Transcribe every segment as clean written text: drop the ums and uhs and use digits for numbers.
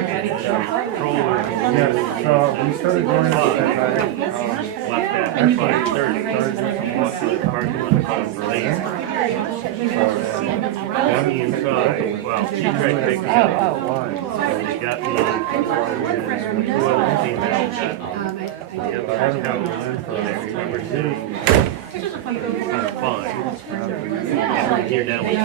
so we started going at left at 5:30. Walked to the parking lot called Lane. Got me inside. Well, she tried to pick me up. So we got me in. And two other females got the other house. And I remember sitting kind of fine. And here down we take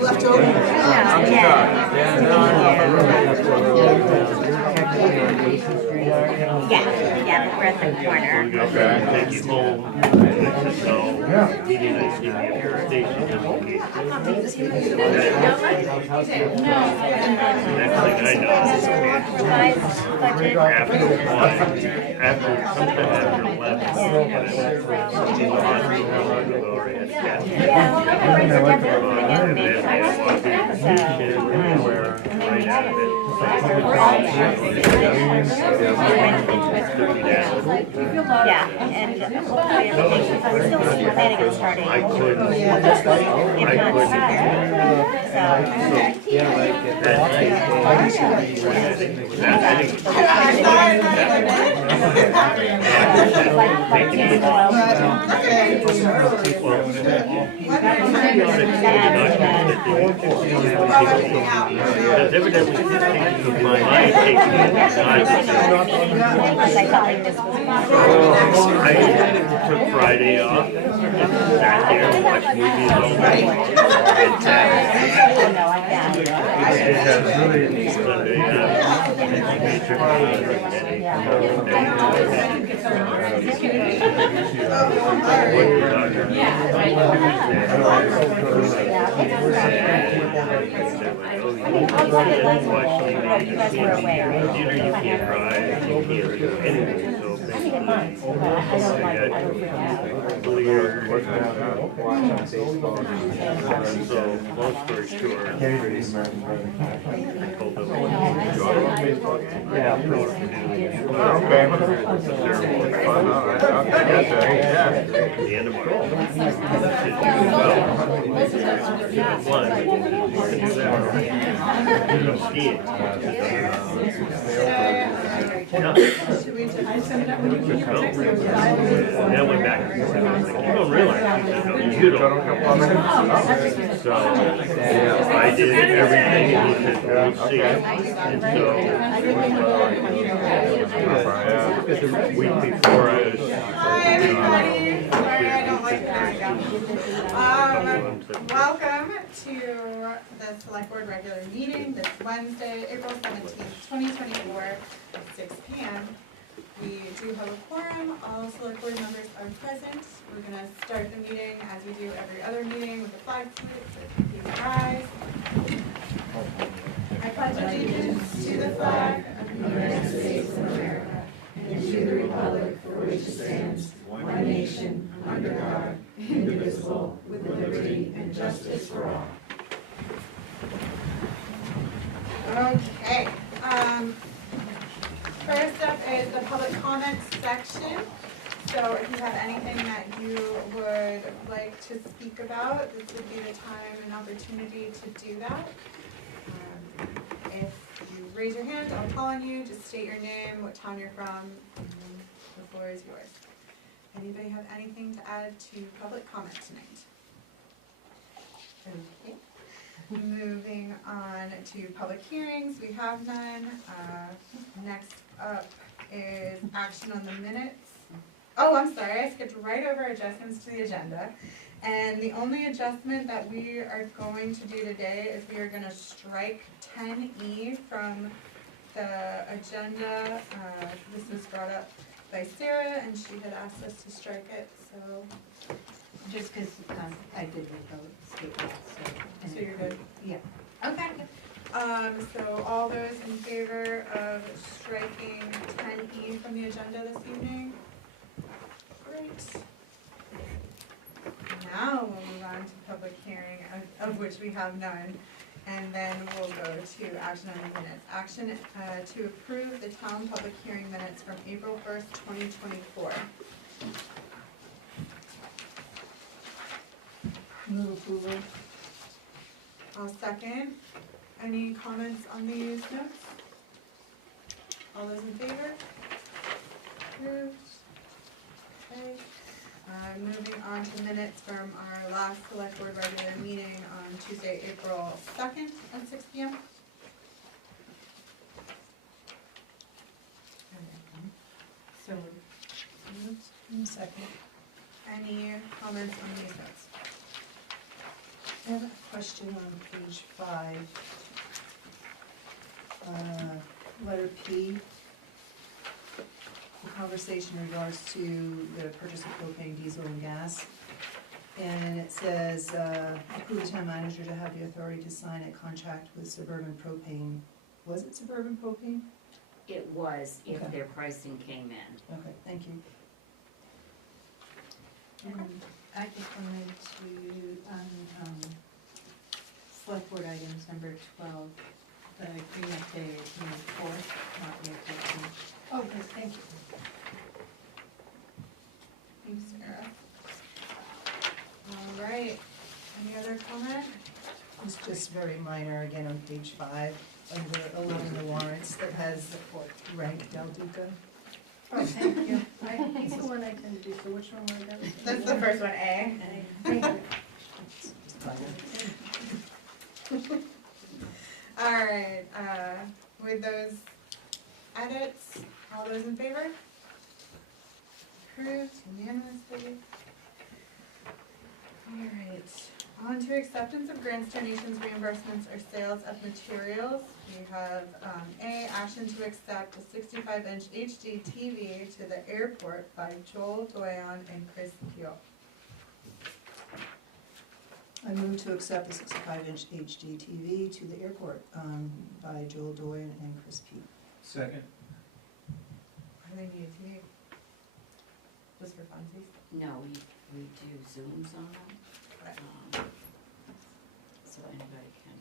Left over? Yeah, but we're at the corner. Okay. Take you home. So, he didn't give me a station. Next thing I know, after sometime after 11. And hopefully everything, I'm still planning on starting. I couldn't. If not because evidently my mind takes me inside. I took Friday off, just sat there and watched movies all night. And Saturday, Sunday, you guys were away, right? you can't drive, you can't do anything, so so long story short, I told them, yeah, Okay. the end of March. Skiing. And then went back and forth. I was like, you don't realize. He said, no, you don't. So I did everything and he said, we'll see. And so the week before I was welcome to the Select Board regular meeting this Wednesday, April 17th, 2024 at 6 p.m. We do have a quorum. All Select Board members are present. We're going to start the meeting as we do every other meeting with a flag salute. So please rise. I pledge allegiance to the flag of the United States of America and to the republic for which it stands, one nation, under God, indivisible, with liberty and justice for all. Okay. First up is the public comments section. So if you have anything that you would like to speak about, this would be the time and opportunity to do that. If you raise your hand, I'll call on you. Just state your name, what town you're from, and the floor is yours. Anybody have anything to add to public comment tonight? Okay. Moving on to public hearings, we have none. Next up is action on the minutes. Oh, I'm sorry, I skipped right over adjustments to the agenda. And the only adjustment that we are going to do today is we are going to strike 10E from the agenda. This was brought up by Sarah, and she had asked us to strike it, so. Just because I did make a state law, So you're good? Yeah. Okay. So all those in favor of striking 10E from the agenda this evening? Great. Now we'll move on to public hearing, of which we have none. And then we'll go to action on the minutes. Action to approve the town public hearing minutes from April 1st, 2024. Move approval. I'll second. Any comments on these notes? All those in favor? Approved. Okay. Moving on to minutes from our last select board regular meeting on Tuesday, April 2nd at 6 p.m. So moved. Second. Any comments on these notes? I have a question on page 5. Letter P. The conversation in regards to the purchase of propane, diesel, and gas. And it says, approve the town manager to have the authority to sign a contract with Suburban Propane. Was it Suburban Propane? It was, if Okay. their pricing came in. Okay, thank you. And I just wanted to, on, select board items number 12, the agreement dated May 4th, not May 15th. Oh, yes, thank you. Thanks, Sarah. All right, any other comment? It's just very minor, again, on page 5, under along the warrants, that has rank Del Duca. Oh, thank you. He's the one I can do, so which one was that? That's the first one, A. Thank you. All right, with those edits, all those in favor? Approved unanimously. All right, on to acceptance of grants, donations, reimbursements, or sales of materials. We have, A, action to accept a 65-inch HD TV to the airport by Joel Doyon and Chris Peel. I move to accept the 65-inch HD TV to the airport by Joel Doyen and Chris Pete. Second. Why do they need a TV? Just for funsies? No, we do Zooms on them, Right. so anybody can,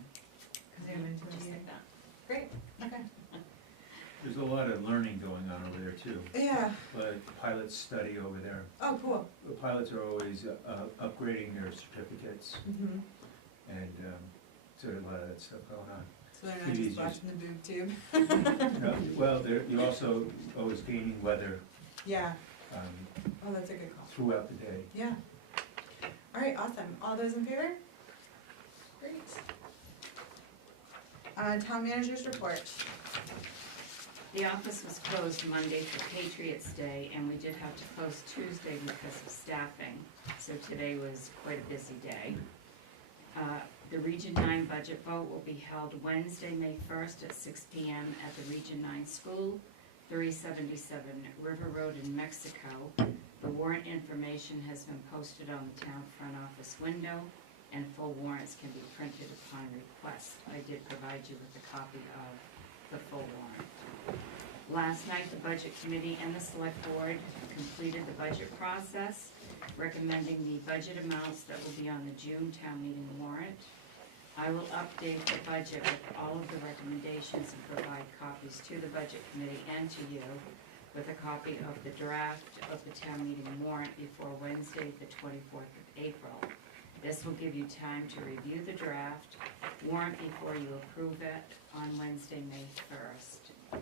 Zoom into just a meeting. like that. Great, okay. There's a lot of learning going on over there too. Yeah, But pilots study over there. oh, cool. The pilots are always upgrading their certificates, Mm-hmm. and so a lot of that stuff going on. So they're not TV's just watching the boob tube? Well, you're also always gaining weather Yeah, um, oh, that's a good call. throughout the day. Yeah. All right, awesome. All those in favor? Great. Town manager's report. The office was closed Monday for Patriots' Day, and we did have to close Tuesday because of staffing, so today was quite a busy day. The Region 9 budget vote will be held Wednesday, May 1st at 6 p.m. at the Region 9 School, 377 River Road in Mexico. The warrant information has been posted on the town front office window, and full warrants can be printed upon request. I did provide you with a copy of the full warrant. Last night, the Budget Committee and the Select Board completed the budget process, recommending the budget amounts that will be on the June town meeting warrant. I will update the budget with all of the recommendations and provide copies to the Budget Committee and to you with a copy of the draft of the town meeting warrant before Wednesday, the 24th of April. This will give you time to review the draft warrant before you approve it on Wednesday, May 1st.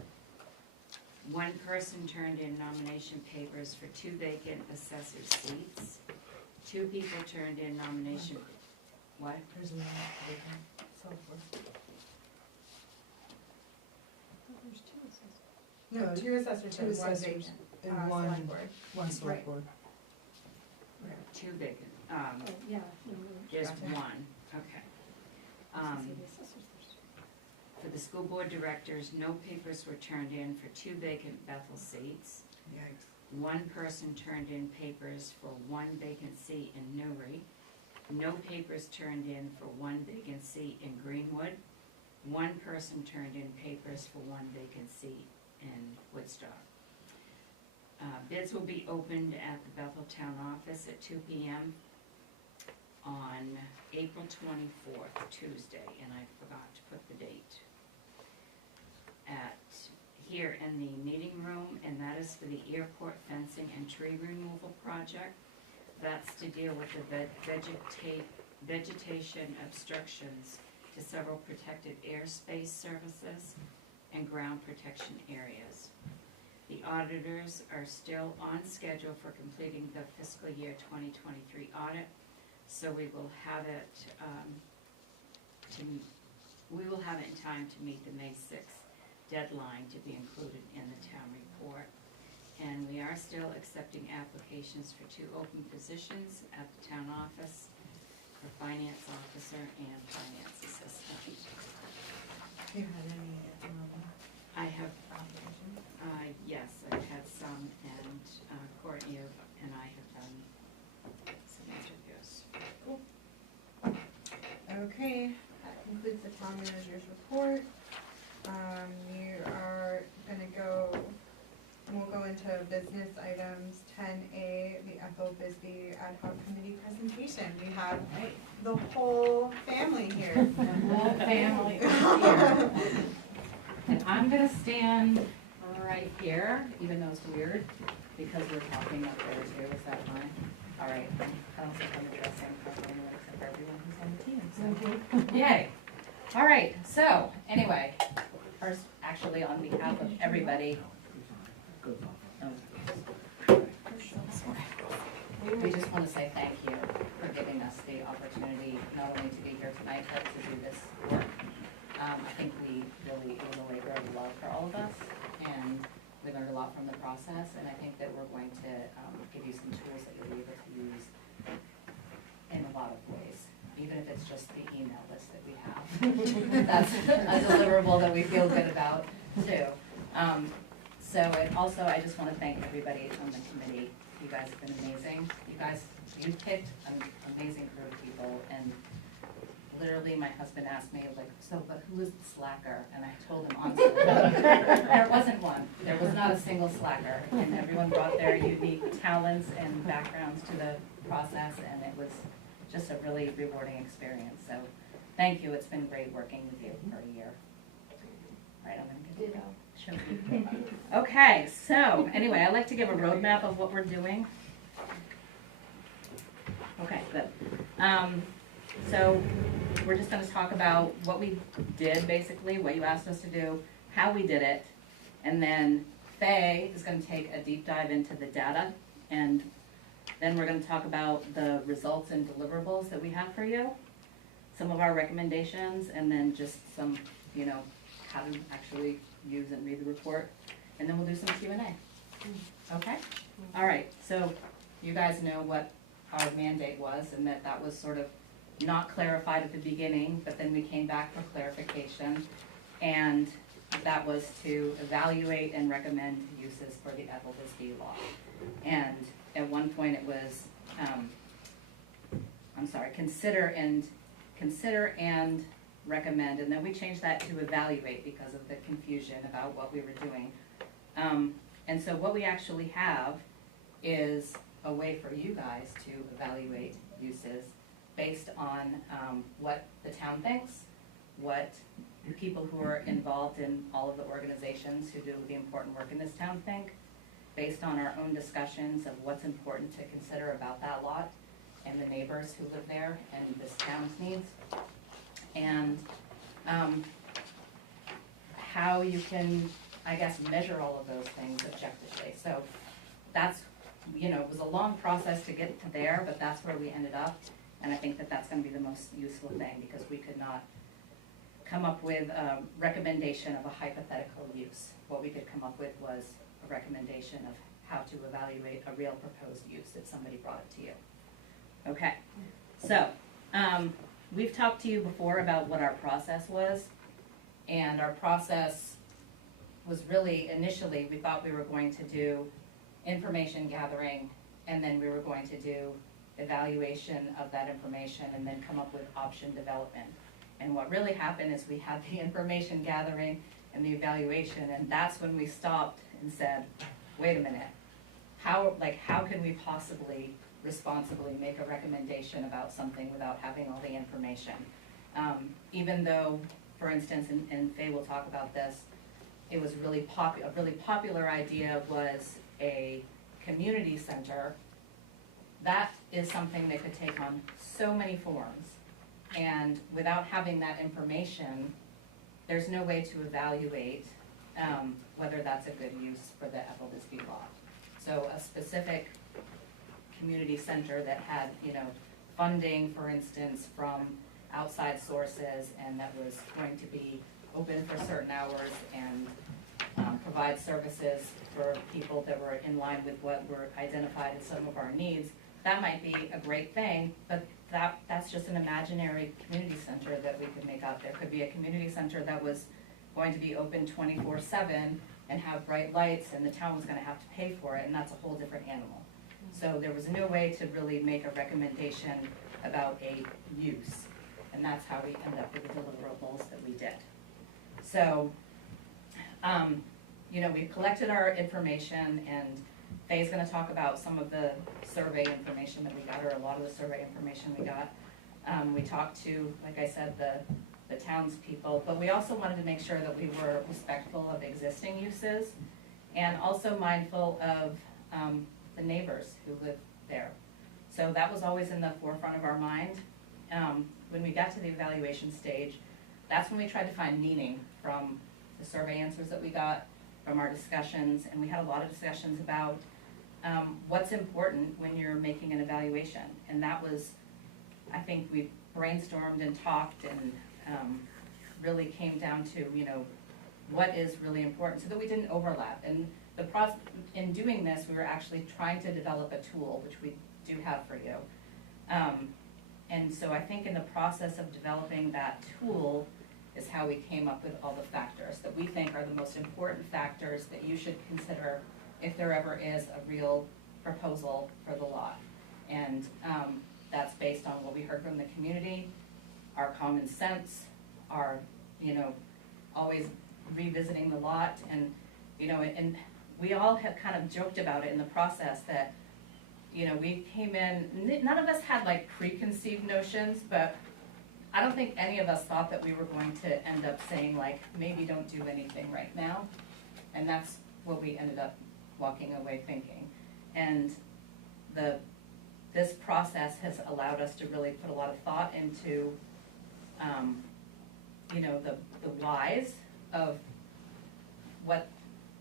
One person turned in nomination papers for 2 vacant assessor seats. 2 people turned in nomination, what? There's another vacant, so forth. No, 2 assessors Two and 1 assessors vacant. and Select one- board. One select Right. board. 2 vacant, Oh, yeah. just Gotcha. 1, okay. For the school board directors, no papers were turned in for 2 vacant Bethel seats. Yikes. 1 person turned in papers for 1 vacant seat in Newry. No papers turned in for 1 vacant seat in Greenwood. 1 person turned in papers for 1 vacant seat in Woodstock. Bids will be opened at the Bethel Town Office at 2 p.m. on April 24th, Tuesday, and I forgot to put the date, here in the meeting room, and that is for the airport fencing and tree removal project. That's to deal with the vegetation obstructions to several protected airspace services and ground protection areas. The auditors are still on schedule for completing the fiscal year 2023 audit, so we will have it in time to meet the May 6th deadline to be included in the town report. And we are still accepting applications for 2 open positions at the town office for finance officer and finance assistant. You had any, I have, yes, I've had some, and Courtney and I have done some interviews. okay, that concludes the town manager's report. You are we'll go into business items. 10A, the Ethel Bisbee Ad Hoc Committee presentation. We have the whole family here. The whole family is here. And I'm gonna stand right here, even though it's weird, because we're talking up there too, is that fine? All right, I don't think I'm addressing anyone except for everyone who's on the team, so. Yay. All right, so, anyway, first, actually, on behalf of everybody, we just want to say thank you for giving us the opportunity not only to be here tonight, but to do this work. I think it was a labor of love for all of us, and we learned a lot from the process, and I think that we're going to give you some tools that you'll be able to use in a lot of ways, even if it's just the email list that we have. That's a deliverable that we feel good about, too. So, and also, I just want to thank everybody on the committee. You guys have been amazing. You picked an amazing crew of people, and literally my husband asked me, like, so, but who is the slacker? And I told him honestly, there wasn't one. There was not a single slacker, and everyone brought their unique talents and backgrounds to the process, and it was just a really rewarding experience. So, thank you. It's been great working with you for a year. All right, I'm going to get it out. Okay, so anyway, I'd like to give a roadmap of what we're doing. Okay, good. So we're just going to talk about what we did, basically, what you asked us to do, how we did it, and then Faye is going to take a deep dive into the data, and then we're going to talk about the results and deliverables that we have for you, some of our recommendations, and then just some, how to actually use and read the report, and then we'll do some Q&A. Okay? All right, so you guys know what our mandate was, and that was sort of not clarified at the beginning, but then we came back for clarification, and that was to evaluate and recommend uses for the Ethel Bisbee law. And at one point it was, consider and recommend, and then we changed that to evaluate because of the confusion about what we were doing. And so what we actually have is a way for you guys to evaluate uses based on what the town thinks, what the people who are involved in all of the organizations who do the important work in this town think, based on our own discussions of what's important to consider about that lot and the neighbors who live there and this town's needs, and how you can, I guess, measure all of those things objectively. So that's, it was a long process to get to there, but that's where we ended up. And I think that that's going to be the most useful thing, because we could not come up with a recommendation of a hypothetical use. What we could come up with was a recommendation of how to evaluate a real proposed use if somebody brought it to you. Okay, so we've talked to you before about what our process was, and our process was really, initially, we thought we were going to do information gathering, and then we were going to do evaluation of that information, and then come up with option development. And what really happened is we had the information gathering and the evaluation, and that's when we stopped and said, wait a minute, how can we possibly responsibly make a recommendation about something without having all the information. Even though, for instance, and Faye will talk about this, it was a really popular idea was a community center. That is something that could take on so many forms. And without having that information, there's no way to evaluate whether that's a good use for the Ethel Bisbee lot. So a specific community center that had, you know, funding, for instance, from outside sources, and that was going to be open for certain hours and provide services for people that were in line with what were identified as some of our needs, that might be a great thing, but that's just an imaginary community center that we could make out. There could be a community center that was going to be open 24/7 and have bright lights, and the town was gonna have to pay for it, and that's a whole different animal. So there was no way to really make a recommendation about a use, and that's how we end up with the deliverables that we did. So, you know, we've collected our information, and Faye's gonna talk about some of the survey information that we got, or a lot of the survey information we got. We talked to, like I said, the townspeople, but we also wanted to make sure that we were respectful of existing uses and also mindful of the neighbors who live there. So that was always in the forefront of our mind. When we got to the evaluation stage, that's when we tried to find meaning from the survey answers that we got, from our discussions, and we had a lot of discussions about what's important when you're making an evaluation. And that was, I think we brainstormed and talked and really came down to, you know, what is really important so that we didn't overlap. And the process, in doing this, we were actually trying to develop a tool, which we do have for you. And so I think in the process of developing that tool is how we came up with all the factors that we think are the most important factors that you should consider if there ever is a real proposal for the lot. And that's based on what we heard from the community, our common sense, our, you know, always revisiting the lot, and, you know, and we all have kind of joked about it in the process that, you know, we came in, none of us had like preconceived notions, but I don't think any of us thought that we were going to end up saying like, maybe don't do anything right now. And that's what we ended up walking away thinking. And this process has allowed us to really put a lot of thought into, you know, the whys of what,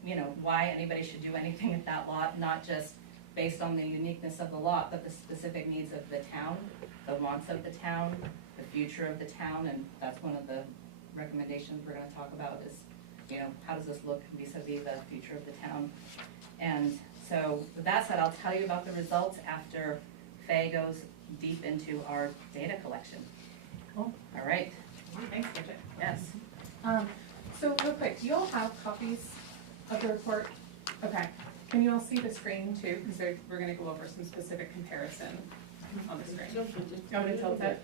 you know, why anybody should do anything at that lot, not just based on the uniqueness of the lot, but the specific needs of the town, the wants of the town, the future of the town, and that's one of the recommendations we're gonna talk about is, you know, how does this look vis-a-vis the future of the town? And so with that said, I'll tell you about the results after Faye goes deep into our data collection. Cool. All right. Thanks, Bridget. Yes. So real quick, do you all have copies of the report? Okay. Can you all see the screen too? Because we're gonna go over some specific comparison on the screen. Oh, to tilt it?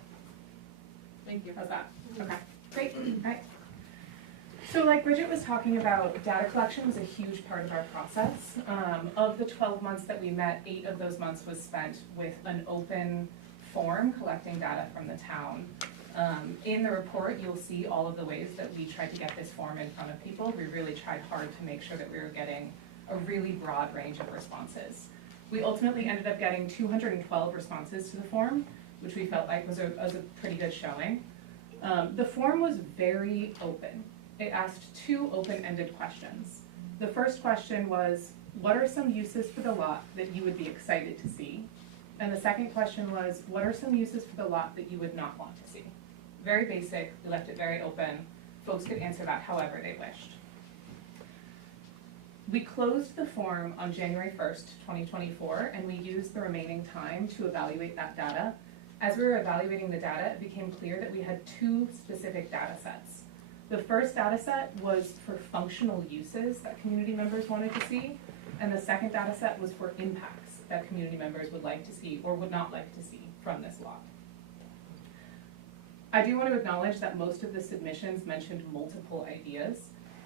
Thank you. How's that? Okay, great. All right. So like Bridget was talking about, data collection was a huge part of our process. Of the 12 months that we met, 8 of those months was spent with an open form collecting data from the town. In the report, you'll see all of the ways that we tried to get this form in front of people. We really tried hard to make sure that we were getting a really broad range of responses. We ultimately ended up getting 212 responses to the form, which we felt like was a pretty good showing. The form was very open. It asked 2 open-ended questions. The first question was, what are some uses for the lot that you would be excited to see? And the second question was, what are some uses for the lot that you would not want to see? Very basic, we left it very open. Folks could answer that however they wished. We closed the form on January 1st, 2024, and we used the remaining time to evaluate that data. As we were evaluating the data, it became clear that we had 2 specific data sets. The first data set was for functional uses that community members wanted to see, and the second data set was for impacts that community members would like to see or would not like to see from this lot. I do want to acknowledge that most of the submissions mentioned multiple ideas,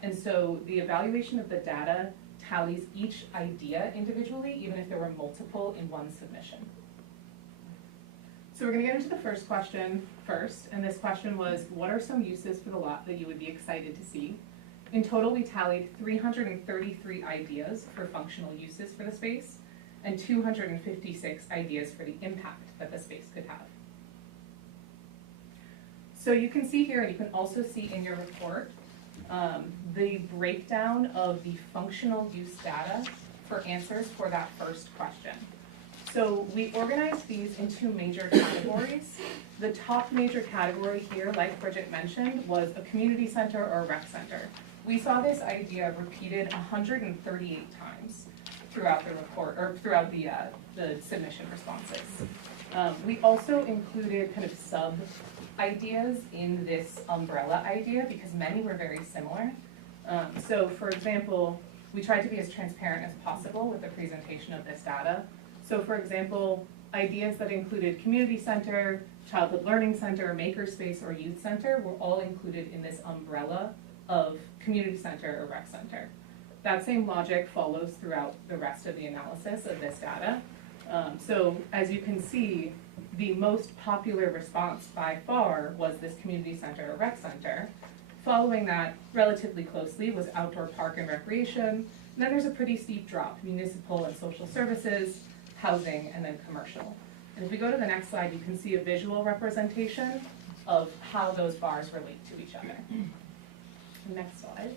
and so the evaluation of the data tallies each idea individually, even if there were multiple in one submission. So we're gonna get into the first question first, and this question was, what are some uses for the lot that you would be excited to see? In total, we tallied 333 ideas for functional uses for the space, and 256 ideas for the impact that the space could have. So you can see here, and you can also see in your report, the breakdown of the functional use data for answers for that first question. So we organized these in two major categories. The top major category here, like Bridget mentioned, was a community center or a rec center. We saw this idea repeated 138 times throughout the report, or throughout the submission responses. We also included kind of sub-ideas in this umbrella idea because many were very similar. So for example, we tried to be as transparent as possible with the presentation of this data. So for example, ideas that included community center, childhood learning center, makerspace, or youth center were all included in this umbrella of community center or rec center. That same logic follows throughout the rest of the analysis of this data. So as you can see, the most popular response by far was this community center or rec center. Following that relatively closely was outdoor park and recreation. And then there's a pretty steep drop, municipal and social services, housing, and then commercial. And if we go to the next slide, you can see a visual representation of how those bars relate to each other. Next slide.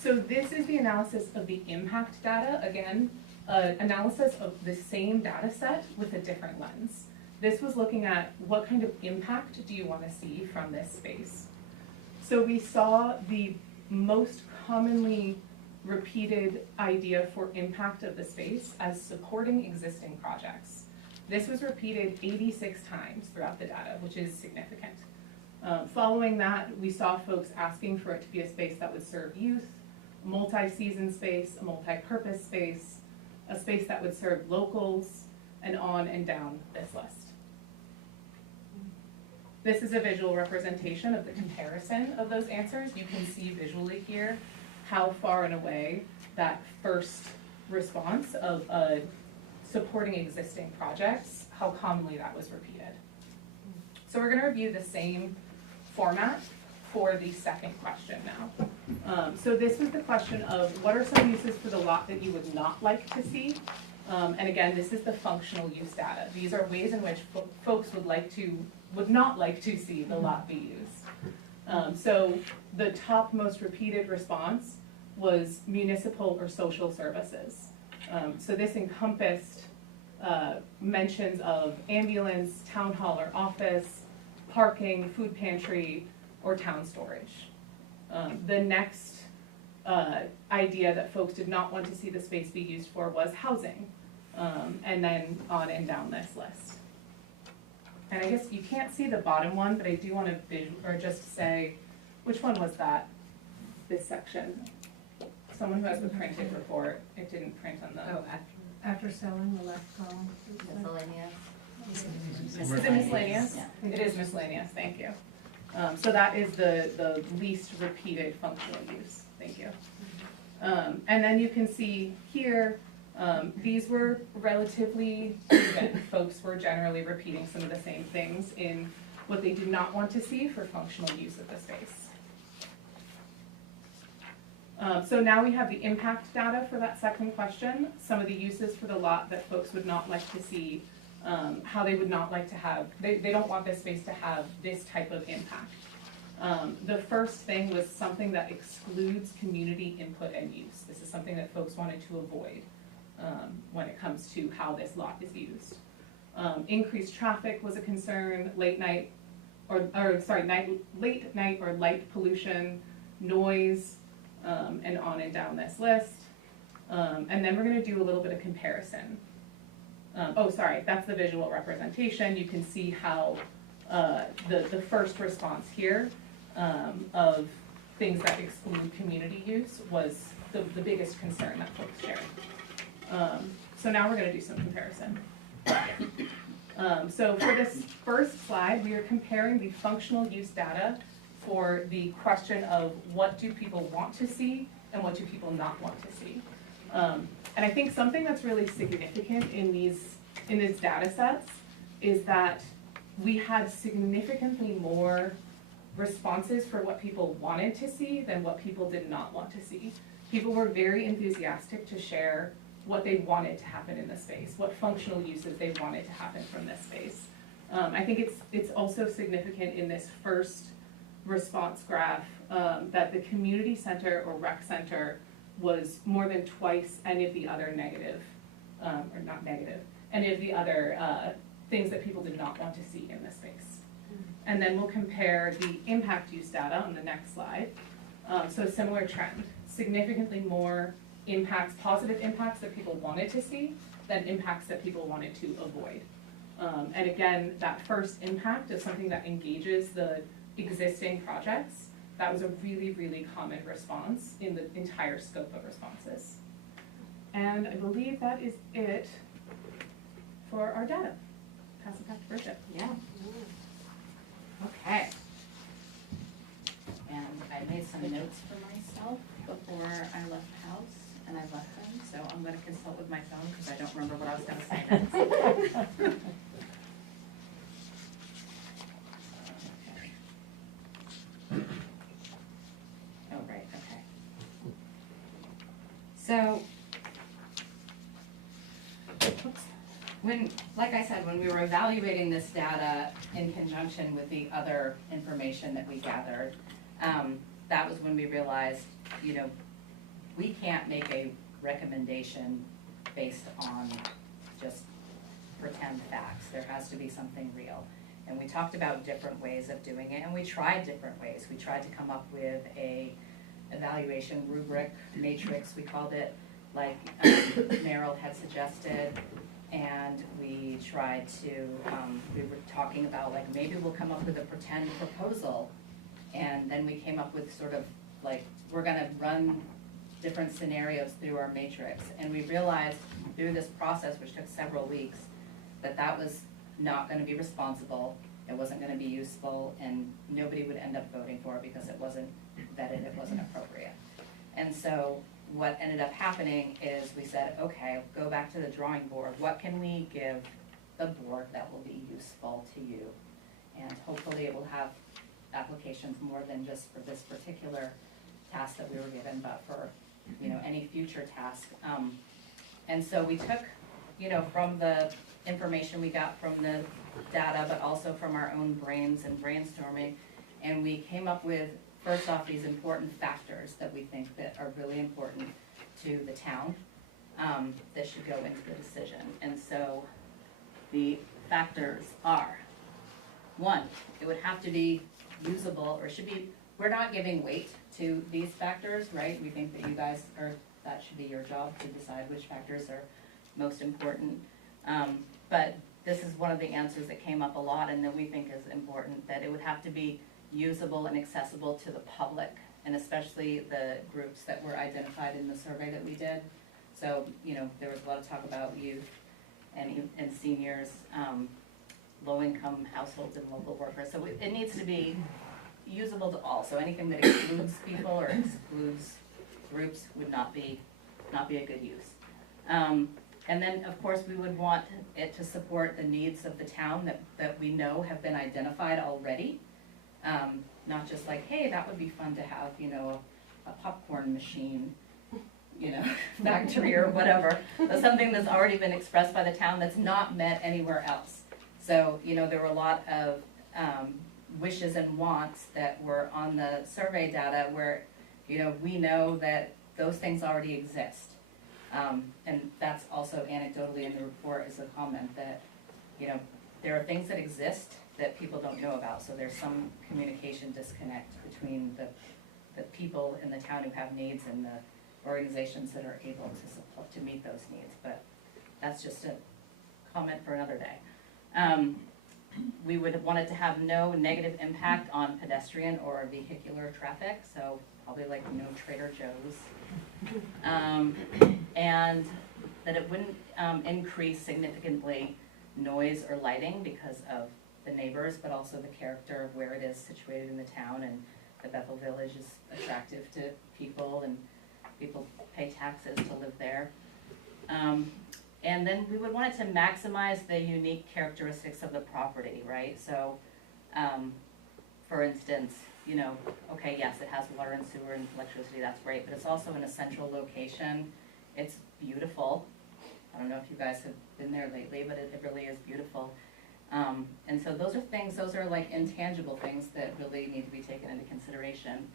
So this is the analysis of the impact data. Again, analysis of the same data set with a different lens. This was looking at what kind of impact do you want to see from this space. So we saw the most commonly repeated idea for impact of the space as supporting existing projects. This was repeated 86 times throughout the data, which is significant. Following that, we saw folks asking for it to be a space that would serve youth, a multi-season space, a multi-purpose space, a space that would serve locals, and on and down this list. This is a visual representation of the comparison of those answers. You can see visually here how far and away that first response of supporting existing projects, how commonly that was repeated. So we're going to review the same format for the second question now. So this was the question of what are some uses for the lot that you would not like to see? And again, this is the functional use data. These are ways in which folks would not like to see the lot be used. So the top most repeated response was municipal or social services. So this encompassed mentions of ambulance, town hall or office, parking, food pantry, or town storage. The next idea that folks did not want to see the space be used for was housing, and then on and down this list. And I guess you can't see the bottom one, but I do want to just say, which one was that? This section. Someone who has the printed report. It didn't print on the. Oh, after selling the left column. Miscellaneous. Is it miscellaneous? Yeah. It is miscellaneous. Thank you. So that is the least repeated functional use. Thank you. And then you can see here, these were relatively even. Folks were generally repeating some of the same things in what they did not want to see for functional use of the space. So now we have the impact data for that second question, some of the uses for the lot that folks would not like to see, how they would not like to have, they don't want this space to have this type of impact. The first thing was something that excludes community input and use. This is something that folks wanted to avoid when it comes to how this lot is used. Increased traffic was a concern, late night or light pollution, noise, and on and down this list. And then we're going to do a little bit of comparison. That's the visual representation. You can see how the first response here of things that exclude community use was the biggest concern that folks shared. So now we're going to do some comparison. So for this first slide, we are comparing the functional use data for the question of what do people want to see and what do people not want to see. And I think something that's really significant in these data sets is that we had significantly more responses for what people wanted to see than what people did not want to see. People were very enthusiastic to share what they wanted to happen in the space, what functional uses they wanted to happen from this space. I think it's also significant in this first response graph that the community center or rec center was more than twice any of the other negative, or not negative, any of the other things that people did not want to see in this space. And then we'll compare the impact use data on the next slide. So a similar trend, significantly more impacts, positive impacts that people wanted to see than impacts that people wanted to avoid. And again, that first impact of something that engages the existing projects, that was a really, really common response in the entire scope of responses. And I believe that is it for our data. Pass it back to Bridget. Yeah. Okay. And I made some notes for myself before I left the house, and I left them, so I'm gonna consult with my phone because I don't remember what I was gonna say next. Oh, right, okay. So, like I said, when we were evaluating this data in conjunction with the other information that we gathered, that was when we realized, we can't make a recommendation based on just pretend facts. There has to be something real. And we talked about different ways of doing it, and we tried different ways. We tried to come up with a evaluation rubric, matrix, we called it, like Meryl had suggested. And we tried to, we were talking about like, maybe we'll come up with a pretend proposal. And then we came up with sort of like, we're gonna run different scenarios through our matrix. And we realized through this process, which took several weeks, that that was not gonna be responsible, it wasn't gonna be useful, and nobody would end up voting for it because it wasn't vetted, it wasn't appropriate. And so what ended up happening is we said, okay, go back to the drawing board. What can we give the board that will be useful to you? And hopefully it will have applications more than just for this particular task that we were given, but for any future task. And so we took, from the information we got from the data, but also from our own brains and brainstorming, and we came up with, first off, these important factors that we think that are really important to the town that should go into the decision. And so the factors are, one, it would have to be usable, or should be, we're not giving weight to these factors, right? We think that you guys that should be your job to decide which factors are most important. But this is one of the answers that came up a lot and that we think is important, that it would have to be usable and accessible to the public, and especially the groups that were identified in the survey that we did. So, there was a lot of talk about youth and seniors, low-income households and local workers. So it needs to be usable to all. So anything that excludes people or excludes groups would not be a good use. And then, of course, we would want it to support the needs of the town that we know have been identified already. Not just like, hey, that would be fun to have, a popcorn machine, factory or whatever. But something that's already been expressed by the town that's not met anywhere else. So, there were a lot of wishes and wants that were on the survey data where, we know that those things already exist. And that's also anecdotally in the report is a comment that, there are things that exist that people don't know about. So there's some communication disconnect between the people in the town who have needs and the organizations that are able to meet those needs. But that's just a comment for another day. We would want it to have no negative impact on pedestrian or vehicular traffic, so probably like no Trader Joe's. And that it wouldn't increase significantly noise or lighting because of the neighbors, but also the character of where it is situated in the town, and the Bethel Village is attractive to people and people pay taxes to live there. And then we would want it to maximize the unique characteristics of the property, right? So, for instance, you know, okay, yes, it has water and sewer and electricity, that's great, but it's also in a central location. It's beautiful. I don't know if you guys have been there lately, but it really is beautiful. And so those are things, those are like intangible things that really need to be taken into consideration.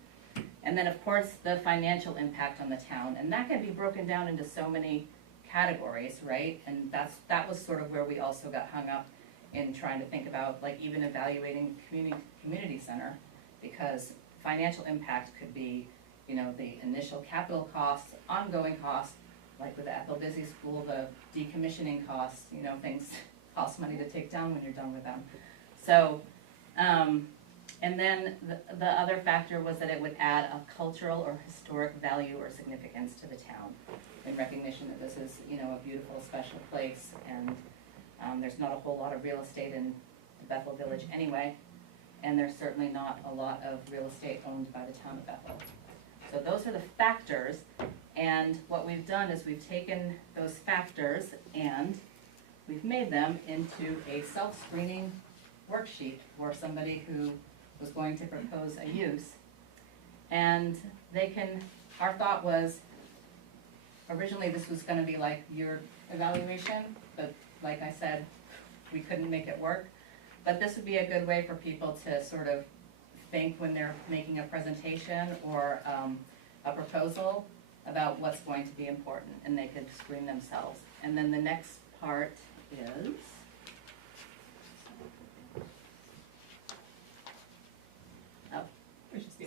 And then of course, the financial impact on the town, and that can be broken down into so many categories, right? And that was sort of where we also got hung up in trying to think about like even evaluating community center, because financial impact could be, you know, the initial capital costs, ongoing costs, like with the Ethel Busy School, the decommissioning costs, you know, things cost money to take down when you're done with them. So, and then the other factor was that it would add a cultural or historic value or significance to the town, in recognition that this is, you know, a beautiful, special place, and there's not a whole lot of real estate in the Bethel Village anyway, and there's certainly not a lot of real estate owned by the town of Bethel. So those are the factors, and what we've done is we've taken those factors and we've made them into a self-screening worksheet for somebody who was going to propose a use. And they can, our thought was, originally this was gonna be like your evaluation, but like I said, we couldn't make it work. But this would be a good way for people to sort of think when they're making a presentation or a proposal about what's going to be important, and they could screen themselves. And then the next part is,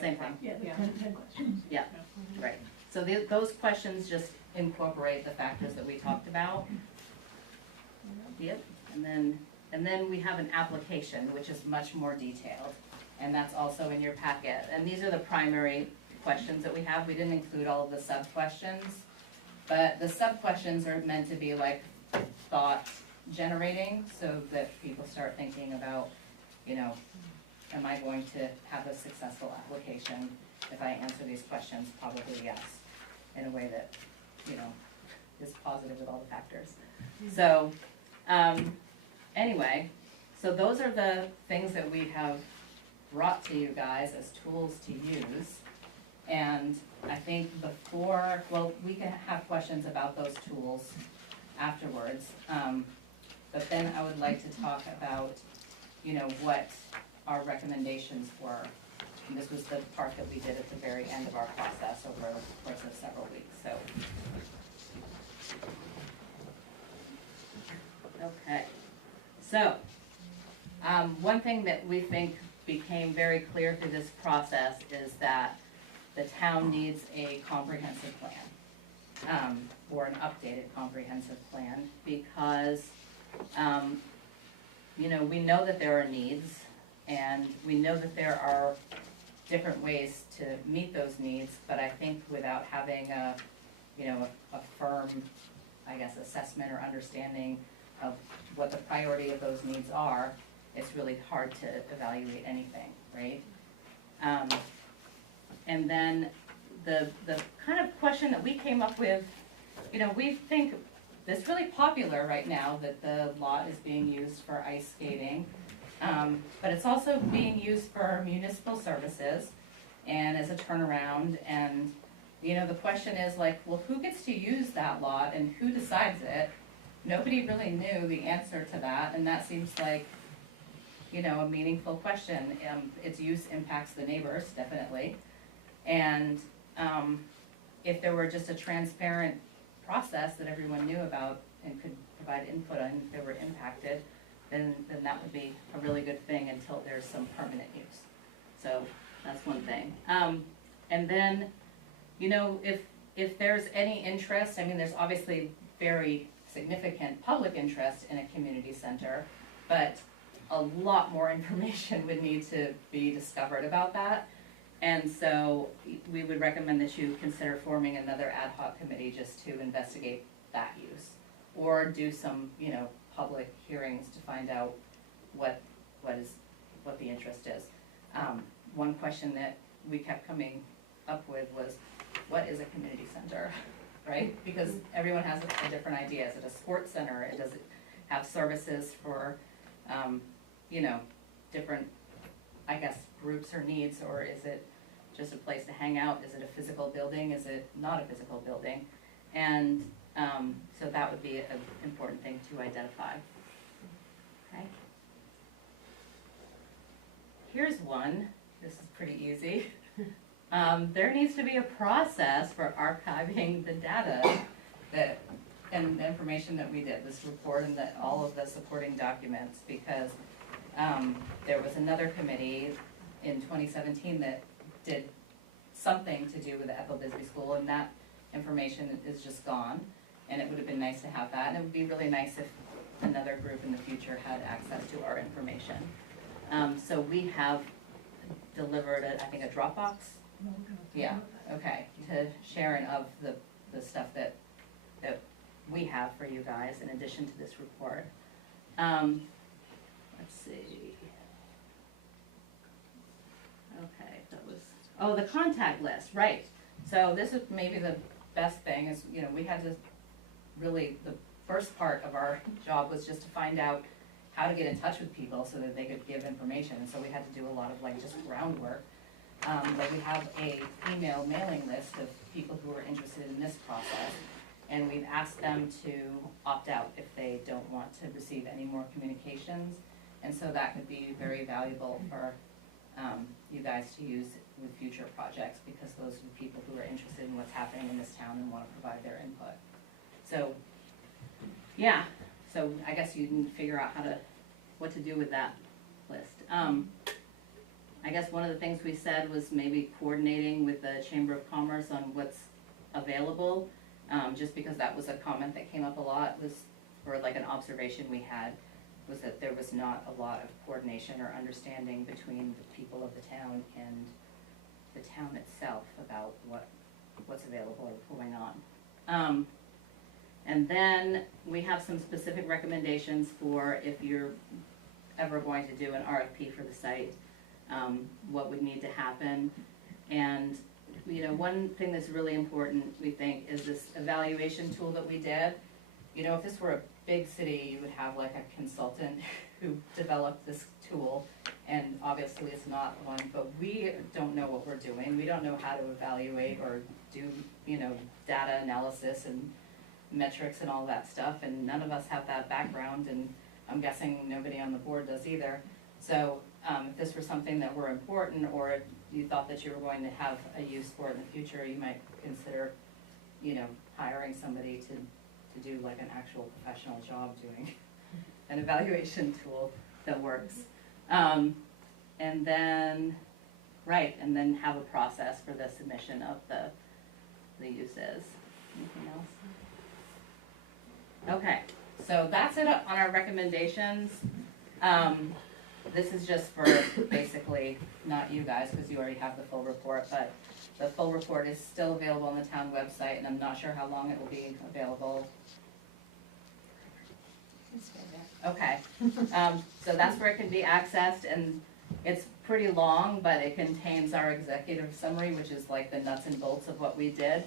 same thing. Yeah, 10 questions. Yeah, right. So those questions just incorporate the factors that we talked about. Yep, and then we have an application, which is much more detailed, and that's also in your packet. And these are the primary questions that we have. We didn't include all of the sub-questions, but the sub-questions are meant to be like thought generating, so that people start thinking about, you know, am I going to have a successful application if I answer these questions? Probably yes, in a way that, you know, is positive with all the factors. So, anyway, so those are the things that we have brought to you guys as tools to use. And I think before, well, we can have questions about those tools afterwards. But then I would like to talk about, you know, what our recommendations were. And this was the part that we did at the very end of our process over the course of several weeks, so. Okay, so, one thing that we think became very clear through this process is that the town needs a comprehensive plan, or an updated comprehensive plan, because, you know, we know that there are needs, and we know that there are different ways to meet those needs, but I think without having a, you know, a firm, I guess, assessment or understanding of what the priority of those needs are, it's really hard to evaluate anything, right? And then the kind of question that we came up with, you know, we think it's really popular right now that the lot is being used for ice skating. But it's also being used for municipal services and as a turnaround. And, you know, the question is like, well, who gets to use that lot and who decides it? Nobody really knew the answer to that, and that seems like, you know, a meaningful question. Its use impacts the neighbors, definitely. And if there were just a transparent process that everyone knew about and could provide input on if they were impacted, then that would be a really good thing until there's some permanent use. So that's one thing. And then, you know, if there's any interest, I mean, there's obviously very significant public interest in a community center, but a lot more information would need to be discovered about that. And so we would recommend that you consider forming another ad hoc committee just to investigate that use, or do some, you know, public hearings to find out what the interest is. One question that we kept coming up with was, what is a community center? right? Because everyone has a different idea. Is it a sports center? Does it have services for, you know, different, I guess, groups or needs, or is it just a place to hang out? Is it a physical building? Is it not a physical building? And so that would be an important thing to identify. Okay. Here's one. This is pretty easy. There needs to be a process for archiving the data that and the information that we did, this report and all of the supporting documents, because there was another committee in 2017 that did something to do with the Ethel Bisbee School, and that information is just gone. And it would have been nice to have that, and it would be really nice if another group in the future had access to our information. So we have delivered, I think, a Dropbox. Yeah, okay, to Sharon of the stuff that we have for you guys in addition to this report. Let's see. Okay, that was, oh, the contact list, right. So this is maybe the best thing is, you know, we had to really, the first part of our job was just to find out how to get in touch with people so that they could give information. And so we had to do a lot of like just groundwork. But we have a email mailing list of people who are interested in this process. And we've asked them to opt out if they don't want to receive any more communications. And so that could be very valuable for you guys to use with future projects, because those are the people who are interested in what's happening in this town and want to provide their input. So, yeah, so I guess you can figure out what to do with that list. I guess one of the things we said was maybe coordinating with the Chamber of Commerce on what's available, just because that was a comment that came up a lot, was, or like an observation we had, was that there was not a lot of coordination or understanding between the people of the town and the town itself about what's available or going on. And then we have some specific recommendations for if you're ever going to do an RFP for the site, what would need to happen. And you know, one thing that's really important, we think, is this evaluation tool that we did. You know, if this were a big city, you would have like a consultant who developed this tool, and obviously it's not one, but we don't know what we're doing. We don't know how to evaluate or do, you know, data analysis and metrics and all that stuff, and none of us have that background, and I'm guessing nobody on the board does either. So if this were something that were important, or you thought that you were going to have a use for it in the future, you might consider, you know, hiring somebody to do like an actual professional job doing an evaluation tool that works. And then, right, and then have a process for the submission of the uses. Anything else? Okay, so that's it on our recommendations. This is just for basically, not you guys, because you already have the full report, but the full report is still available on the town website, and I'm not sure how long it will be available. Okay, so that's where it can be accessed, and it's pretty long, but it contains our executive summary, which is like the nuts and bolts of what we did,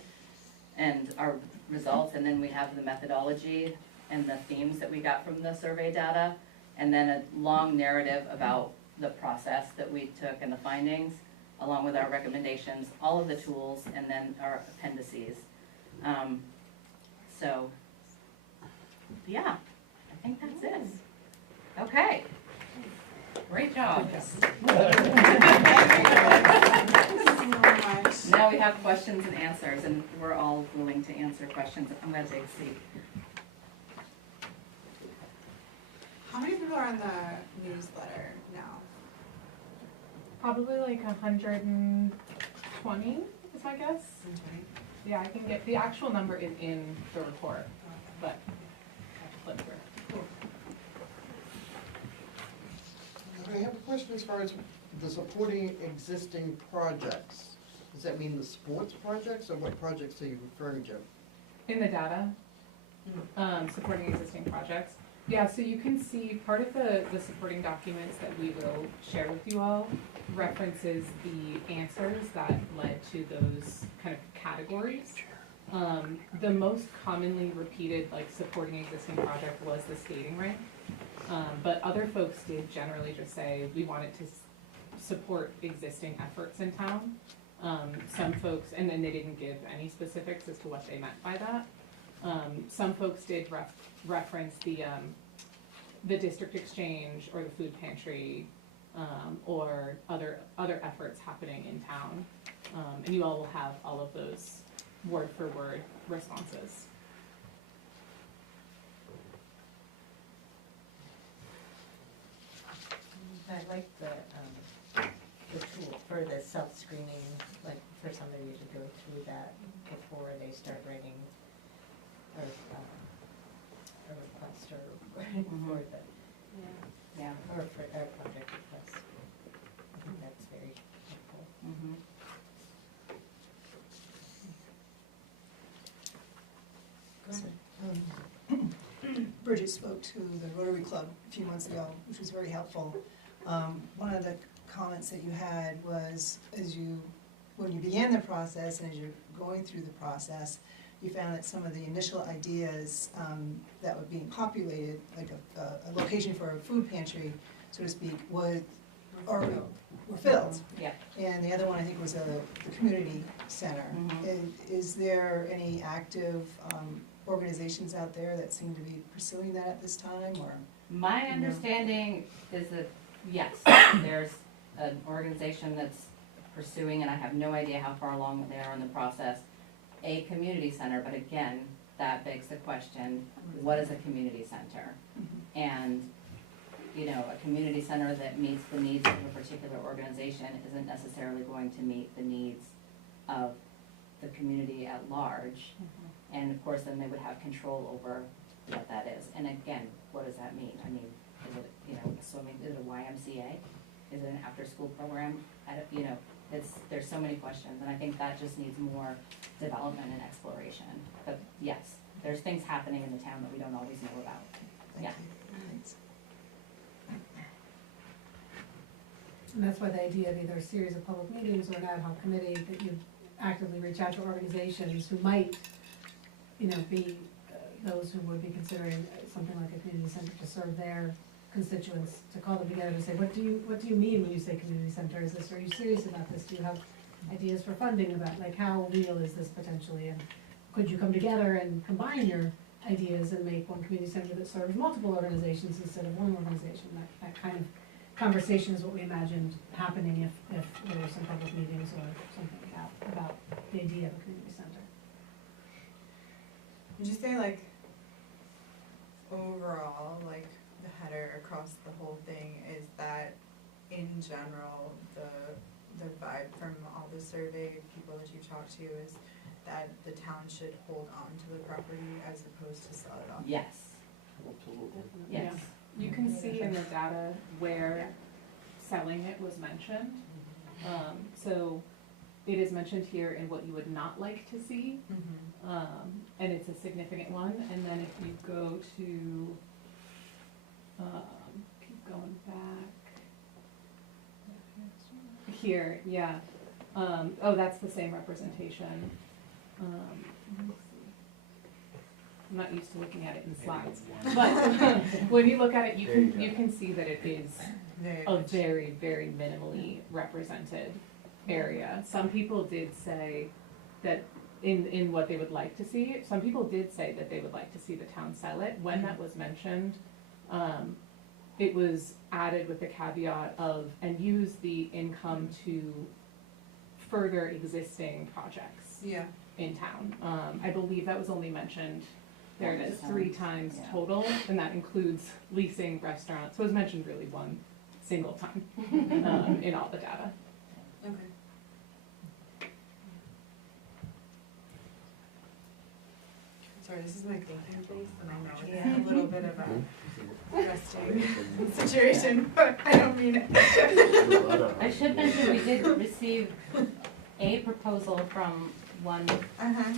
and our results, and then we have the methodology and the themes that we got from the survey data, and then a long narrative about the process that we took and the findings, along with our recommendations, all of the tools, and then our appendices. So, yeah, I think that's it. Okay. Great job. Now we have questions and answers, and we're all willing to answer questions. I'm going to take a seat. How many people are on the newsletter now? Probably like 120 is my guess. Okay. Yeah, I can get, the actual number is in the report, but I have to flip through. I have a question as far as the supporting existing projects. Does that mean the sports projects, or what projects are you referring to? In the data, supporting existing projects. Yeah, so you can see part of the supporting documents that we will share with you all references the answers that led to those kind of categories. The most commonly repeated, like, supporting existing project was the skating rink. But other folks did generally just say, we wanted to support existing efforts in town. Some folks, and then they didn't give any specifics as to what they meant by that. Some folks did reference the district exchange or the food pantry, or other efforts happening in town. And you all will have all of those word for word responses. I like the tool for the self-screening, like for somebody to go through that before they start writing a request or for the, Yeah. or for a project request. I think that's very helpful. Bridget spoke to the Rotary Club a few months ago, which was very helpful. One of the comments that you had was, when you began the process and as you're going through the process, you found that some of the initial ideas that were being populated, like a location for a food pantry, so to speak, were filled. Yeah. And the other one, I think, was the community center. And is there any active organizations out there that seem to be pursuing that at this time, or? My understanding is that, yes, there's an organization that's pursuing, and I have no idea how far along they are in the process, a community center, but again, that begs the question, what is a community center? And, you know, a community center that meets the needs of a particular organization isn't necessarily going to meet the needs of the community at large. And of course, then they would have control over what that is. And again, what does that mean? I mean, is it, you know, swimming, is it a YMCA? Is it an after-school program? You know, there's so many questions, and I think that just needs more development and exploration. But yes, there's things happening in the town that we don't always know about. Thank Yeah. you. Thanks. And that's why the idea of either a series of public meetings or an ad hoc committee, that you actively reach out to organizations who might, you know, be those who would be considering something like a community center to serve their constituents, to call them together and say, what do you mean when you say community center? Is this, are you serious about this? Do you have ideas for funding about, like, how real is this potentially? And could you come together and combine your ideas and make one community center that serves multiple organizations instead of one organization? That kind of conversation is what we imagined happening if there were some public meetings or something about the idea of a community center. Would you say, like, overall, like, the header across the whole thing is that in general, the vibe from all the survey people that you've talked to is that the town should hold on to the property as opposed to sell it off? Yes. Absolutely. Yes. You can see in the data where selling it was mentioned. So it is mentioned here in what you would not like to see, and it's a significant one. And then if you go to, keep going back, here, yeah. Oh, that's the same representation. Let me see. I'm not used to looking at it in slides, but when you look at it, you can see that it is a very, very minimally represented area. Some people did say that in what they would like to see, some people did say that they would like to see the town sell it. When that was mentioned, it was added with the caveat of, and use the income to further existing projects in town. I believe that was only mentioned, there it is, 3 times total, and that includes leasing, restaurants. So it was mentioned really one single time in all the data. Okay. Sorry, this is my thinking place, and I know it's a little bit of a resting situation, but I don't mean it. I should mention, we did receive a proposal from one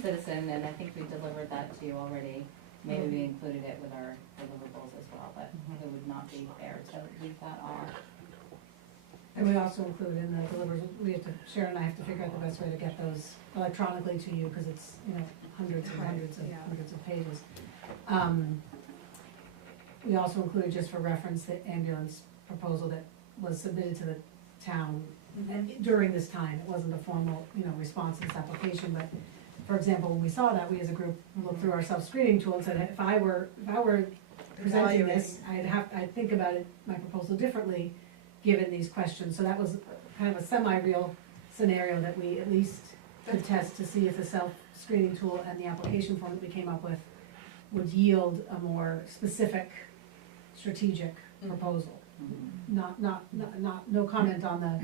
citizen, and I think we delivered that to you already. Maybe we included it with our deliverables as well, but it would not be fair to leave that off. And we also include in the deliverables, Sharon and I have to figure out the best way to get those electronically to you, because it's, hundreds and hundreds of pages. We also included, just for reference, the ambulance proposal that was submitted to the town during this time. It wasn't a formal, response to this application, but, for example, when we saw that, we as a group looked through our self-screening tool and said, if I were presenting this, I'd think about it, my proposal differently, given these questions. So that was kind of a semi-real scenario that we at least could test to see if the self-screening tool and the application form that we came up with would yield a more specific, strategic proposal. No comment on the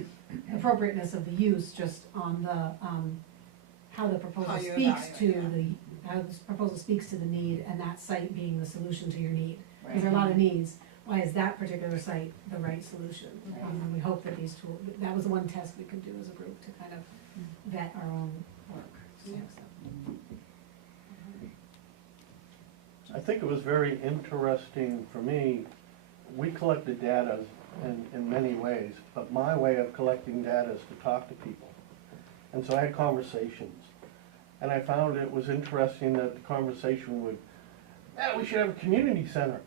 appropriateness of the use, just on the, how the proposal speaks to how this proposal speaks to the need, and that site being the solution to your need. Because there are a lot of needs. Why is that particular site the right solution? And we hope that these tools, that was the one test we could do as a group to kind of vet our own work. I think it was very interesting for me. We collected data in many ways, but my way of collecting data is to talk to people. And so I had conversations. And I found it was interesting that the conversation would, we should have a community center.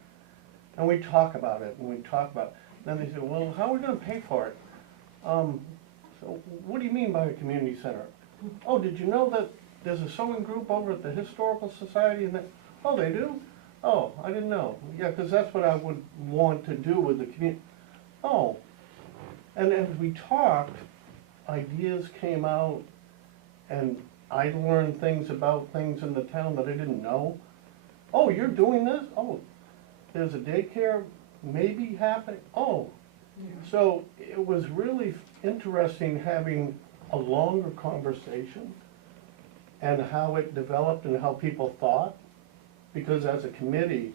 And we talk about it, and we talk about it. Then they said, well, how are we going to pay for it? So what do you mean by a community center? Oh, did you know that there's a sewing group over at the Historical Society? And oh, they do? Oh, I didn't know. Yeah, because that's what I would want to do with the community. Oh, and as we talked, ideas came out, and I learned things about things in the town that I didn't know. Oh, you're doing this? Oh, there's a daycare maybe happening. Oh, so it was really interesting having a longer conversation and how it developed and how people thought. Because as a committee,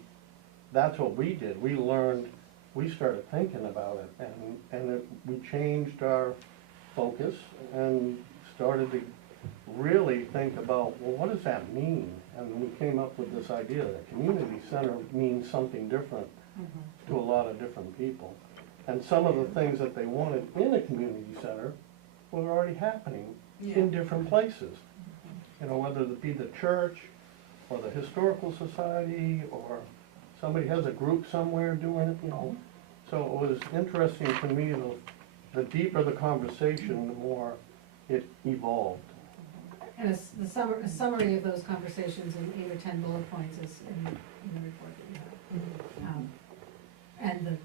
that's what we did. We learned, we started thinking about it, and we changed our focus and started to really think about, well, what does that mean? And we came up with this idea that community center means something different to a lot of different people. And some of the things that they wanted in a community center were already happening in different places. Whether it be the church or the Historical Society, or somebody has a group somewhere doing it, So it was interesting for me, the deeper the conversation, the more it evolved. And a summary of those conversations in 8 or 10 bullet points is in the report that you have. And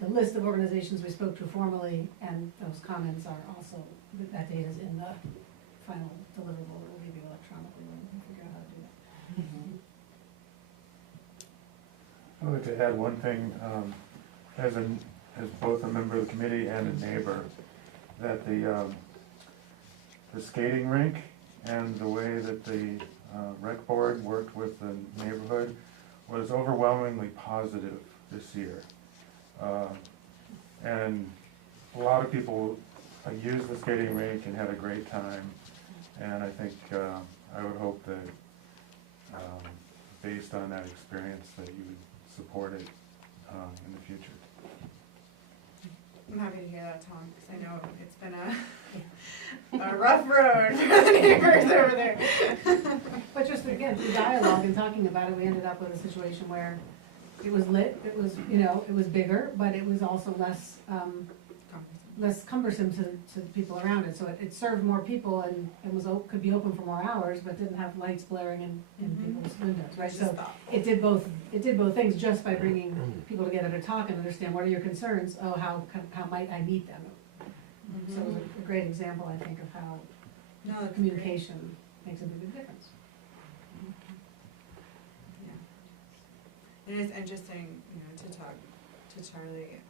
the list of organizations we spoke to formally, and those comments are also, that data is in the final deliverable that we'll give you electronically when we figure out how to do that. I'd like to add one thing, as both a member of the committee and a neighbor, that the skating rink and the way that the rec board worked with the neighborhood was overwhelmingly positive this year. And a lot of people used the skating rink and had a great time. And I think I would hope that based on that experience that you would support it in the future. I'm happy to hear that, Tom, because I know it's been a rough road for the neighbors over there. But just again, through dialogue and talking about it, we ended up with a situation where it was lit, it was, it was bigger, but it was also less cumbersome to the people around it. So it served more people and could be open for more hours, but didn't have lights blaring in people's windows, right? So it did both things just by bringing people together to talk and understand what are your concerns. Oh, how might I meet them? So it was a great example, I think, of how communication makes a big difference. It is interesting, to talk to Charlie.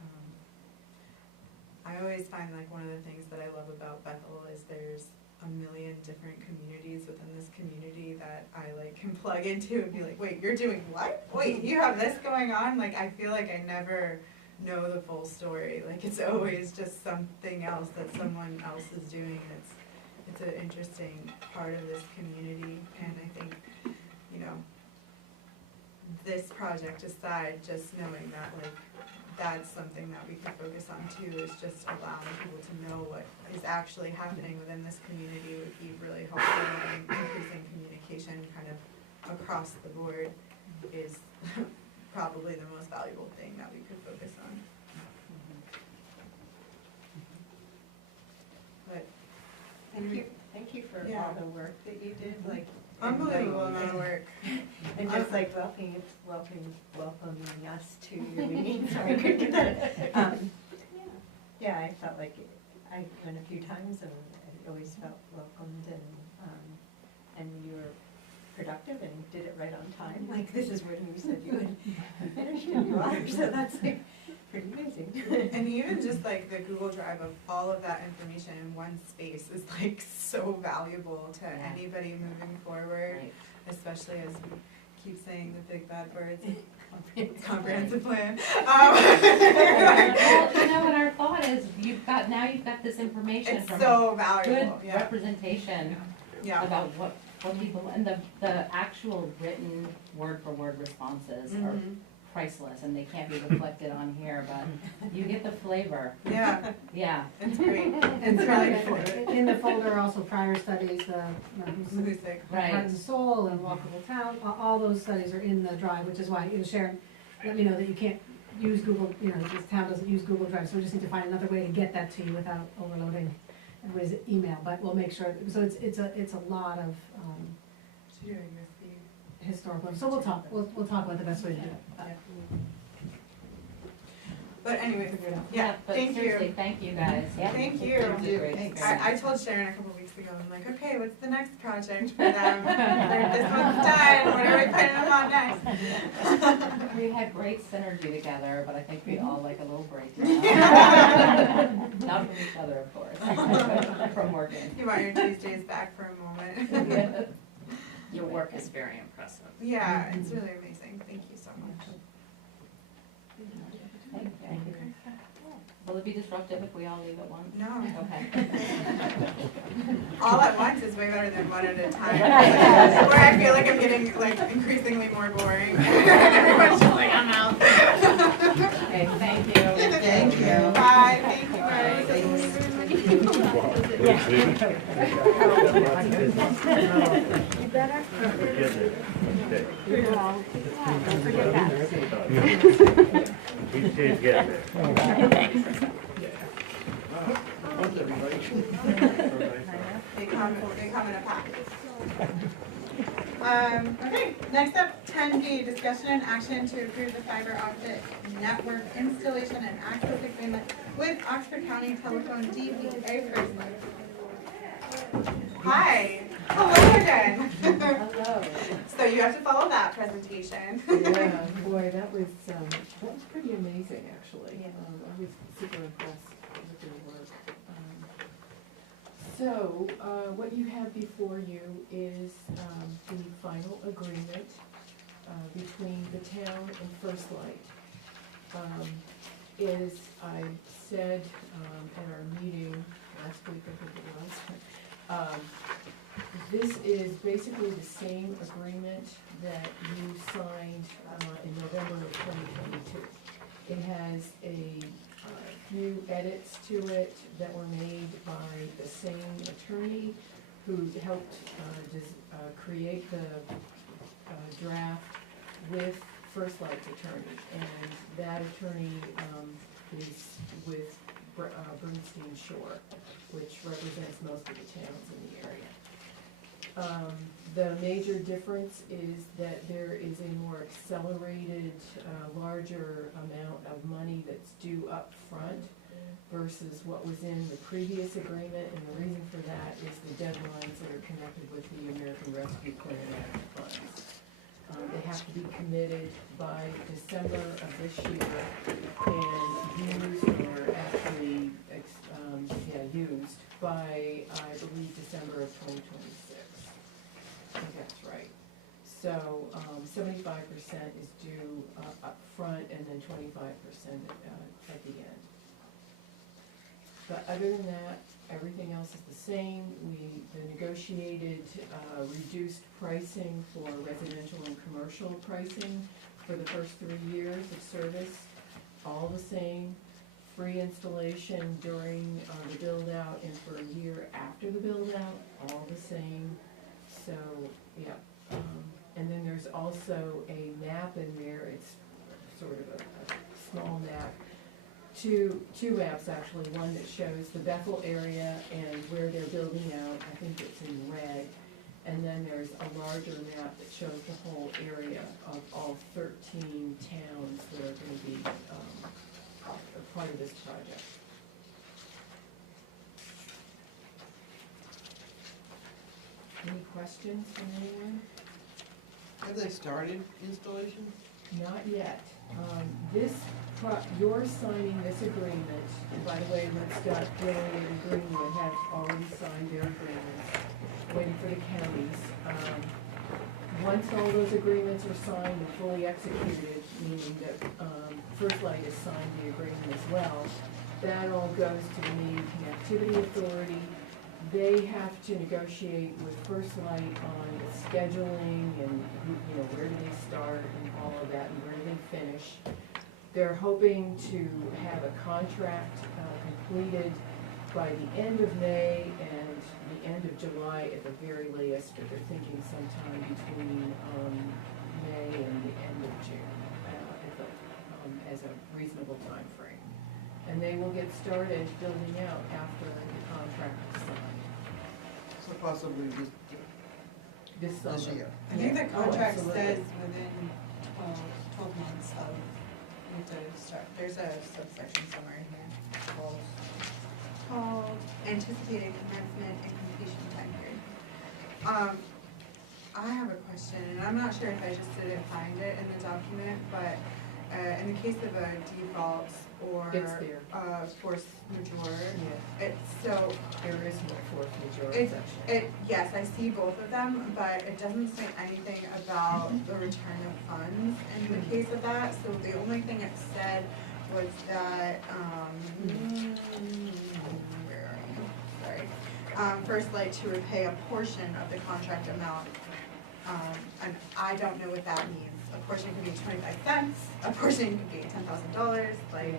I always find one of the things that I love about Bethel is there's a million different communities within this community that I can plug into and be like, wait, you're doing what? Wait, you have this going on? I feel like I never know the full story. It's always just something else that someone else is doing. It's an interesting part of this community, and I think, this project aside, just knowing that like, that's something that we can focus on too, is just allowing people to know what is actually happening within this community would be really helpful, and increasing communication kind of across the board is probably the most valuable thing that we could focus on. But Thank you for Yeah. all the work that you did, like. unbelievable amount of work. And just like welcoming us to your meeting, sorry, I couldn't get that. Yeah, I felt like I went a few times and I always felt welcomed and you were productive and did it right on time. Like, this is when you said you would finish and you are, so that's like pretty amazing. And even just like the Google Drive of all of that information in one space is like so valuable to Yeah. anybody moving forward, Right. especially as we keep saying the big bad words, comprehensive Comprehensive plan. Well, you know what our thought is, you've got this information It's from so good valuable, yeah, representation yeah. about what people, and the actual written word for word responses are Mhm. priceless, and they can't be reflected on here, but you get the flavor, Yeah, yeah. it's great. And It's really in the folder also prior studies, Who's sick? Right. Heart and Soul and Walkable Town, all those studies are in the drive, which is why, Sharon, let me know that you can't use Google, this town doesn't use Google Drive, so we just need to find another way to get that to you without overloading everybody's email, but we'll make sure, so it's a lot of, Should do a USB. historical, so we'll talk about the best way to do it. But anyway, Yeah, but thank seriously, you. thank you guys. Thank you. It was a great Thanks. experience. I told Sharon a couple weeks ago, I'm like, okay, what's the next project for them? This one's done, what are we putting them on next? We had great synergy together, but I think we'd all like a little break now. Not from each other, of course, from working. You want your Tuesdays back for a moment? Your work is very impressive. Yeah, it's really amazing, thank you so much. Thank you. Will it be disruptive if we all leave at once? No, Okay. all at once is way better than one at a time. Where I feel like I'm getting like increasingly more boring. Everyone's just like, I'm out. Okay, thank you. Thank you. Bye, thank you guys. You better. Don't forget that. Each day's getting there. They come in a pack. Okay, next up, 10B, discussion and action to approve the fiber optic network installation and access agreement with Oxford County Telephone DBA First Light. Hi, hello again. Hello. So you have to follow that presentation. Yeah, boy, that was pretty amazing, actually. Yeah. I was super impressed with their work. So, what you have before you is the final agreement between the town and First Light. As I said at our meeting last week, I think it was, this is basically the same agreement that you signed in November of 2022. It has a few edits to it that were made by the same attorney who helped create the draft with First Light's attorney. And that attorney is with Bernstein Shore, which represents most of the towns in the area. The major difference is that there is a more accelerated, larger amount of money that's due up front versus what was in the previous agreement, and the reason for that is the deadlines that are connected with the American Rescue Plan Act funds. They have to be committed by December of this year and used or actually used by, I believe, December of 2026. I think that's right. So 75% is due up front and then 25% at the end. But other than that, everything else is the same. The negotiated reduced pricing for residential and commercial pricing for the first 3 years of service, all the same. Free installation during the build-out and for a year after the build-out, all the same. So, yeah. And then there's also a map in there, it's sort of a small map. Two maps actually, one that shows the Bethel area and where they're building out, I think it's in red. And then there's a larger map that shows the whole area of all 13 towns that are gonna be a part of this project. Any questions from anyone? Have they started installation? Not yet. You're signing this agreement, and by the way, Woodstock, Joey, and Greenwood have already signed their agreements, waiting for the counties. Once all those agreements are signed and fully executed, meaning that First Light has signed the agreement as well, that all goes to the Maine Connectivity Authority. They have to negotiate with First Light on scheduling and, where do they start and all of that, and where do they finish. They're hoping to have a contract completed by the end of May and the end of July at the very latest, but they're thinking sometime between May and the end of June as a reasonable time frame. And they will get started building out after the contract is signed. So possibly This summer. this year? I think the contract absolutely. says within 12 months of, we have to start, there's a subsection somewhere in here called anticipated commencement and completion time period. I have a question, and I'm not sure if I just didn't find it in the document, but in the case of a default or It's there. force majeure, Yeah, it's so, there is no force majeure section. yes, I see both of them, but it doesn't say anything about the return of funds in the case of that. So the only thing it said was that, where are you? Sorry. First Light to repay a portion of the contract amount. And I don't know what that means. A portion could be 25 cents, a portion could be $10,000, like,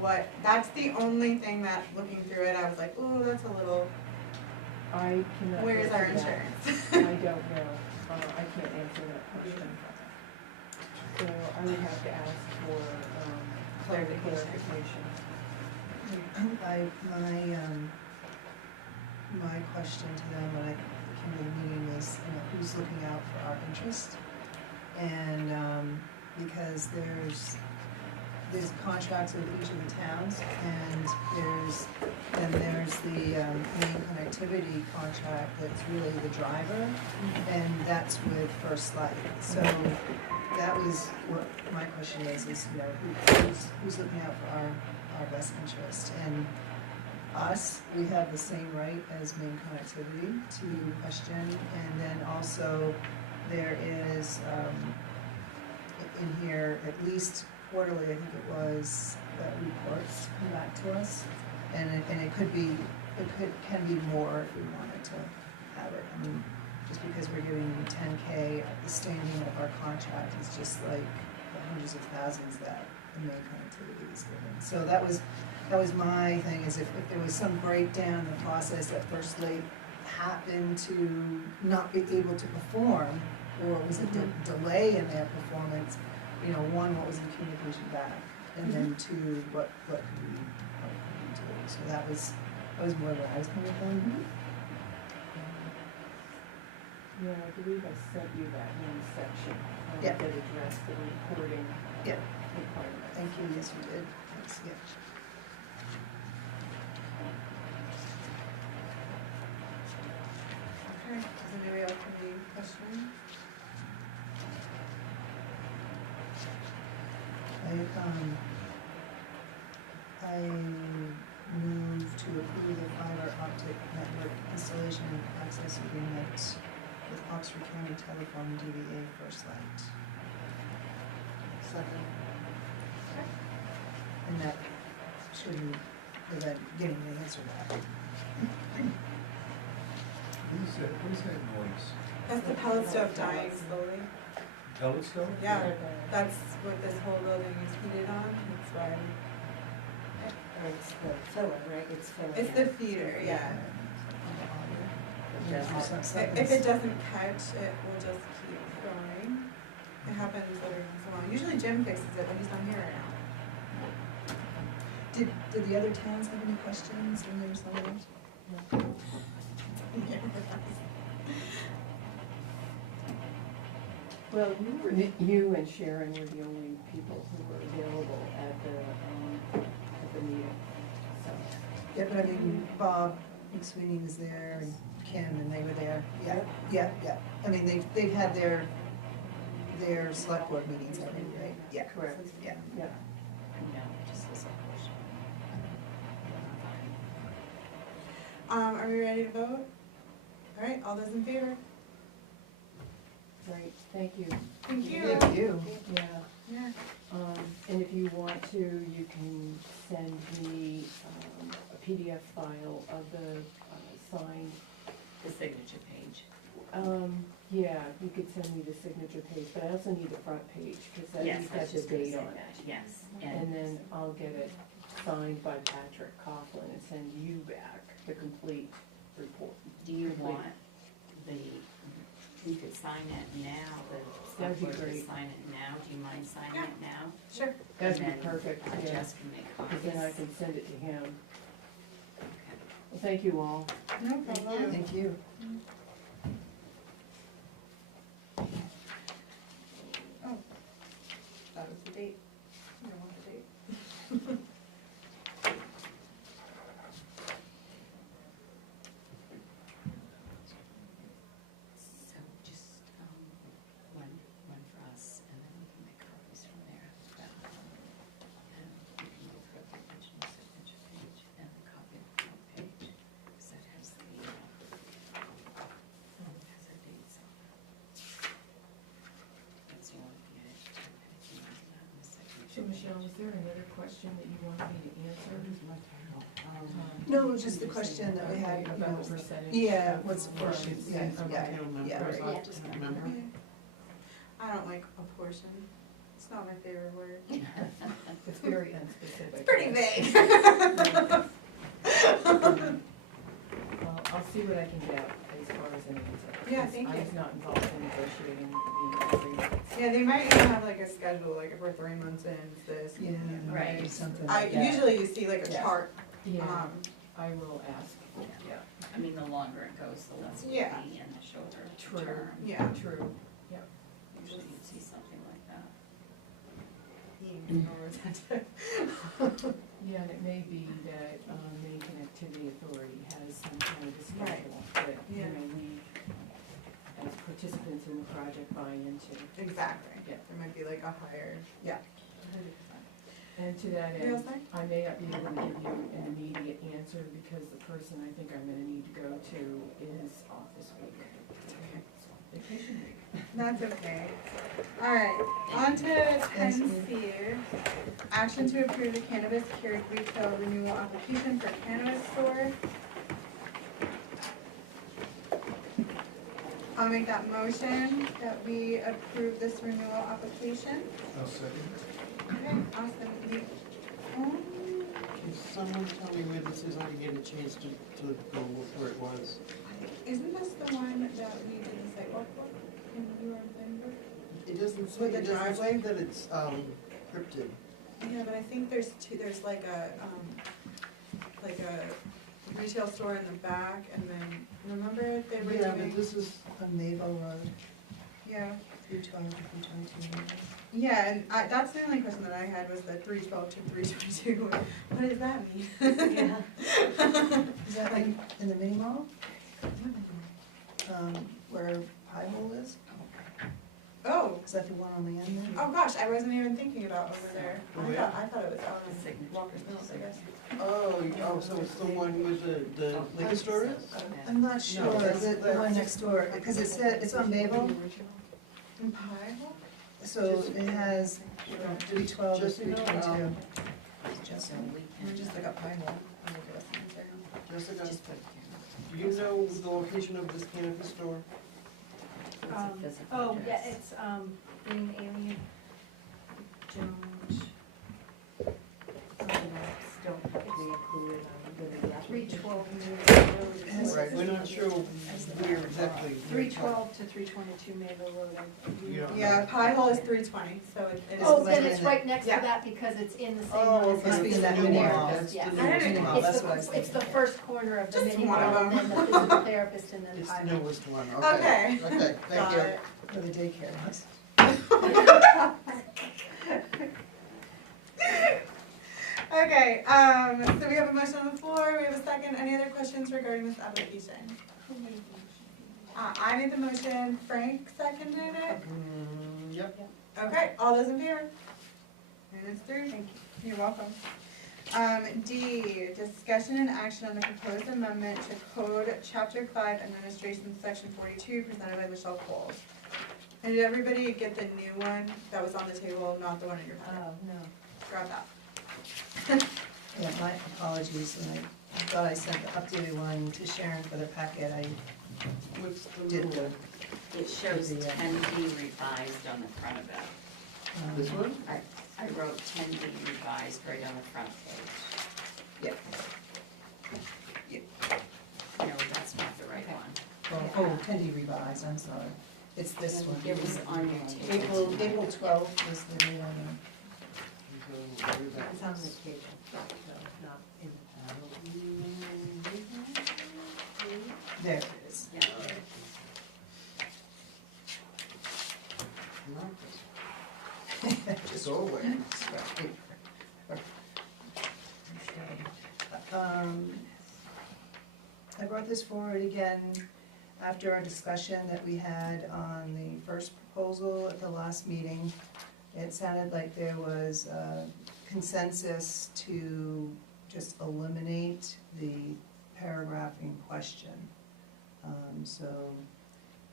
what, that's the only thing that, looking through it, I was like, ooh, that's a little, I cannot. where's our answer that. insurance? I don't know. I can't answer that question. So I would have to ask for clarification. My question to them when I came to the meeting was, who's looking out for our interest? And, because there's contracts with each of the towns, and there's the main connectivity contract that's really the driver, and that's with First Light. So that was what my question is who's looking out for our best interest? And us, we have the same right as main connectivity to question, and then also there is, in here, at least quarterly, I think it was, reports come back to us, and it can be more if we wanted to have it. I mean, just because we're giving you 10K, the standing of our contract is just like the hundreds of thousands that the main connectivity is given. So that was my thing, is if there was some breakdown in the process that First Light happened to not be able to perform, or was a delay in their performance, one, what was the communication back, and then two, what could we do? So that was more where I was coming from. Yeah, I believe I sent you that one section Yeah. that addressed the reporting Yeah. requirements. Thank you, yes, you did. Thanks, yeah. Okay, does anybody else have any questions? I move to approve the fiber optic network installation and access agreement with Oxford County Telephone DBA First Light. Second. And that shouldn't prevent getting the answer back. what is that noise? That's the pellet stove dying slowly. Pellet stove? Yeah, that's what this whole building is heated on, that's why. Or it's the filler, right? It's filler. It's the feeder, yeah. Yeah. If it doesn't catch, it will just keep going. It happens every once in a while. Usually Jim fixes it, but he's not here right now. Did the other towns have any questions when they were signed? Well, you and Sharon were the only people who were available at the meeting, so. Yeah, but I mean, Bob McSweeney was there, and Kim, and they were there. Yeah, yeah, yeah. I mean, they've had their select board meetings already, right? Yeah. Correct. Yeah. Yeah. No, just as a portion. Are we ready to vote? All right, all those in favor? Great, thank you. Thank you. Thank you. Yeah. Yeah. And if you want to, you can send me a PDF file of the signed. The signature page. Yeah, you could send me the signature page, but I also need the front page, because that Yes, has I got was the just gonna date say on that, it. yes. And then I'll get it signed by Patrick Coughlin and send you back the complete report. Do you want you could sign it now, the That'd select be board could great. sign it now, do you mind signing it now? Sure. That'd be And then perfect, yeah. Jess can make copies. Because then I can send it to him. Okay. Well, thank you all. No problem. Thank you. Oh, that was the date. You don't want the date. So just, one for us, and then we can make copies from there. And you can look for the original signature page and a copy of the front page, because that has the dates on it. That's the only thing I anything like that in the signature. So Michelle, is there another question that you wanted me to answer? No, it was just the question that we had, you About know, the percentage? yeah, what's the Right. portion? Yeah, yeah, yeah, right. Yeah. I don't like apportion. It's not my favorite word. It's very unspecific. It's pretty vague. Well, I'll see what I can get as far as an answer. Yeah, thank I you. was not involved in negotiating the agreement. Yeah, they might even have like a schedule, like if we're 3 months in, it's this. Yeah, Right. right, something I, like that. usually you see like a Yeah. chart. Yeah, Um, I will ask, yeah. I mean, the longer it goes, the less it will Yeah. be, and the shorter True. term. Yeah. True, yeah. Usually you'd see something like that. Yeah, and it may be that Maine Connectivity Authority has some kind of a schedule that, you Yeah. know, we, as participants in the project, buy into. Exactly. Yeah. There might be like a higher. Yeah. And to that You all end, set? I may not be able to give you an immediate answer because the person I think I'm gonna need to go to is off this week. Vacation week. That's okay. All right, on to 10C. Action to approve the cannabis cured retail renewal application for cannabis store. I'll make that motion that we approve this renewal application. I'll second. Okay, awesome. Can someone tell me where this is? I didn't get a chance to go where it was. Isn't this the one that we did the sidewalk for? And you were on planning board? It doesn't say, With the it doesn't say driveway? that it's cryptid. Yeah, but I think there's two, there's like a retail store in the back, and then, remember they were Yeah, doing? but this is, On Maple Road, Yeah, 312 to 322. yeah, and that's the only question that I had was the 312 to 322, what does that mean? Yeah. Is that like in the mini mall? Where High Hole is? Oh, Is that the one on the end there? oh gosh, I wasn't even thinking about over there, Where? I thought it was out in Signature. Walker's Mills, I guess. Oh, so it's the one where the liquor store is? I'm not sure, No, is it the one next door? Because it said, it's on Maple, In Pie Hole? so it has 312 to Just, you know, 322. So we Let me can just look up Pie Hole. I'll look it up in a second. Jessica, just put it Do you know the location of this cannabis store? It's a physical Oh, yeah, address. it's, Green Alien Jones. Don't have to be included on the. 312 Right, we're not sure where exactly. 312 to 322 Mayville Road. You don't know. Yeah, Pie Hole is 320, so it is. Oh, like then in it's the- right next to Yeah. that because it's in the same Oh, one as okay. Must be in that New mini mall. mall. That's the Yeah. new I don't Mini know. mall, that's what I was It's the thinking. first corner of the Just mini one mall, of and then the physical therapist, and then It's Pie the Hole. newest one, Okay. okay. Okay, thank Got you. it. For the daycare, yes. Okay, so we have a motion on the floor, we have a second, any other questions regarding this application? I made the motion, Frank seconded it, Yep. okay, all those in favor? And it's through. Thank you. You're welcome. D, discussion and action on the proposed amendment to Code Chapter 5 Administration Section 42 presented by W.H.A.T. And did everybody get the new one that was on the table, not the one in your packet? Oh, no. Grab that. Yeah, my apologies, and I thought I sent the updated one to Sharon for the packet, I What's the did new the, one? It shows The, 10D revised on the front of it. This one? I wrote 10D revised right on the front page. yeah, No, that's not the right one. oh, 10D revised, I'm sorry. It's this one. It was on your table. April 12th was the date on So, where is that? It's on the table, so not in. there it is. Yeah. Not this one. Just over. I brought this forward again after our discussion that we had on the first proposal at the last meeting. It sounded like there was consensus to just eliminate the paragraph in question. So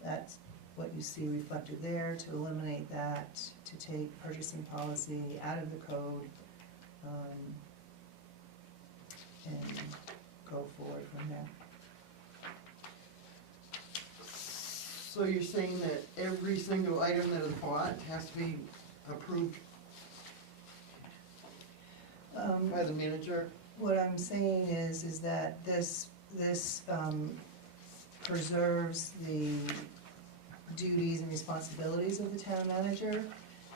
that's what you see reflected there, to eliminate that, to take purchasing policy out of the code, and go forward from there. So you're saying that every single item that is bought has to be approved by the manager? What I'm saying is that this preserves the duties and responsibilities of the town manager,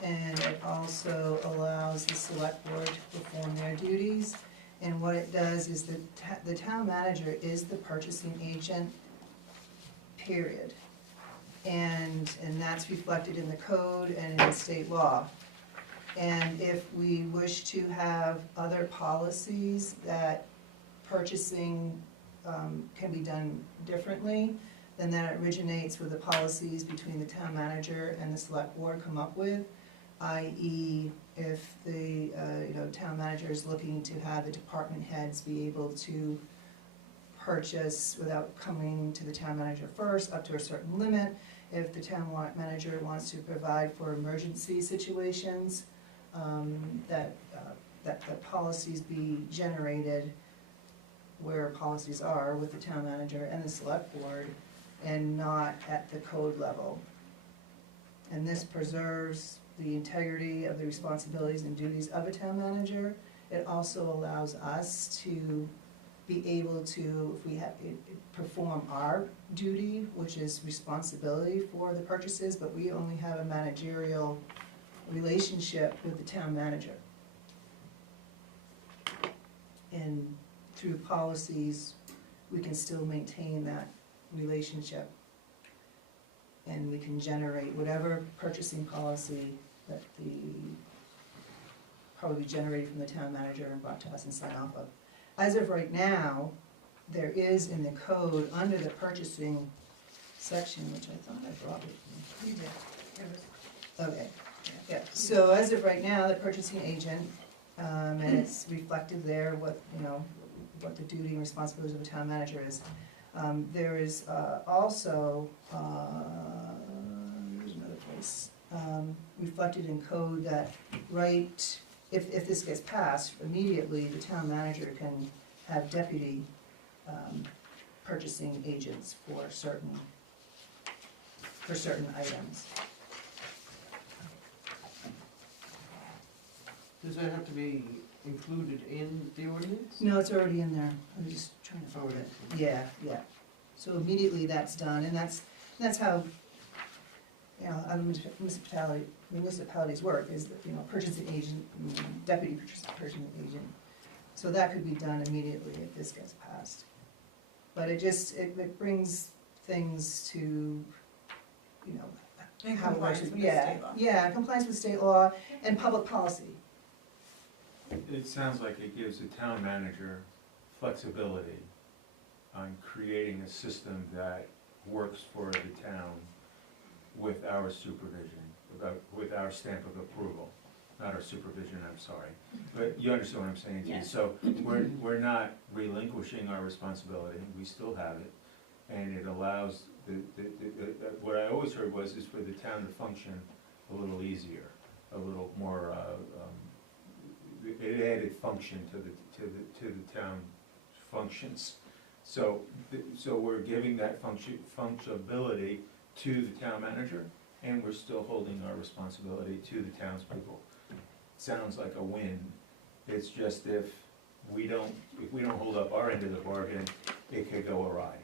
and it also allows the select board to perform their duties. And what it does is the town manager is the purchasing agent, period. And that's reflected in the code and in state law. And if we wish to have other policies that purchasing can be done differently, then that originates with the policies between the town manager and the select board come up with, i.e. if the town manager is looking to have the department heads be able to purchase without coming to the town manager first, up to a certain limit. If the town manager wants to provide for emergency situations, that the policies be generated where policies are with the town manager and the select board, and not at the code level. And this preserves the integrity of the responsibilities and duties of a town manager. It also allows us to be able to, if we have, perform our duty, which is responsibility for the purchases, but we only have a managerial relationship with the town manager. And through policies, we can still maintain that relationship. And we can generate whatever purchasing policy that probably generated from the town manager and brought to us and signed off of. As of right now, there is in the code, under the purchasing section, which I thought I brought with me. Okay, yeah, so as of right now, the purchasing agent, and it's reflected there what the duty and responsibilities of a town manager is. There is also, there's another place, reflected in code that if this gets passed, immediately the town manager can have deputy purchasing agents for certain items. Does that have to be included in the ordinance? No, it's already in there, I'm just trying to find it. Yeah, yeah. So immediately that's done, and that's how, you know, municipalities work, is that, you know, purchasing agent, deputy purchasing agent. So that could be done immediately if this gets passed. But it brings things to, you know, In how it works. compliance with the Yeah, state law. yeah, compliance with state law and public policy. It sounds like it gives the town manager flexibility on creating a system that works for the town with our supervision, with our stamp of approval, not our supervision, I'm sorry. But you understand what I'm saying, T? Yes. So we're not relinquishing our responsibility, we still have it. And it allows, what I always heard is for the town to function a little easier, a little more, it added function to the town functions. So we're giving that functionality to the town manager, and we're still holding our responsibility to the townspeople. Sounds like a win. It's just if we don't hold up our end of the bargain, it could go awry.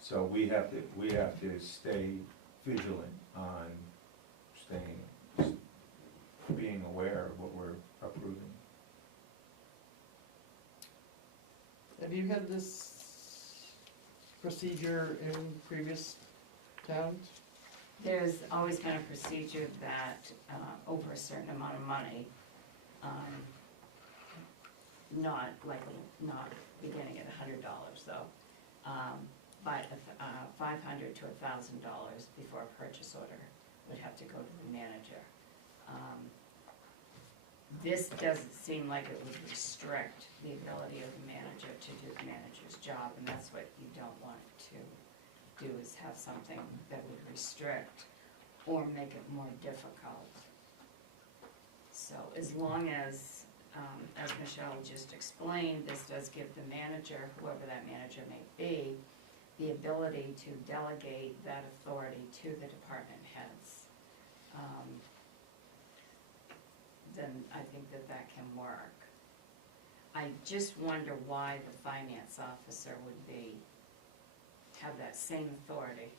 So we have to stay vigilant on being aware of what we're approving. Have you had this procedure in previous towns? There's always been a procedure that, over a certain amount of money, not beginning at $100 though, but $500 to $1,000 before a purchase order would have to go to the manager. This doesn't seem like it would restrict the ability of the manager to do the manager's job, and that's what you don't want to do, is have something that would restrict or make it more difficult. So as long as Michelle just explained, this does give the manager, whoever that manager may be, the ability to delegate that authority to the department heads. Then I think that can work. I just wonder why the finance officer would have that same authority.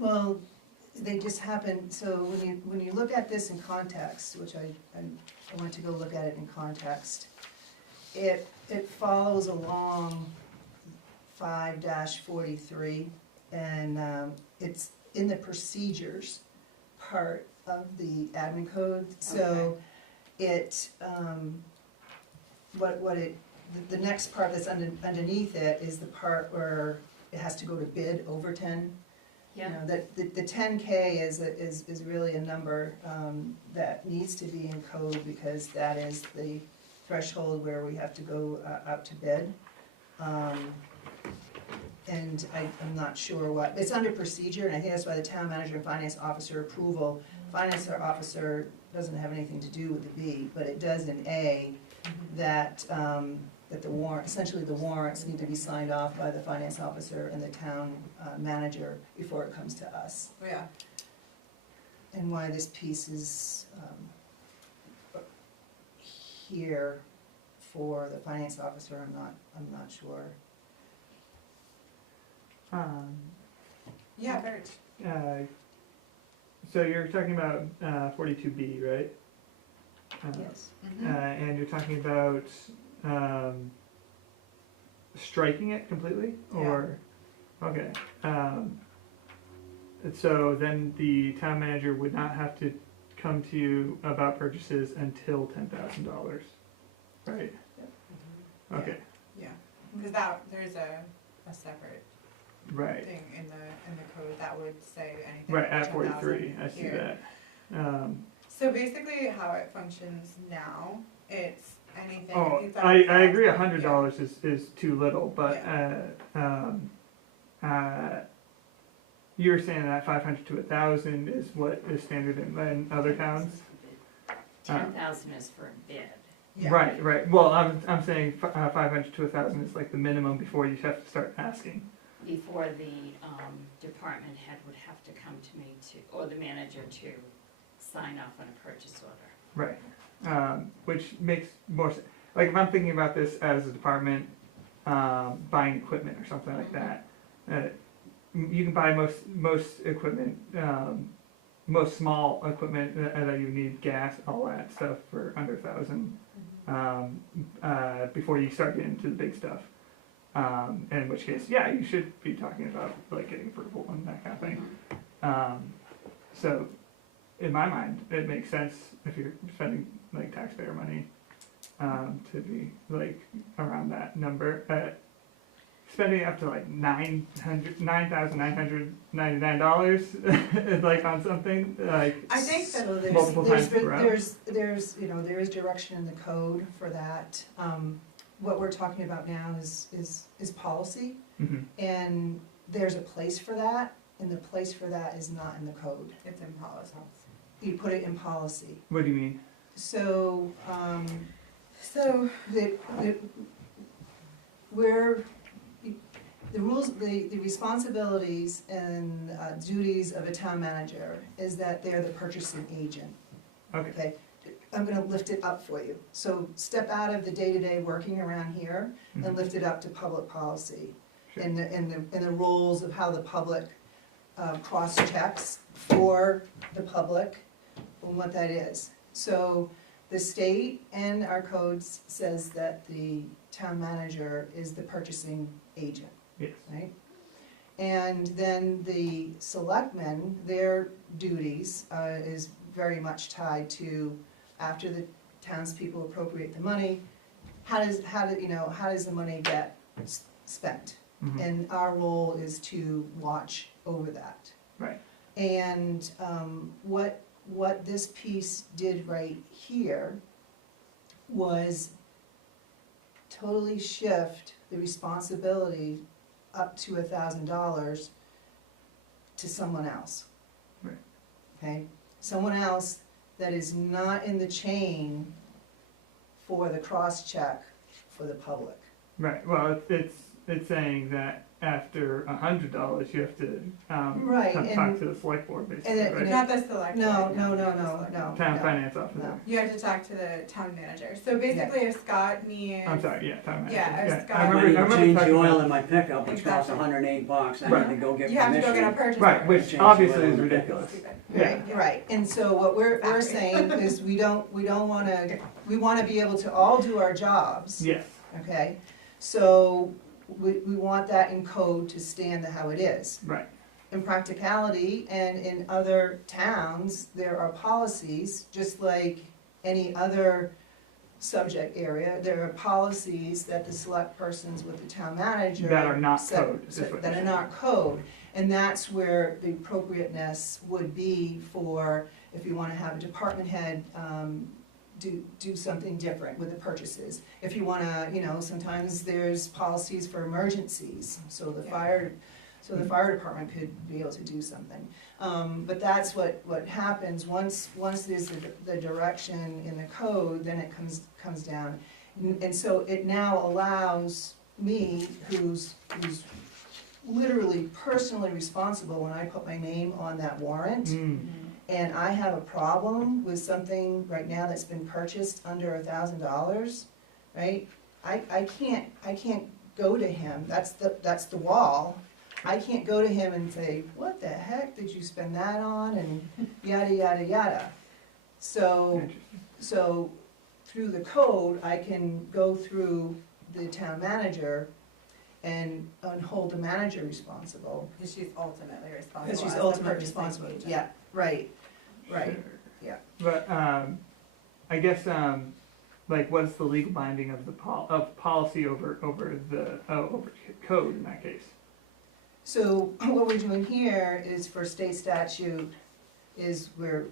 Well, they just happen, so when you look at this in context, which I went to go look at it in context, it follows along 5-43, and it's in the procedures part of the admin code. So it, the next part that's underneath it is the part where it has to go to bid over 10. Yeah. You know, that the 10K is really a number that needs to be in code, because that is the threshold where we have to go out to bid. And I'm not sure what, it's under procedure, and I think that's why the town manager and finance officer approval. Finance officer doesn't have anything to do with the B, but it does in A, that the warrant, essentially the warrants need to be signed off by the finance officer and the town manager before it comes to us. Yeah. And why this piece is here for the finance officer, I'm not sure. Yeah, Bert. So you're talking about 42B, right? Yes. And you're talking about striking it completely, or okay. So then the town manager would not have to come to you about purchases until $10,000, right? Okay. Yeah, because there's a separate Right. thing in the code that would say anything. Right, over at 43, 10,000 I see here. that. So basically how it functions now, it's anything. Oh, it's I like agree, $1,000, $100 is too little, but you were saying that 500 to 1,000 is what is standard in other towns? 10,000 is for a bid. Yeah. Right, well, I'm saying 500 to 1,000 is like the minimum before you have to start asking. Before the, department head would have to come to me or the manager to sign off on a purchase order. Right, which makes more sense. Like if I'm thinking about this as a department, buying equipment or something like that, you can buy most equipment, most small equipment that you need, gas, all that stuff for under 1,000, before you start getting into the big stuff. In which case, yeah, you should be talking about like getting approval and that kind of thing. So, in my mind, it makes sense if you're spending like taxpayer money, to be like around that number. Spending up to like $9,999 like on something like I think that So multiple times per hour. there's, you know, there is direction in the code for that. What we're talking about now is policy, Mhm. and there's a place for that, and the place for that is not in the code. it's in policy. You put it in policy. What do you mean? So, So, where the rules, the responsibilities and duties of a town manager is that they're the purchasing agent. Okay. I'm gonna lift it up for you. So step out of the day-to-day working around here and Mhm. lift it up to public policy. Sure. And the rules of how the public cross-checks for the public and what that is. So the state and our codes says that the town manager is the purchasing agent, Yes. right? And then the selectmen, their duties is very much tied to, after the townspeople appropriate the money, how does the money get spent? Mhm. And our role is to watch over that. Right. And what this piece did right here was totally shift the responsibility up to $1,000 to someone else. Right. Okay, someone else that is not in the chain for the cross-check for the public. Right. Well, it's saying that after $100, you have to Right, come and- talk to the select board, basically, and it- right? not the select. No, board, no, not the no, select no, board. Town no. finance officer. No. You have to talk to the town manager. So basically, if Scott needs. I'm sorry. Yeah, town manager. Yeah, I was I got- remember. I need to change the talking oil about- in my pickup, which costs Exactly. $108, I Right. need to go get You have to go get a permission. purchase Right, order. which Change the obviously oil is in the ridiculous. Stupid. Yeah. Right, and so what we're Factory. saying is we don't wanna, we wanna be able to all do our jobs, Yes. okay? So we want that in code to stand how it is. Right. In practicality and in other towns, there are policies, just like any other subject area, there are policies that the select persons with the town manager. That are not set- code, is what That you're are not code, and that's where the appropriateness would be for, if you wanna have a department head, do something different with the purchases. If you wanna, sometimes there's policies for emergencies, so the Yeah. fire department could be able to do something. But that's what happens, once there's the direction in the code, then it comes down. And so it now allows me, who's literally personally responsible when I put my name on that warrant, Mm. and I have a problem with something right now that's been purchased under $1,000, right? I can't go to him, that's the wall. I can't go to him and say, what the heck did you spend that on, and yada, yada, yada. So through the code, I can go through the town manager and hold the manager responsible. Because she's ultimately responsible. Because she's as the ultimately purchasing responsible, agent. yeah, right, Sure. yeah. But I guess like what's the legal binding of the policy over code in that case? So what we're doing here is for state statute is where,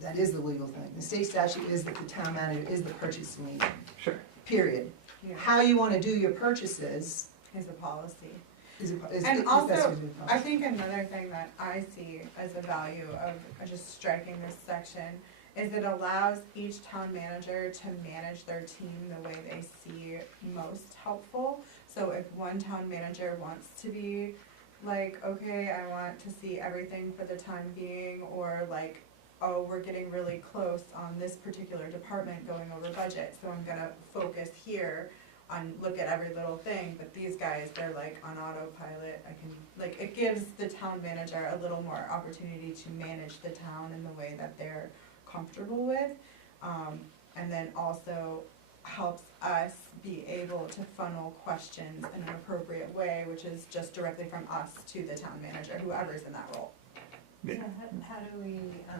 that is the legal thing. The state statute is that the town manager is the purchasing agent, Sure. period. Yeah. How you wanna do your purchases Is a policy. is And that's also, what we I think another thing that I see as a value of just striking this section is it allows each town manager to manage their team the way they see most helpful. So if one town manager wants to be like, okay, I want to see everything for the time being, or like, oh, we're getting really close on this particular department going over budget, so I'm gonna focus here on, look at every little thing, but these guys, they're like on autopilot. I can, like, it gives the town manager a little more opportunity to manage the town in the way that they're comfortable with. And then also helps us be able to funnel questions in an appropriate way, which is just directly from us to the town manager, whoever's in that role. So how do we, how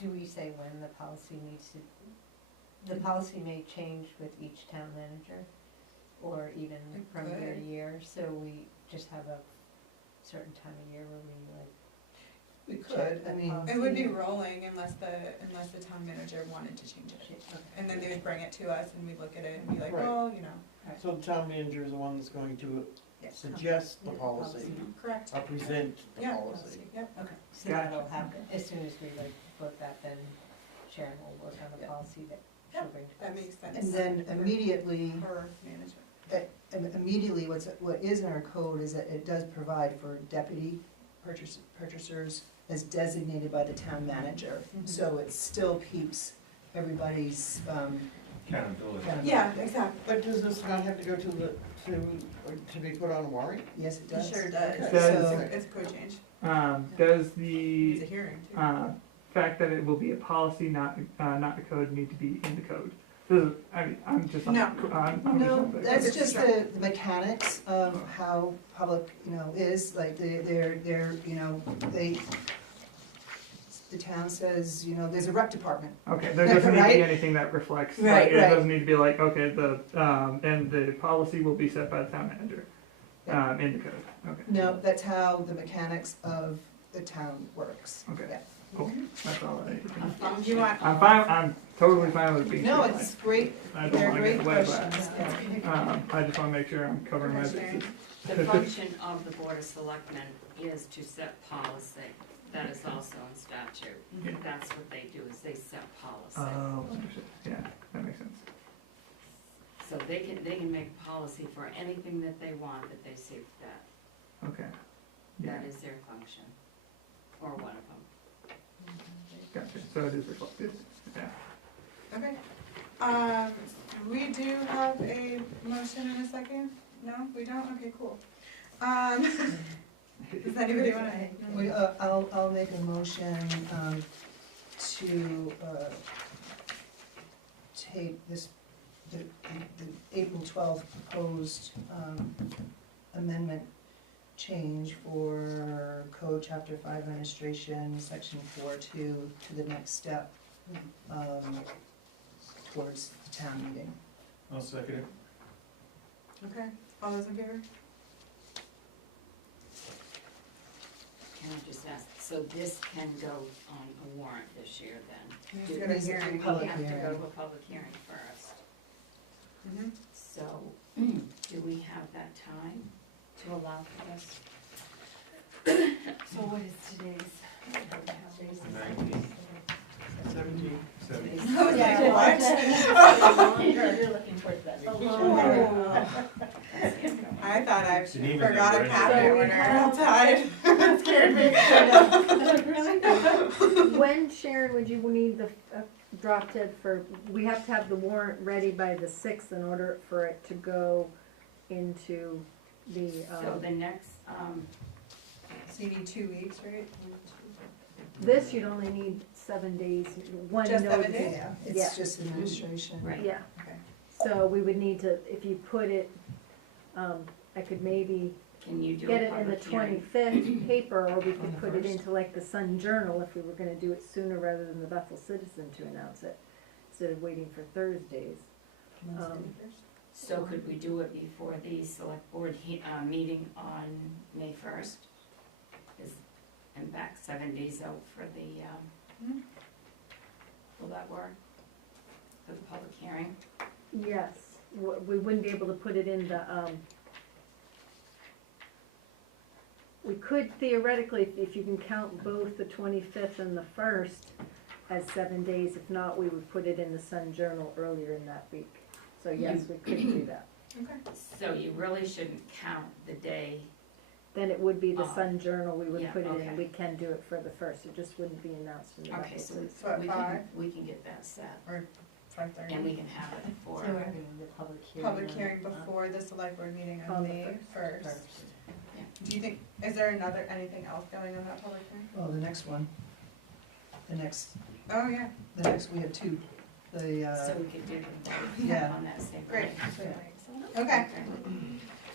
do we say when the policy needs to, the policy may change with each town manager, or even from year to year, so we just have a certain time of year where we like. We could, I mean. It would be rolling unless the town manager wanted to change it. And then they would bring it to us and we'd look at it and be like, Right. well, you know. So the town manager is the one that's going to Yes. suggest the policy, Correct. or present the Yeah. policy. Yep. Okay, so that'll happen, as soon as we like vote that, then Sharon will work on the policy that she'll bring to us. That makes sense. And then immediately, For management. immediately, what is in our code is that it does provide for deputy purchasers as designated by the town manager. So it still keeps everybody's, Accountability. Yeah, exactly. But does this not have to go to be put on a warrant? yes, it It does. sure does. Okay, Does- so- It's a code change. Does It's a the hearing too. fact that it will be a policy, not the code, need to be in the code? I mean, I'm just on. No. I'm No, just on that's It's just structured. the mechanics of how public, is, like, they're, the town says, there's a rec department. Okay, there doesn't need to Right? be anything that reflects, Right, like, it right. doesn't need to be like, okay, and the policy will be set by the town manager, in the code, okay. No, that's how the mechanics of the town works. Okay. Yeah. Cool, that's all I need to know. You want, I'm fine, I'm totally fine with being. No, streamlined. it's great, I don't they're wanna great get away with questions, yeah. I just wanna make sure I'm covering my Okay, bases. The function of the Board of Selectmen is to set policy. That is also in statute. Yeah. That's what they do, is they set policy. Oh, understood. Yeah, that makes sense. So they can make policy for anything that they want that they see fit. Okay. Yeah, That is their function, or one of them. gotcha, so it is reflected, yeah. okay. We do have a motion in a second? No, we don't? Okay, cool. Does anybody want to? I'll make a motion, to, take this, the April 12th proposed, amendment change for Code Chapter 5 Administration, Section 4.2, to the next step, towards the town meeting. I'll second it. Okay, all those in favor? Can I just ask, so this can go on a warrant this year then? Just Do go to we hearing. we Public have to go hearing. to a public hearing first? Mhm. So, do we have that time to allow for this? So what is today's? 19, 17, 17. I was like, what? You're looking forward to that. I thought I It's an even forgot a number cabinet anyway. when we were outside. That scared me. When, Sharon, would you need the drop dead for, we have to have the warrant ready by the 6th in order for it to go into the, So the next, So you need 2 weeks, right? this you'd only need 7 days, one notice. Just 7 days? Yeah, Yeah. it's just administration. right. Yeah, Okay. so we would need to, if you put it, I could maybe Can you do get a it in the public hearing? 25th paper, or we On could the put it 1st. into like the Sun Journal if we were gonna do it sooner rather than the Bethel Citizen to announce it, instead of waiting for Thursdays. So could we do it before the select board meeting on May 1st? And back 7 days out for the, will that work? For the public hearing? Yes, we wouldn't be able to put it in the, we could theoretically, if you can count both the 25th and the 1st as 7 days. If not, we would put it in the Sun Journal earlier in that week. So yes, we could do that. Okay. So you really shouldn't count the day. Then it would be the Oh. Sun Journal, we would Yeah, put it okay. in, we can do it for the 1st, it just wouldn't be announced in the Okay, Bethel so Police. So at 5 we can get that set, or 5:30? and we can have it for. So we're having the public hearing. Public on- hearing before the select board meeting On on the May First. 1st. Do you think, is there anything else going on that public hearing? Well, the next one, Oh, yeah, the next, we have two. The, So we could do them both Yeah. on that same great. day. Okay,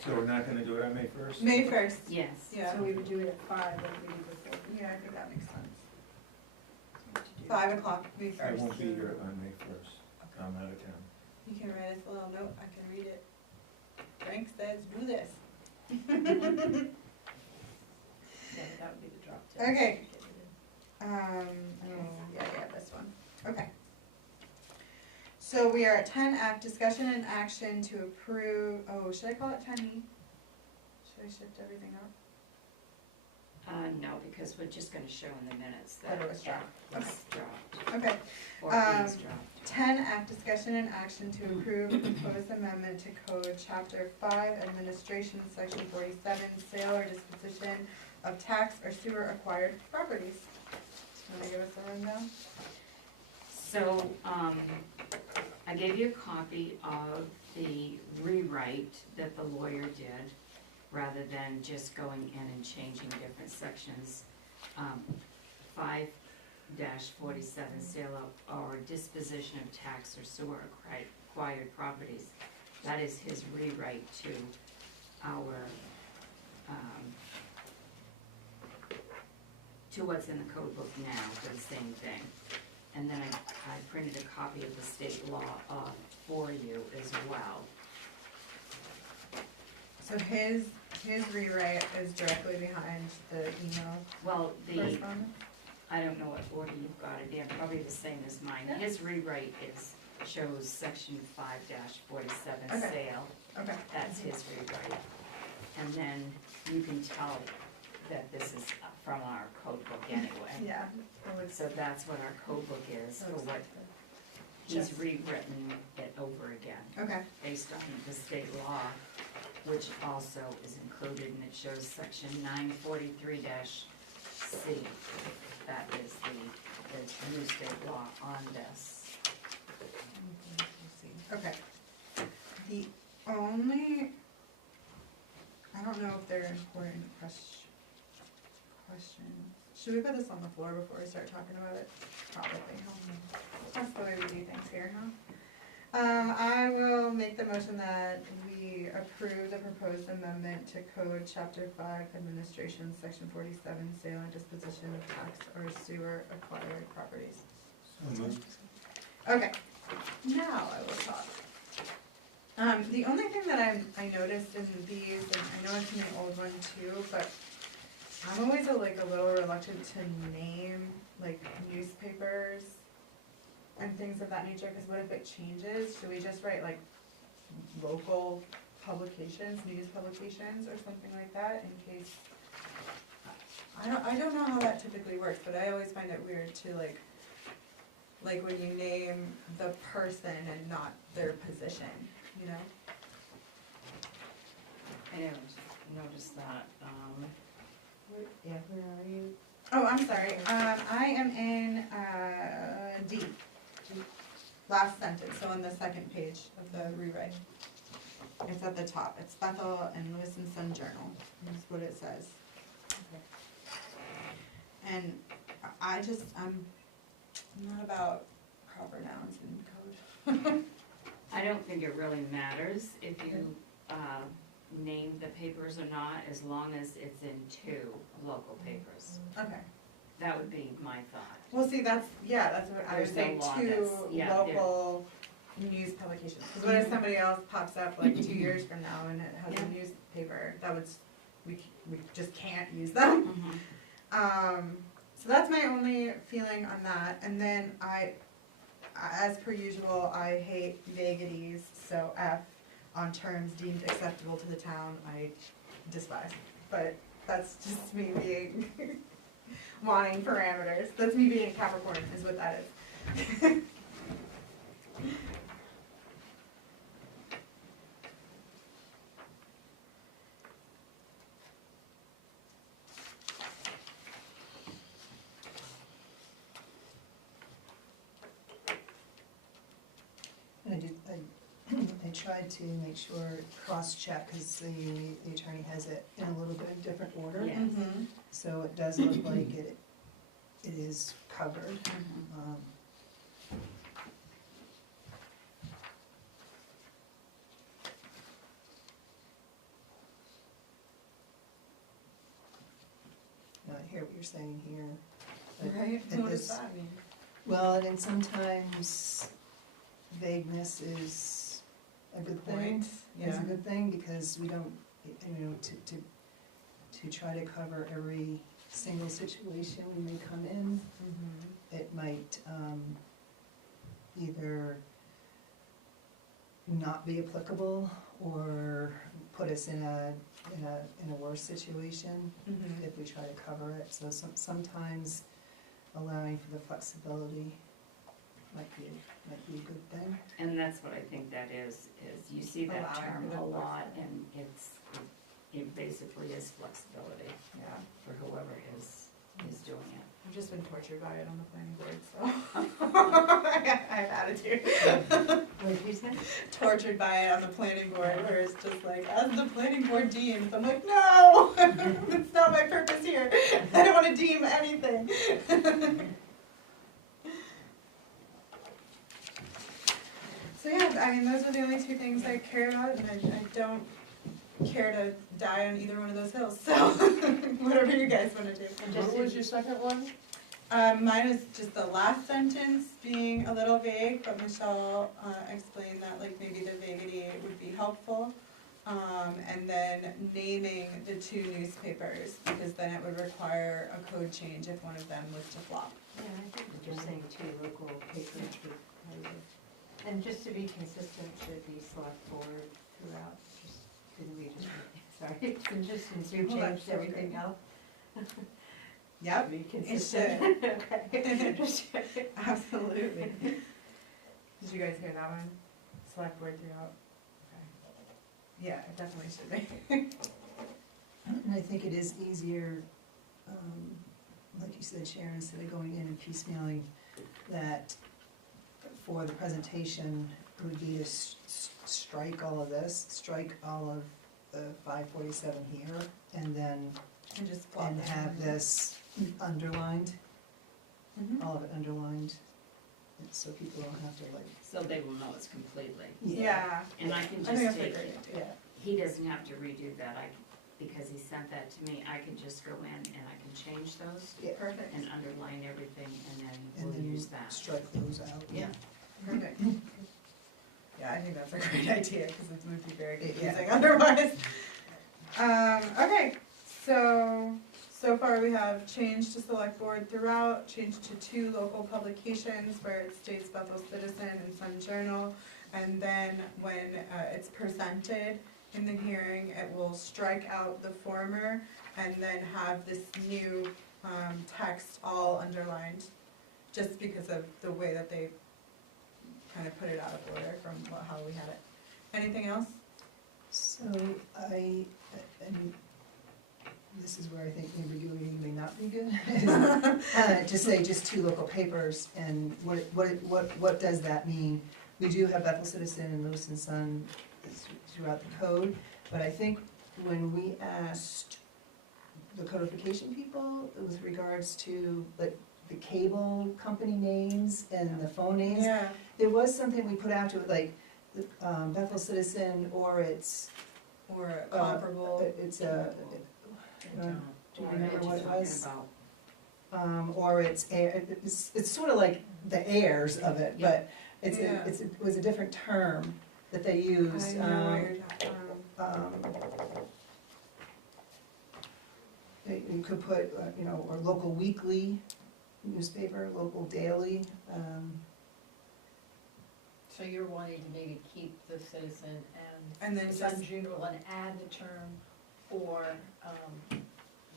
So we're not gonna do it on May first? May 1st. Yes. Yeah, So we would do it at 5 like we did before. yeah, I think that makes sense. 5 o'clock, May 1st. I won't be here on May first. I'm out of town. You can write us a little note, I can read it. Frank says, do this. Yeah, that would be the drop dead. Okay. Yeah, this one, okay. So we are at 10F, discussion and action to approve, should I call it 10E? Should I shift everything up? No, because we're just gonna show in the minutes that. That it was dropped. F was dropped, Okay. or E is dropped. 10F, discussion and action to approve a proposed amendment to code chapter 5, administration, section 47, sale or disposition of tax or sewer acquired properties. Want to give us a rundown? So, I gave you a copy of the rewrite that the lawyer did, rather than just going in and changing different sections. 5-47, sale of or disposition of tax or sewer acquired properties. That is his rewrite to our, to what's in the code book now for the same thing. And then I printed a copy of the state law for you as well. So his rewrite is directly behind the email Well, correspondence? I don't know what order you've got it in, probably the same as mine. Yeah. His rewrite shows section 5-47 Okay. sale, Okay, that's his rewrite. And then you can tell that this is from our code book anyway. yeah. So that's what our code book is, for what he's rewritten it over again, Okay, based on the state law, which also is included, and it shows section 943-C. That is the new state law on this. okay. The only, I don't know if they're important questions. Should we put this on the floor before we start talking about it? Probably, huh? That's the way we do things here, huh? I will make the motion that we approve the proposed amendment to code chapter 5, administration, section 47, sale and disposition of tax or sewer acquired properties. So moved. Okay, now I will talk. The only thing that I noticed in these, and I know it's in the old one too, but I'm always a little reluctant to name like newspapers and things of that nature, because what if it changes? Should we just write like local publications, news publications or something like that in case? I don't know how that typically works, but I always find it weird to like when you name the person and not their position, you know? I never noticed that. Yeah, where are you? Oh, I'm sorry, I am in, D. Last sentence, so on the second page of the rewrite. It's at the top, it's Bethel and Lewis and Sun Journal, is what it says. And I'm not about proper nouns in code. I don't think it really matters if you name the papers or not, as long as it's in 2 local papers. Okay. That would be my thought. Well, see, that's what I would There's say, no law 2 that's- yeah, local news publications. Because what if somebody else pops up like 2 years from now and it has a Yeah. newspaper, we just can't use them. So that's my only feeling on that. And then as per usual, I hate vagaries, so F on terms deemed acceptable to the town, I despise. But That's just me being, wanting parameters. That's me being Capricorn is what that is. I tried to make sure, cross-check, because the attorney has it in a little bit of different order. Yes. Mhm. So it does look like it is covered. Now, I hear what you're saying here. but Right? it What does is- that mean? Well, and sometimes vagueness is a good thing. Point, Is yeah. a good thing, because we don't, to try to cover every single situation we may come in, Mhm. it might, either not be applicable or put us in a worse situation Mhm. if we try to cover it. So sometimes allowing for the flexibility might be a good thing. And that's what I think that is you see that Allowing term for the a lot, and it basically is flexibility, Yeah. for whoever is doing it. I've just been tortured by it on the planning board, so I have attitude. What did you say? Tortured by it on the planning board, where it's just like, as the planning board deems, I'm like, no, that's not my purpose here. I don't want to deem anything. So yeah, I mean, those are the only two things I care about, and I don't care to die on either one of those hills, so whatever you guys want to do. What was your second one? Mine is just the last sentence being a little vague, but Michelle explained that like maybe the vaguity would be helpful. And then naming the two newspapers, because then it would require a code change if one of them was to flop. Yeah, I think what you're saying too, local papers would probably, and just to be consistent, should be select board throughout, didn't we just, sorry, since you Well, that's changed everything else. Yep, Be it consistent. should. Okay. Just- Absolutely. Did you guys hear that one? Select board throughout? Okay. Yeah, it definitely should be. And I think it is easier, like you said, Sharon, instead of going in and piecemealing, that for the presentation, it would be to strike all of this, strike all of the 547 here, and then, And just plop and it have in. this underlined, Mhm. all of it underlined, and so people don't have to like. So they will know it's completely. Yeah. And I can I think just that's a take, great idea. he doesn't have to redo that, because he sent that to me, I can just go in and I can change those Yeah, Perfect. and underline everything, and then and we'll then use that. strike those out. Yeah. Perfect. Yeah, I think that's a great idea, because it would be very Yeah. confusing otherwise. Okay, so far we have changed to select board throughout, changed to 2 local publications where it states Bethel Citizen and Sun Journal. And then when it's presented in the hearing, it will strike out the former and then have this new text all underlined, just because of the way that they kind of put it out of order from how we had it. Anything else? So and this is where I think ambiguity may not be good. To say just 2 local papers, and what does that mean? We do have Bethel Citizen and Lewiston Sun throughout the code, but I think when we asked the codification people with regards to like the cable company names and the phone names, Yeah. there was something we put out to it, like Bethel Citizen, or it's Or comparable. it's a, do you remember what it was? About Or it's sort of like the heirs of it, but Yeah. it was a different term that they used. I know what you're talking about. You could put, or local weekly newspaper, local daily, So you're wanting to maybe keep the Citizen And then the Sun just, Journal and add the term, or,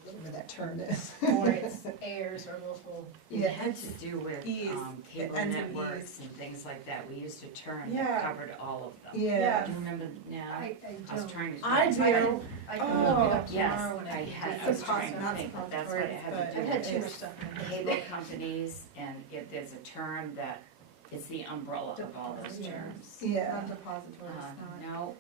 whatever that term is. Or it's heirs or local. It Yeah. had to do with Ease. cable It ends in networks ease. and things like that. We used a term Yeah. that covered all of them. Yeah. Do you remember now? I I was don't. trying to. I think. do. I can look it up Yes, tomorrow when I I had, can I was do trying to Not think, but that's what it had to suppositories, do I've with. had too much stuff. Cable companies, and if there's a term that, it's the umbrella of all those Yeah. terms. Yeah, Not depositories, not. No,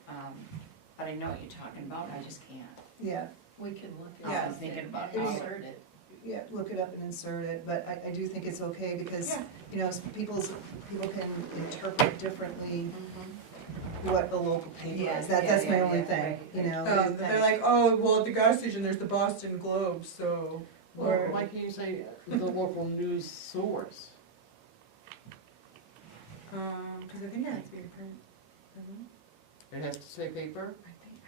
but I know what you're talking about, I just can't. yeah, We can look it Yeah. up. I'm thinking about and all of insert it. yeah, look it up and insert it, but I do think it's okay because, Yeah. you know, people can interpret differently what the local paper Yeah, is. yeah, That's my yeah, only yeah, thing, right, you right. know. They're like, oh, well, at the gas station, there's the Boston Globe, so. Or why can't you say the local news source? Cause I think it has to be a print, doesn't it? It has to say paper? I think,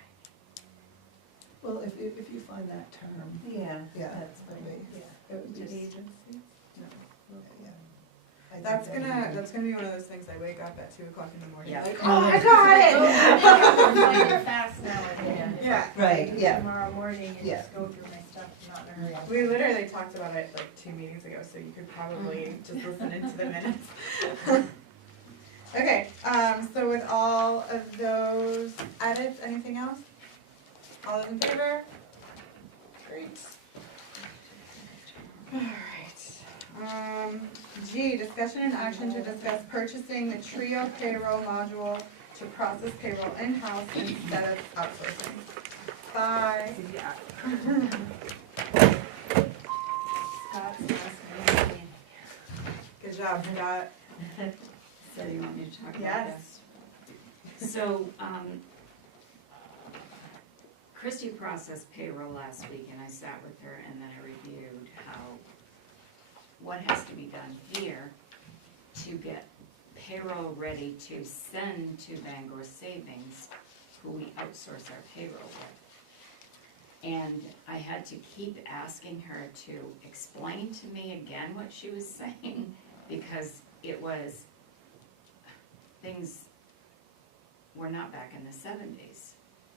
Well, if you find that term, Yeah, yeah, that's fine, right. yeah. It would just, agency? yeah. I think That's that would that's gonna be one of those things I wake up at 2 o'clock in the morning, Yeah. like, Oh, oh, I that's- got it! Find it fast nowadays. Yeah. Right, Like yeah. Tomorrow morning and Yeah. just go through my stuff, not in a hurry. We literally talked about it like 2 meetings ago, so you could probably just listen into the minutes. Okay, so with all of those edits, anything else? All in favor? Great. Alright, G, discussion and action to discuss purchasing the Trio payroll module to process payroll in-house instead of outsourcing. Bye. Scott's asking me. Good job, Scott. So you want me to talk about Yes. this? So, Christy processed payroll last week, and I sat with her, and then I reviewed what has to be done here to get payroll ready to send to Bangor Savings, who we outsource our payroll with. And I had to keep asking her to explain to me again what she was saying, because it was, things were not back in the 70s,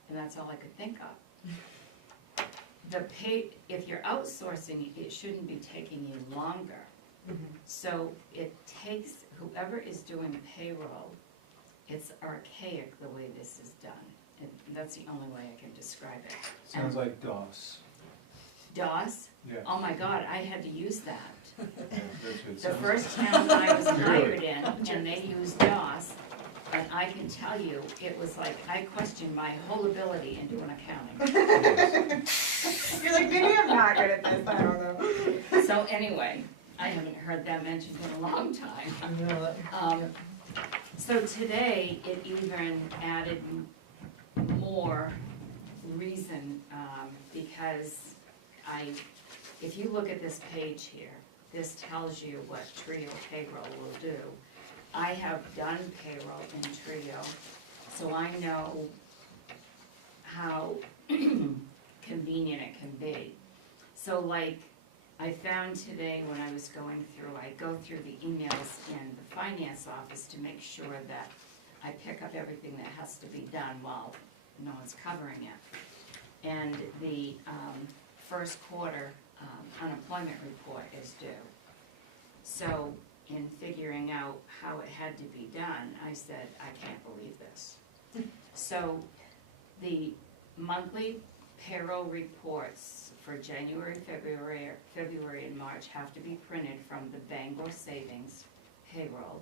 and that's all I could think of. If you're outsourcing, it shouldn't be taking you longer. So it takes, whoever is doing payroll, it's archaic the way this is done. And that's the only way I can describe it. Sounds like DOS. DOS? Yeah. Oh my God, I had to use that. That's what it The sounds first town I was hired in, and they used DOS, and I can tell you, it was like, I questioned my whole ability in doing accounting. You're like, maybe I'm not good at this, I don't know. So anyway, I haven't heard that mentioned in a long time. So today, it even added more reason, because if you look at this page here, this tells you what Trio payroll will do. I have done payroll in Trio, so I know how convenient it can be. So like, I found today when I was going through, I go through the emails in the finance office to make sure that I pick up everything that has to be done while no one's covering it. And the first quarter unemployment report is due. So in figuring out how it had to be done, I said, I can't believe this. So the monthly payroll reports for January, February, and March have to be printed from the Bangor Savings payroll.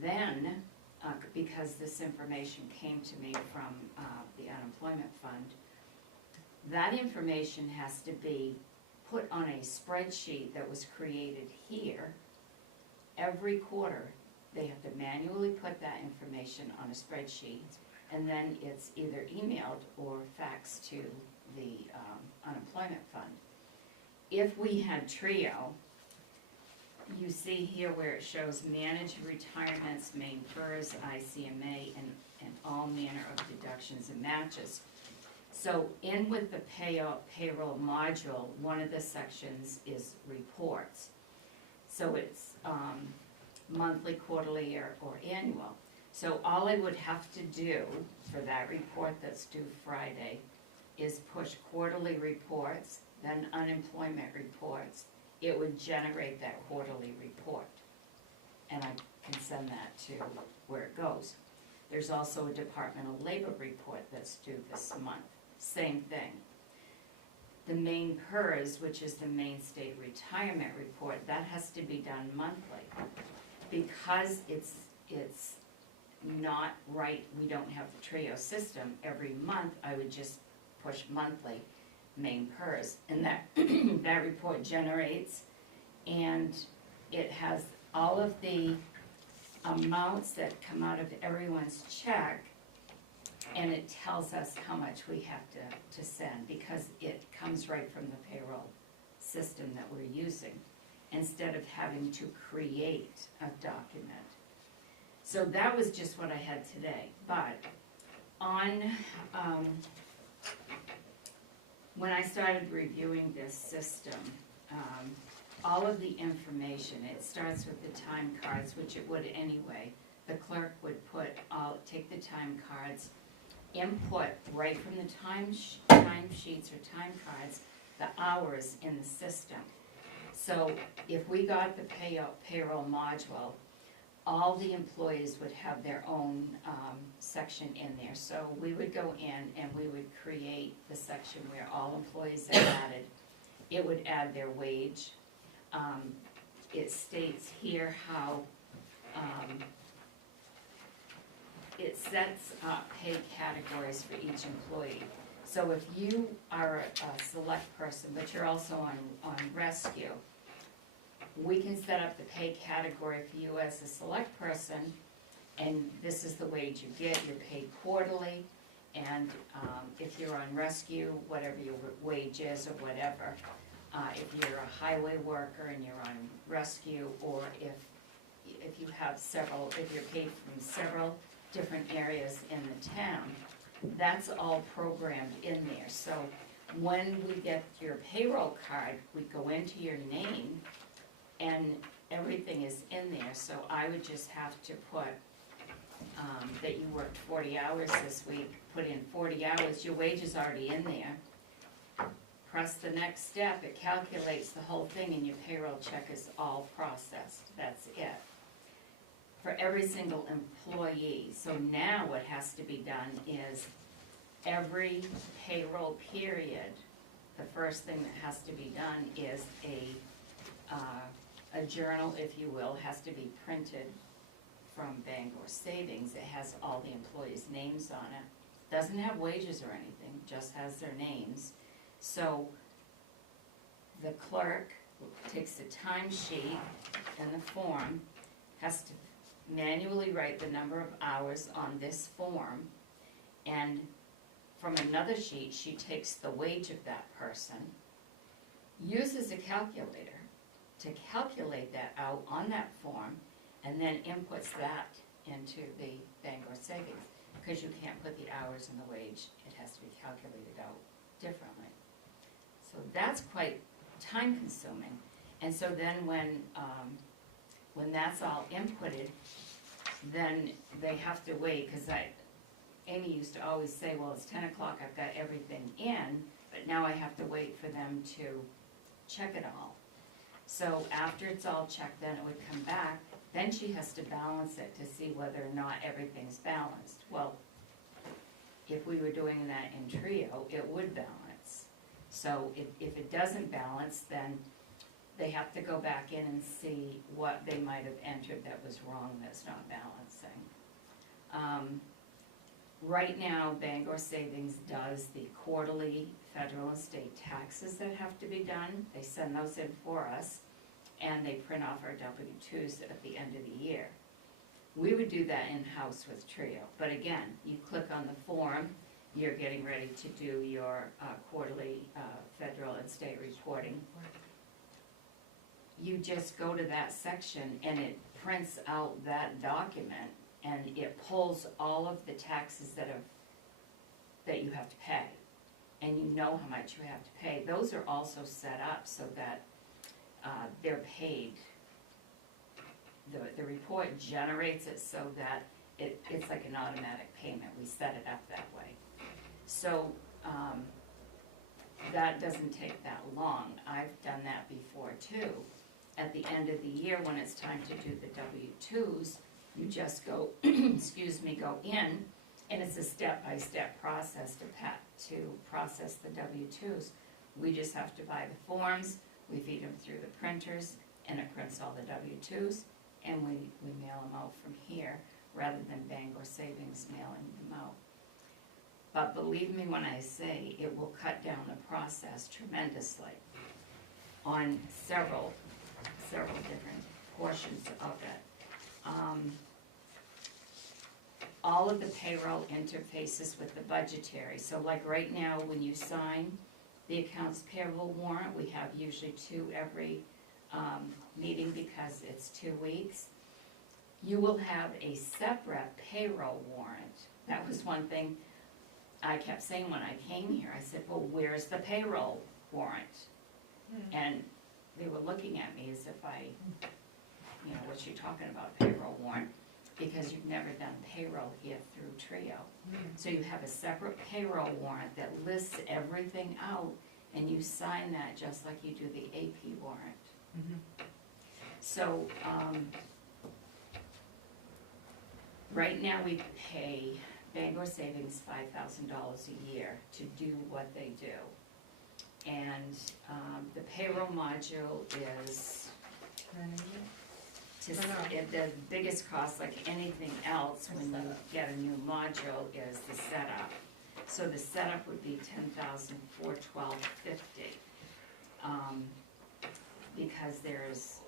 Then, because this information came to me from the unemployment fund, that information has to be put on a spreadsheet that was created here. Every quarter, they have to manually put that information on a spreadsheet, and then it's either emailed or faxed to the unemployment fund. If we had Trio, you see here where it shows managed retirements, main PERS, ICMA, and all manner of deductions and matches. So in with the payroll module, one of the sections is reports. So it's monthly, quarterly, or annual. So all I would have to do for that report that's due Friday is push quarterly reports, then unemployment reports, it would generate that quarterly report. And I can send that to where it goes. There's also a Department of Labor report that's due this month, same thing. The main PERS, which is the main state retirement report, that has to be done monthly. Because it's not right, we don't have the TRIO system, every month I would just push monthly main PERS. And that, that report generates, and it has all of the amounts that come out of everyone's check, and it tells us how much we have to send, because it comes right from the payroll system that we're using, instead of having to create a document. So that was just what I had today, but on, when I started reviewing this system, all of the information, it starts with the time cards, which it would anyway. The clerk would take the time cards, input right from the time sheets or time cards, the hours in the system. So if we got the payroll module, all the employees would have their own section in there. So we would go in and we would create the section where all employees are added. It would add their wage. It states here how it sets up pay categories for each employee. So if you are a select person, but you're also on rescue, we can set up the pay category for you as a select person, and this is the wage you get. You're paid quarterly, and if you're on rescue, whatever your wage is or whatever. If you're a highway worker and you're on rescue, or if you have several, if you're paid from several different areas in the town, that's all programmed in there. So when we get your payroll card, we go into your name and everything is in there. So I would just have to put that you worked 40 hours this week, put in 40 hours, your wage is already in there. Press the next step, it calculates the whole thing, and your payroll check is all processed. That's it. For every single employee. So now what has to be done is every payroll period, the first thing that has to be done is a journal, if you will, has to be printed from Bangor Savings. It has all the employees' names on it. Doesn't have wages or anything, just has their names. So the clerk takes the timesheet and the form, has to manually write the number of hours on this form, and from another sheet, she takes the wage of that person, uses a calculator to calculate that out on that form, and then inputs that into the Bangor Savings, because you can't put the hours in the wage, it has to be calculated out differently. So that's quite time consuming. And so then when that's all inputted, then they have to wait, because Amy used to always say, well, it's 10 o'clock, I've got everything in, but now I have to wait for them to check it all. So after it's all checked, then it would come back, then she has to balance it to see whether or not everything's balanced. Well, if we were doing that in TRIO, it would balance. So if it doesn't balance, then they have to go back in and see what they might have entered that was wrong, that's not balancing. Right now, Bangor Savings does the quarterly federal and state taxes that have to be done. They send those in for us, and they print off our W-2s at the end of the year. We would do that in-house with TRIO, but again, you click on the form, you're getting ready to do your quarterly federal and state reporting. You just go to that section and it prints out that document, and it pulls all of the taxes that you have to pay, and you know how much you have to pay. Those are also set up so that they're paid. The report generates it so that it's like an automatic payment. We set it up that way. So that doesn't take that long. I've done that before too. At the end of the year, when it's time to do the W-2s, you just go, excuse me, go in, and it's a step-by-step process to process the W-2s. We just have to buy the forms, we feed them through the printers, and it prints all the W-2s, and we mail them out from here, rather than Bangor Savings mailing them out. But believe me when I say, it will cut down the process tremendously on several different portions of it. All of the payroll interfaces with the budgetary. So like right now, when you sign the accounts payable warrant, we have usually 2 every meeting because it's 2 weeks. You will have a separate payroll warrant. That was one thing I kept saying when I came here. I said, well, where's the payroll warrant? And they were looking at me as if what you talking about, payroll warrant? Because you've never done payroll here through Trio. So you have a separate payroll warrant that lists everything out, and you sign that just like you do the AP warrant. So, right now we pay Bangor Savings $5,000 a year to do what they do. And the payroll module is, the biggest cost, like anything else, when you get a new module, is the setup. So the setup would be $10,412.50. Because there's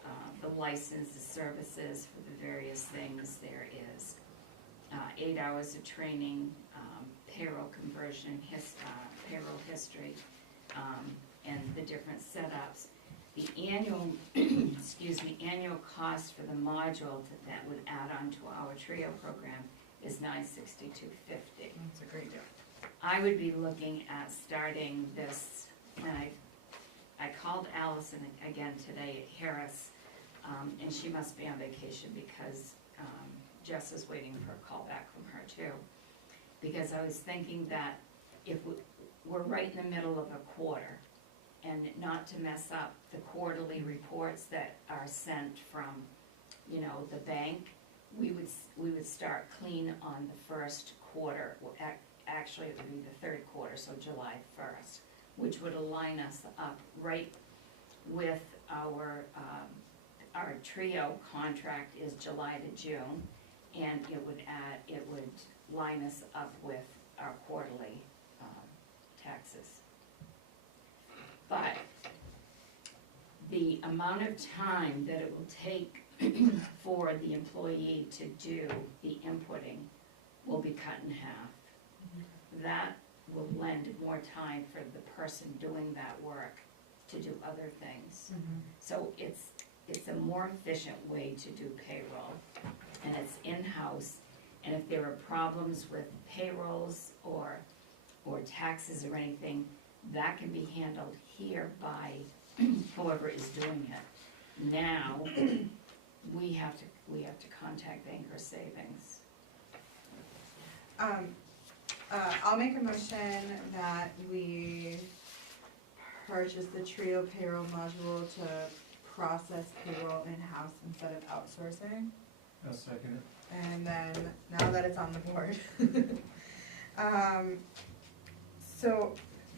the license, the services for the various things. There is 8 hours of training, payroll conversion, payroll history, and the different setups. The annual, annual cost for the module that would add on to our Trio program is $962.50. That's a great deal. I would be looking at starting this, and I called Allison again today at Harris, and she must be on vacation because Jess is waiting for a call back from her too. Because I was thinking that if we're right in the middle of a quarter, and not to mess up the quarterly reports that are sent from, the bank, we would start clean on the first quarter. Actually, it would be the third quarter, so July 1st, which would align us up right with our Trio contract is July to June, and it would line us up with our quarterly taxes. But the amount of time that it will take for the employee to do the inputting will be cut in half. That will lend more time for the person doing that work to do other things. So it's a more efficient way to do payroll, and it's in-house. And if there are problems with payrolls or taxes or anything, that can be handled here by whoever is doing it. Now, we have to contact Bangor Savings. I'll make a motion that we purchase the Trio payroll module to process payroll in-house instead of outsourcing. I'll second it. And then, now that it's on the board. So,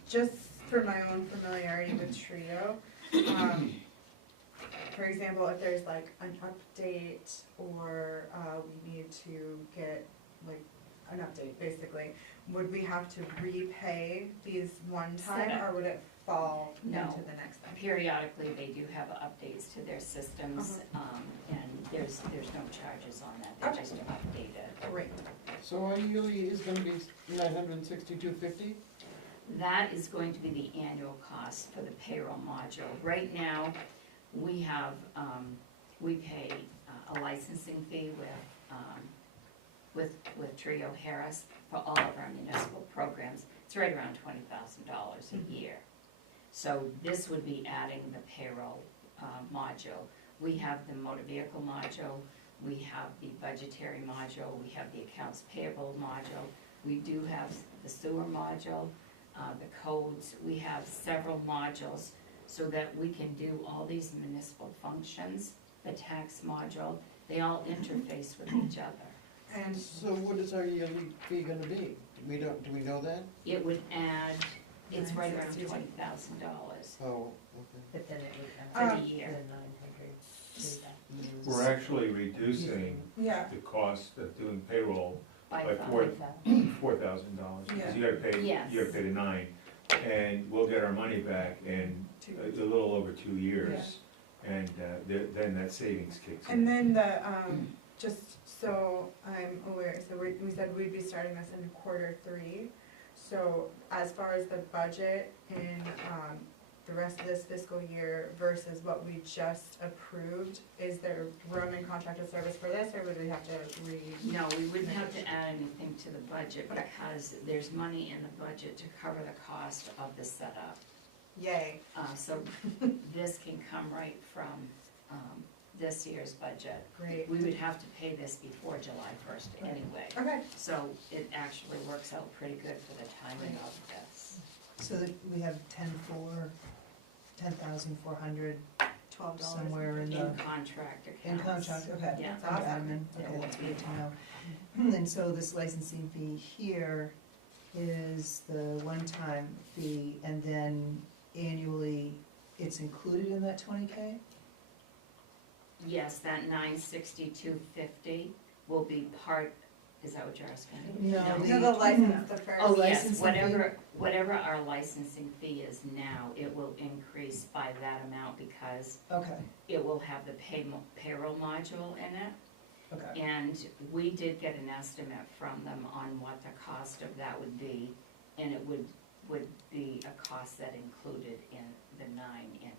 just for my own familiarity with Trio, for example, if there's like an update or we need to get like an update basically, would we have to repay these one time or would it fall into the next thing? Periodically, they do have updates to their systems, and there's no charges on that, they're just updated. Great. So our yearly is gonna be $962.50? That is going to be the annual cost for the payroll module. Right now, we have, we pay a licensing fee with Trio Harris for all of our municipal programs. It's right around $20,000 a year. So this would be adding the payroll module. We have the motor vehicle module, we have the budgetary module, we have the accounts payable module, we do have the sewer module, the codes. We have several modules so that we can do all these municipal functions. The tax module, they all interface with each other. And So what is our yearly fee gonna be? Do we know that? It would add, it's right around $20,000 Oh, okay. But then it would for add the the year. 900 to that. We're actually reducing yeah, the cost of doing payroll By by $5,000. $4,000, because Yeah. you gotta pay, Yes. you gotta pay the 9, and we'll get our money back in a little over 2 years, and then that savings kicks in. and then the, just so I'm aware, so we said we'd be starting this in Q3. So as far as the budget in, the rest of this fiscal year versus what we just approved, is there room in contracted service for this, or would we have to No, we wouldn't have to add anything to the budget because there's money in the budget to cover the cost of the setup. Yay. So this can come right from this year's budget. Great. We would have to pay this before July 1st anyway. Okay. So it actually works out pretty good for the timing of this. So that we have 10,400 $12. somewhere in the, In contract accounts. in contract, okay. Yeah. That's awesome. Admin, okay, that's good to know. And so this licensing fee here is the one-time fee, and then annually, it's included in that 20K? Yes, that $962.50 will be part, is that what you're asking? No, So the license, the first. Oh, Yes, licensing whatever our licensing fee is now, it will increase by that amount because Okay, it will have the payroll module in it. okay, And we did get an estimate from them on what the cost of that would be, and it would be a cost that included in the 9 in it.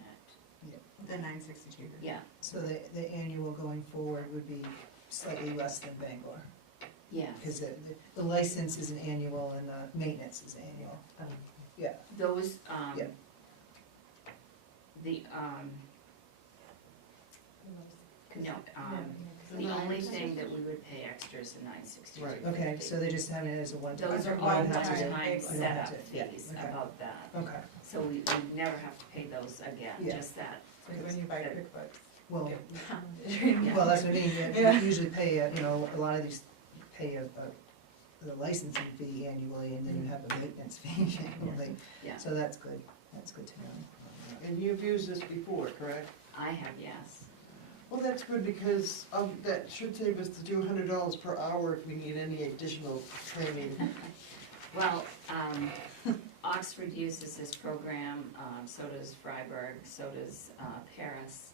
The 962. Yeah, so the annual going forward would be slightly less than Bangor? yeah. Because the license is an annual and the maintenance is annual. Yeah, Those, Yeah. the, no, the only thing that we would pay extra is the $962.50. Right. okay, so they're just having it as a one-time. Those are we all don't have to do- one-time we don't have setup to- yeah, fees okay. about that. Okay, So we never have to pay those again, Yeah. just that. Like when you buy QuickBooks. well, Yeah. well, that's what I mean, Yeah. you usually pay, a lot of these pay the licensing fee annually, and then you have a maintenance fee annually. Yeah, So that's good to know. And you've used this before, correct? I have, yes. Well, that's good because that should save us the $200 per hour if we need any additional training. Well, Oxford uses this program, so does Freiburg, so does Paris.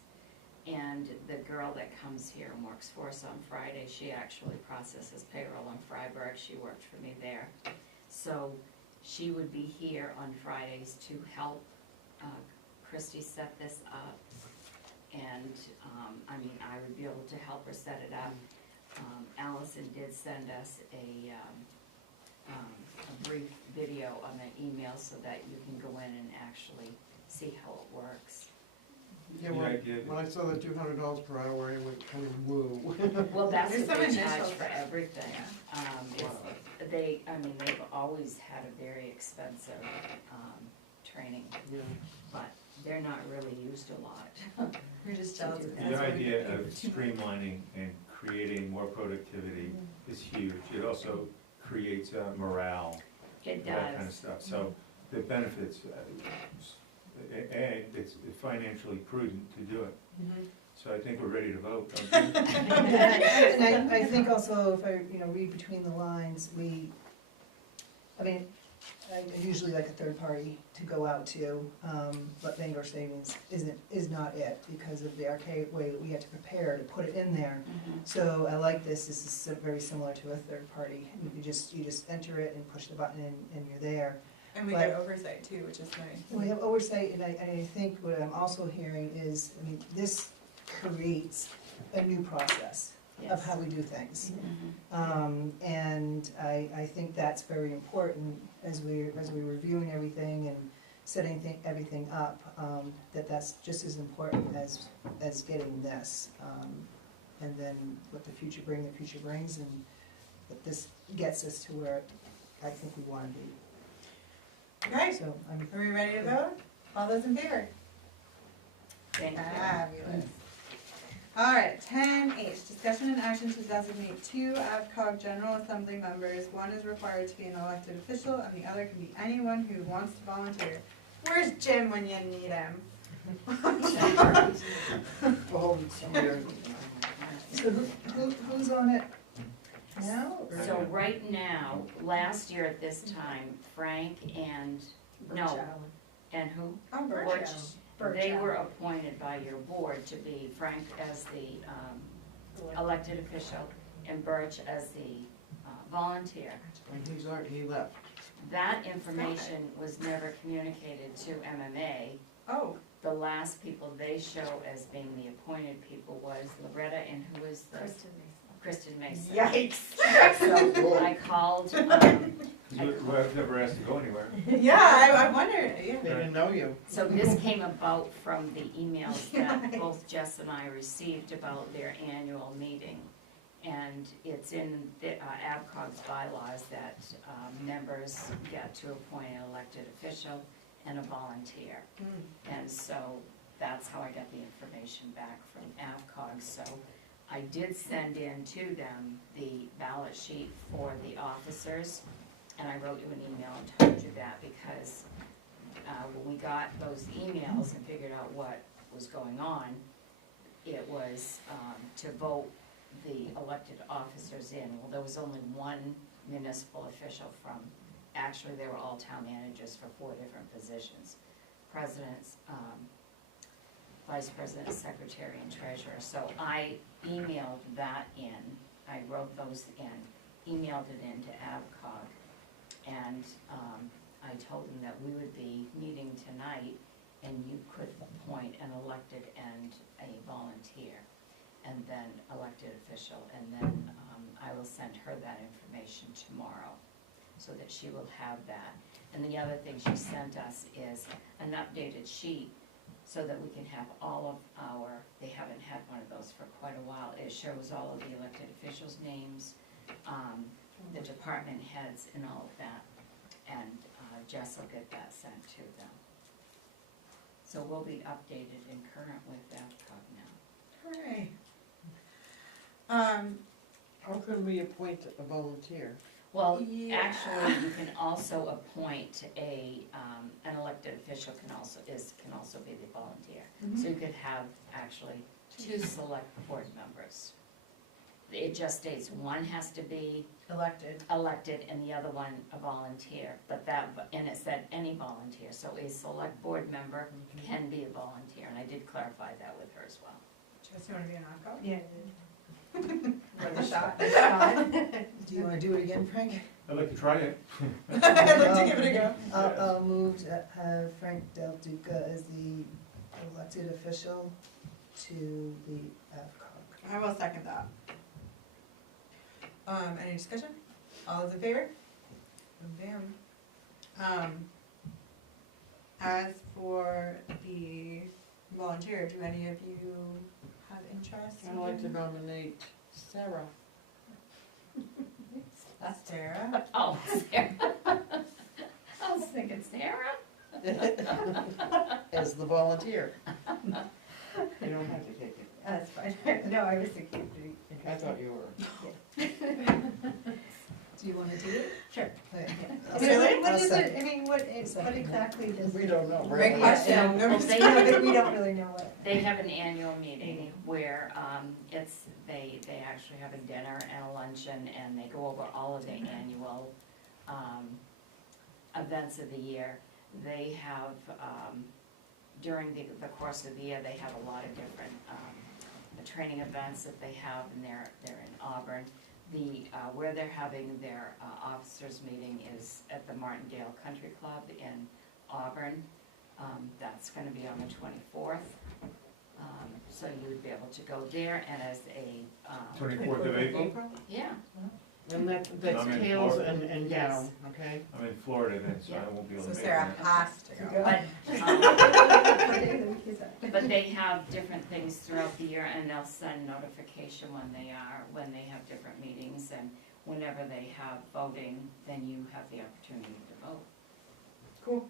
And the girl that comes here and works for us on Friday, she actually processes payroll on Freiburg. She worked for me there. So she would be here on Fridays to help Christy set this up. And, I would be able to help her set it up. Allison did send us a brief video on the email so that you can go in and actually see how it works. Yeah, Yeah, when I saw the $200 per hour, it went kind of woo. Well, that's There's what some they charge initial for stuff. everything. They've always had a very expensive, training, Yeah. but they're not really used a lot. You're just To jealous. do That's The what we idea do. of streamlining and creating more productivity is huge. It also creates morale, It that kind of does. stuff. So the benefits, and it's financially prudent to do it. Mhm. So I think we're ready to vote, don't you? And I think also, if I, read between the lines, I usually like a third party to go out to, but Bangor Savings is not it because of the archaic way that we had to prepare to put it in there. Mhm. So I like this is very similar to a third party. You just enter it and push the button and you're there. And we But- get oversight too, which is nice. We have oversight, and I think what I'm also hearing is, this creates a new process of Yes. how we do things. Mhm. And I think that's very important as we're reviewing everything and setting everything up, that's just as important as getting this. And then what the future brings, and that this gets us to where I think we wanna be. Okay, So I'm Are we ready to vote? All those in favor? Thank you. Fabulous. All right, 10H, discussion and action to designate 2 AvCog General Assembly members. One is required to be an elected official and the other can be anyone who wants to volunteer. Where's Jim when you need him? Oh, somewhere. So who's on it now? or- So right now, last year at this time, Frank and, no, and who? I'm Butch. Birch. They were appointed by your board to be Frank as the elected official and Birch as the volunteer. And he left. That information was never communicated to MMA. Oh, The last people they show as being the appointed people was Loretta and who was the? Kristen Mason. yikes. So I called, We've never asked to go anywhere. Yeah, I wondered, yeah. They didn't know you. so this came about from the emails that both Jess and I received about their annual meeting. And it's in the AvCog's bylaws that members get to appoint an elected official and a volunteer. And so that's how I got the information back from AvCog. So I did send in to them the ballot sheet for the officers, and I wrote you an email and told you that because when we got those emails and figured out what was going on, it was to vote the elected officers in. Well, there was only one municipal official from, actually they were all town managers for 4 different positions. Presidents, vice president, secretary, and treasurer. So I emailed that in, I wrote those in, emailed it in to AvCog, and I told them that we would be meeting tonight and you could appoint an elected and a volunteer, and then elected official, and then I will send her that information tomorrow so that she will have that. And the other thing she sent us is an updated sheet so that we can have all of our, they haven't had one of those for quite a while. It shows all of the elected officials' names, the department heads and all of that. And Jess will get that sent to them. So we'll be updated and current with AvCog now. Hooray. How can we appoint a volunteer? Well, Yeah. actually, you can also appoint an elected official can also be the volunteer. So you could have actually 2 select board members. It just states one has to be elected and the other one a volunteer, and it said any volunteer, so a select board member can be a volunteer, and I did clarify that with her as well. Jess, you wanna be an AvCog? Yeah. Worth a shot. Do you wanna do it again, Frank? I'd like to try it. I'd like to give it a go. I'll move to have Frank Del Duca as the elected official to the AvCog. I will second that. Any discussion? All those in favor? Bam. As for the volunteer, do any of you have interest? I'd like to nominate Sarah. Sarah? Oh, Sarah. I was thinking Sarah. As the volunteer. You don't have to take it. That's fine. No, I was thinking it'd be I interesting. thought you were. Do you wanna do it? Sure. Okay. Really? What I'll is second. it, I mean, what exactly does? We don't know. Great really. question. Well, I think we don't really know what. They have an annual meeting where they actually have a dinner and a luncheon, and they go over all of the annual events of the year. They have, during the course of the year, they have a lot of different training events that they have, and they're in Auburn. Where they're having their officers meeting is at the Martindale Country Club in Auburn. That's gonna be on the 24th. So you would be able to go there, and as a, 24th of April? yeah, And that's I'm in tails Florida. and Yes. gown, okay? I'm in Florida then, so Yeah. I won't be able So to make Sarah that. has to go. but they have different things throughout the year, and they'll send notification when they have different meetings, and whenever they have voting, then you have the opportunity to vote. Cool.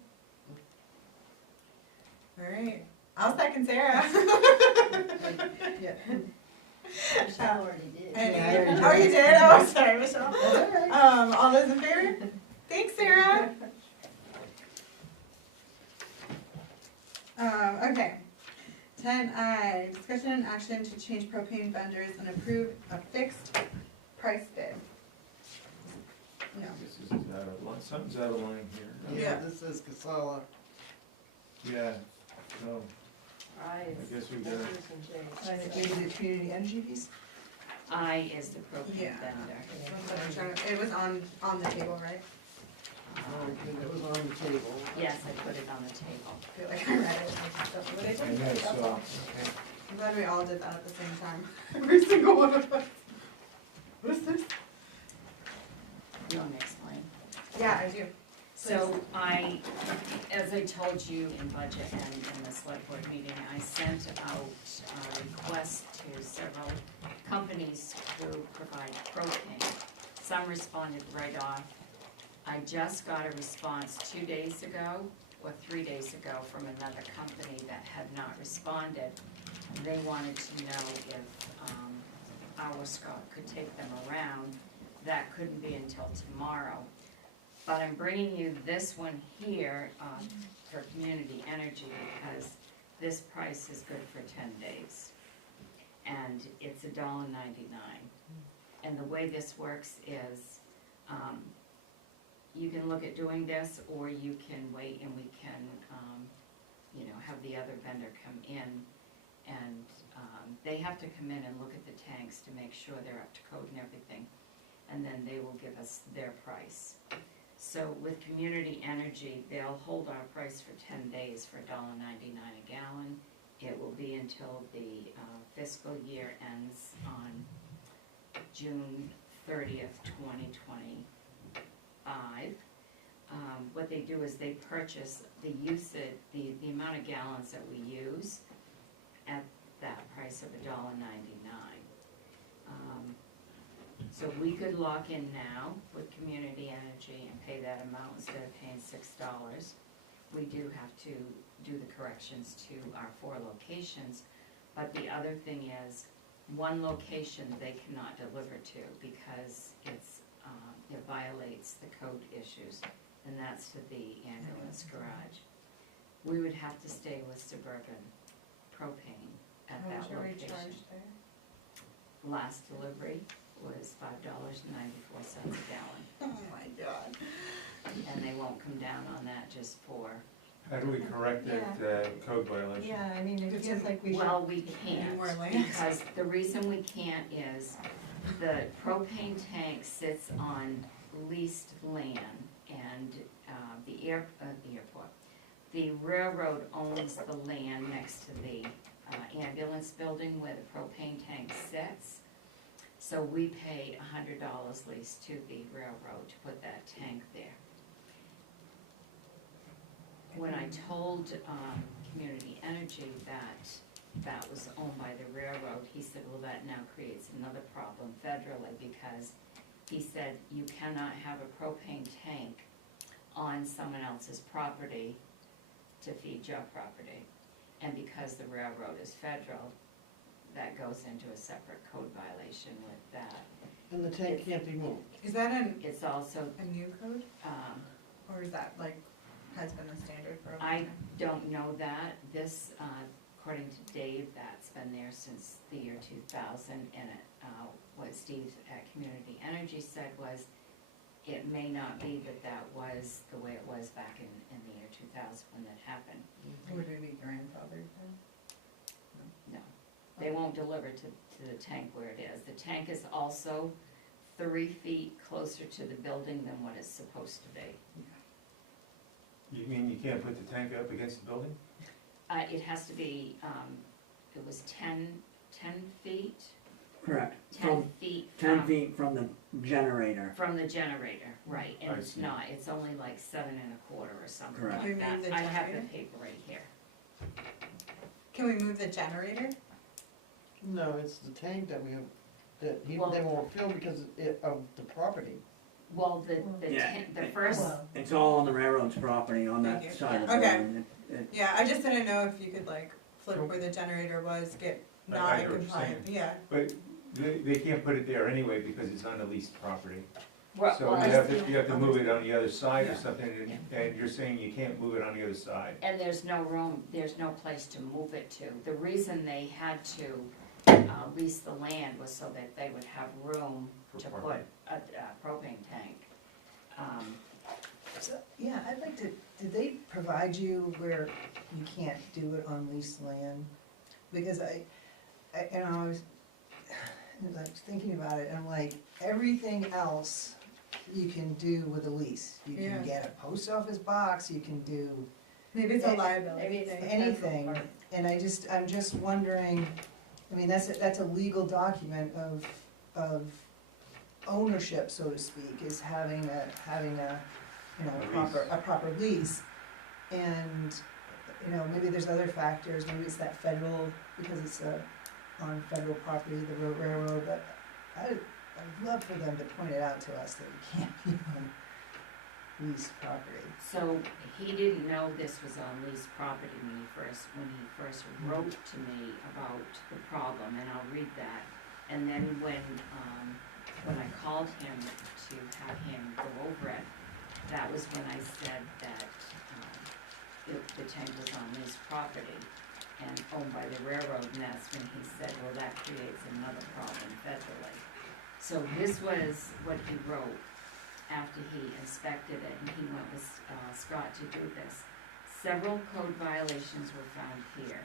Alright, I'll second Sarah. Yeah. Michelle already did. Oh, you did? Oh, sorry, Michelle. That's all right. All those in favor? Thanks, Sarah. Okay. 10I, discussion and action to change propane vendors and approve a fixed price bid. No. This is out of line, something's out of line here. Yeah, this is Casala. Yeah, so I I guess we gotta, And it gave the community energy piece? I is the propane Yeah. vendor. That's what I'm trying to- It was on the table, right? Okay, that was on the table. Yes, I put it on the table. I feel like I read it. I just don't know what I did. I know, That's so, all. okay. I'm glad we all did that at the same time. Every single one of us. What is this? You want me to explain? Yeah, I do. So as I told you in budget and in the select board meeting, I sent out a request to several companies who provide propane. Some responded right off. I just got a response 2 days ago or 3 days ago from another company that had not responded. They wanted to know if our Scott could take them around. That couldn't be until tomorrow. But I'm bringing you this one here for community energy because this price is good for 10 days. And it's $1.99. And the way this works is you can look at doing this or you can wait and we can, have the other vendor come in and they have to come in and look at the tanks to make sure they're up to code and everything. And then they will give us their price. So with community energy, they'll hold our price for 10 days for $1.99 a gallon. It will be until the fiscal year ends on June 30th, 2025. What they do is they purchase the usage, the amount of gallons that we use at that price of $1.99. So we could lock in now with community energy and pay that amount instead of paying $6. We do have to do the corrections to our 4 locations, but the other thing is, one location they cannot deliver to because it violates the code issues, and that's to the ambulance garage. We would have to stay with Suburban Propane at that location. Last delivery was $5.94 a gallon. Oh my God. And they won't come down on that just for, How do we correct that code violation? Yeah, I mean, it feels like we should. well, we can't, more land. because the reason we can't is the propane tank sits on leased land, and the airport, the railroad owns the land next to the ambulance building where the propane tank sits. So we pay $100 lease to the railroad to put that tank there. When I told Community Energy that was owned by the railroad, he said, well, that now creates another problem federally, because he said you cannot have a propane tank on someone else's property to feed your property. And because the railroad is federal, that goes into a separate code violation with that. And the tank can't be moved. Is that It's also, a new code? Or is that has been the standard for a long I time? don't know that. This, according to Dave, that's been there since the year 2000, and what Steve at Community Energy said was, it may not be that was the way it was back in the year 2000 when that happened. Would it be grandfathered then? No, they won't deliver to the tank where it is. The tank is also 3 feet closer to the building than what it's supposed to be. You mean you can't put the tank up against the building? It has to be, it was 10 feet? Correct. 10 feet. 10 feet from the generator. From the generator, right, and I it's see. not, it's only like 7 1/4 or something Correct. Can we like that. move the I have the generator? paper right here. Can we move the generator? No, it's the tank that we have, that they Well- won't fill because of the property. Well, Yeah. the first, It's all on the railroad's property on Thank that you. side of the Okay. road. Yeah, I just didn't know if you could like flip where the generator was, get I not hear what you're compliant, saying. yeah. But they can't put it there anyway because it's on the leased property. well, So well, you have to move it on the other side or Yeah. something, and you're saying you can't move it on the other side. and there's no room, there's no place to move it to. The reason they had to lease the land was so that they would have room For to parking. put a propane tank. So, yeah, I'd like to, did they provide you where you can't do it on leased land? Because I was like thinking about it, and I'm like, everything else you can do with a lease. You Yeah. can get a post office box, you can do Maybe it's a liability thing. anything. And I'm just wondering, I mean, that's a legal document of ownership, so to speak, is having a, you know, a proper lease. And, you know, maybe there's other factors, maybe it's that federal, because it's on federal property, the railroad, but I'd love for them to point it out to us that we can't be on leased property. So he didn't know this was on leased property when he first wrote to me about the problem, and I'll read that. And then when I called him to have him go over it, that was when I said that the tank was on leased property and owned by the railroad, and that's when he said, well, that creates another problem federally. So this was what he wrote after he inspected it, and he went with Scott to do this. Several code violations were found here.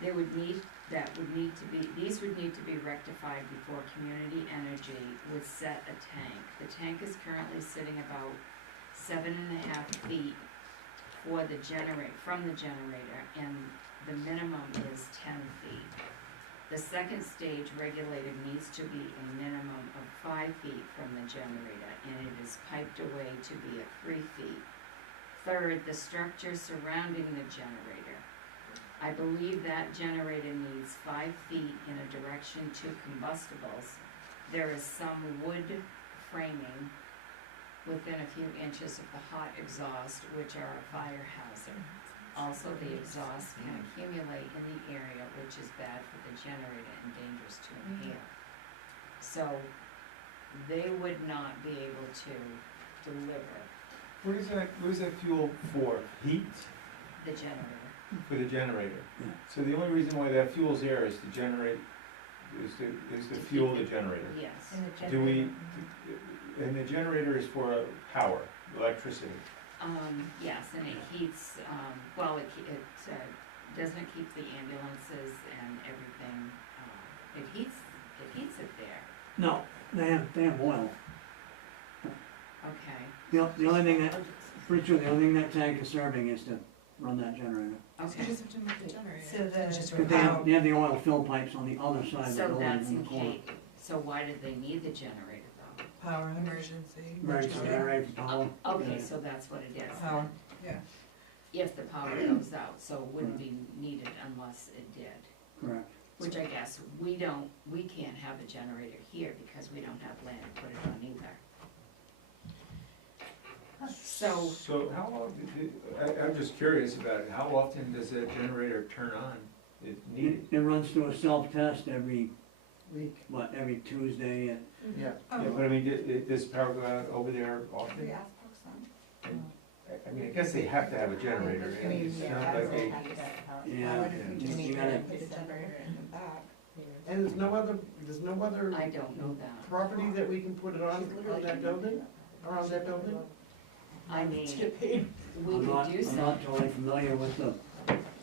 These would need to be rectified before Community Energy would set a tank. The tank is currently sitting about 7.5 feet from the generator, and the minimum is 10 feet. The second stage regulator needs to be a minimum of 5 feet from the generator, and it is piped away to be at 3 feet. Third, the structure surrounding the generator. I believe that generator needs 5 feet in a direction to combustibles. There is some wood framing within a few inches of the hot exhaust, which are a fire hazard. Also, the exhaust can accumulate in the area, which is bad for the generator and dangerous to inhale. So they would not be able to deliver What is that fuel for? Heat? the generator. For the generator? Yeah. So the only reason why that fuel's there is to generate, is to fuel the generator? Yes. Do we, and the generator is for power, electricity? Yes, and it heats, doesn't it keep the ambulances and everything, it heats it there, No, they have oil. okay, The only thing pretty sure the only thing that tank is serving is to run that generator. So you okay. just have to move the generator. So the, But they have the oil fill pipes on the other side of the So building that's in the in corner. case, so why did they need the generator though? power, Emergency. Emergency generator for power. Okay, Yeah. so that's what it is. power, Yeah. If the power goes out, so it wouldn't be needed unless it did. Correct. Which I guess we can't have a generator here because we don't have land to put it on either. So, how often, I'm just curious about it, how often does that generator turn on if needed? It runs through a self-test every week. Tuesday and Yeah. Yeah, but I mean, does power go out over there often? Yeah. I mean, I guess they have to have a generator, and it's not like they, yeah. You gotta, Put the generator in the back. And there's no other I don't know that. property that we can put it on that building, around that building? I mean, Get paid. we I'm could do I'm something. not totally familiar with the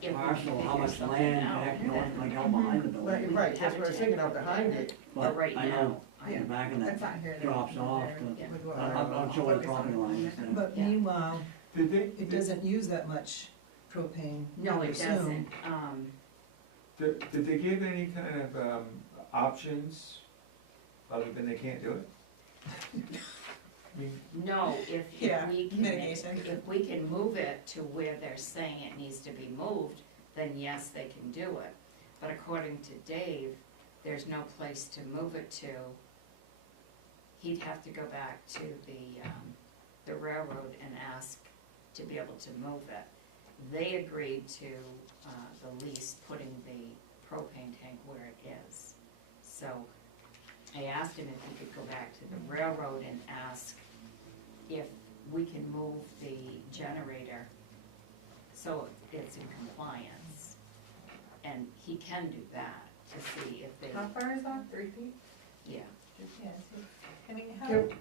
If we parcel, how figure much something land, out, heck, you know, then- like out behind the building. Right, that's what I was thinking out behind it. But right I now, know, in the back of That's that not here. drops off. Yeah. I'm sure where the property line is then. But Yeah. meanwhile, did they? it doesn't use that much propane. No, I would it assume. doesn't. Did they give any kind of options, other than they can't do it? I mean, No, if Yeah, we can, mitigation. if we can move it to where they're saying it needs to be moved, then yes, they can do it. But according to Dave, there's no place to move it to he'd have to go back to the railroad and ask to be able to move it. They agreed to the lease, putting the propane tank where it is. So I asked him if he could go back to the railroad and ask if we can move the generator so it's in compliance. And he can do that to see if they, How far is that, 3 feet? yeah. Yeah, see, I mean, how, Couldn't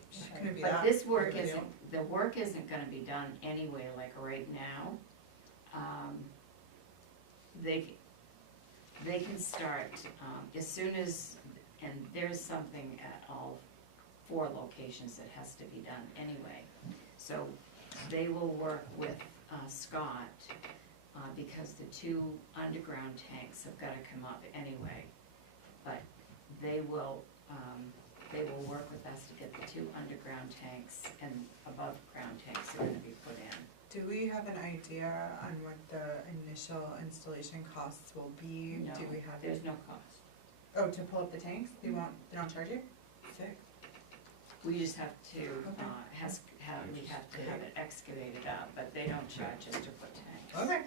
it be But that this work big of a deal? the work isn't gonna be done anyway, like right now. They can start, as soon as, and there's something at all 4 locations that has to be done anyway. So they will work with Scott, because the 2 underground tanks have gotta come up anyway. But they will work with us to get the 2 underground tanks and above ground tanks are gonna be put in. Do we have an idea on what the initial installation costs will be? No, Do we have? there's no cost. Oh, to pull up the tanks? They don't charge you? Sick. We just have to, Okay. we have to have it excavated up, but they don't charge us to put tanks. Okay.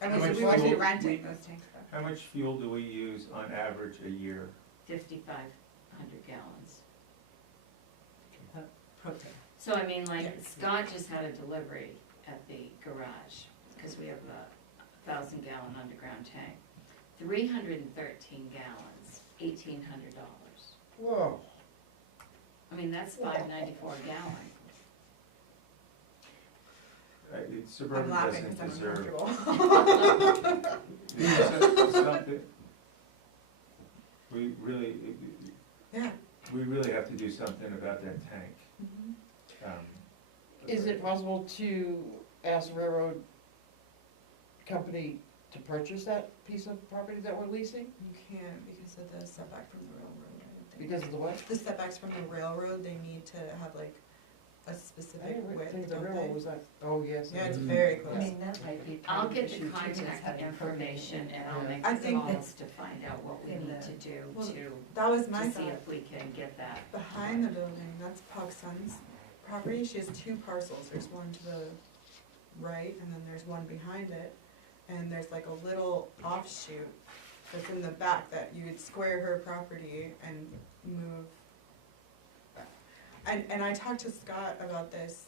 And How much we would be fuel- renting those tanks though. How much fuel do we use on average a year? 5,500 gallons. propane. So I mean, like, Yeah. Scott just had a delivery at the garage, because we have a 1,000-gallon underground tank. 313 gallons, $1,800. Whoa. I mean, that's $5.94 a gallon. Suburban I'm laughing doesn't because I'm deserve. uncomfortable. Something, we really, Yeah. we really have to do something about that tank. Is it possible to ask the railroad company to purchase that piece of property that we're leasing? You can't because of the setback from the railroad, I would think. Because of the what? The setbacks from the railroad, they need to have like a I specific didn't width, think the don't railroad they? was like, oh, yes. Yeah, it's very I close. mean, that might be I'll part of the get the issue too, is contact having information and I'll Yeah. make I the think calls to find out what we in need the- to do Well, to That was my see thought. if we can get that. Behind the building, that's Pug's son's property. She has 2 parcels. There's one to the right and then there's one behind it. And there's like a little offshoot that's in the back that you would square her property and move. And I talked to Scott about this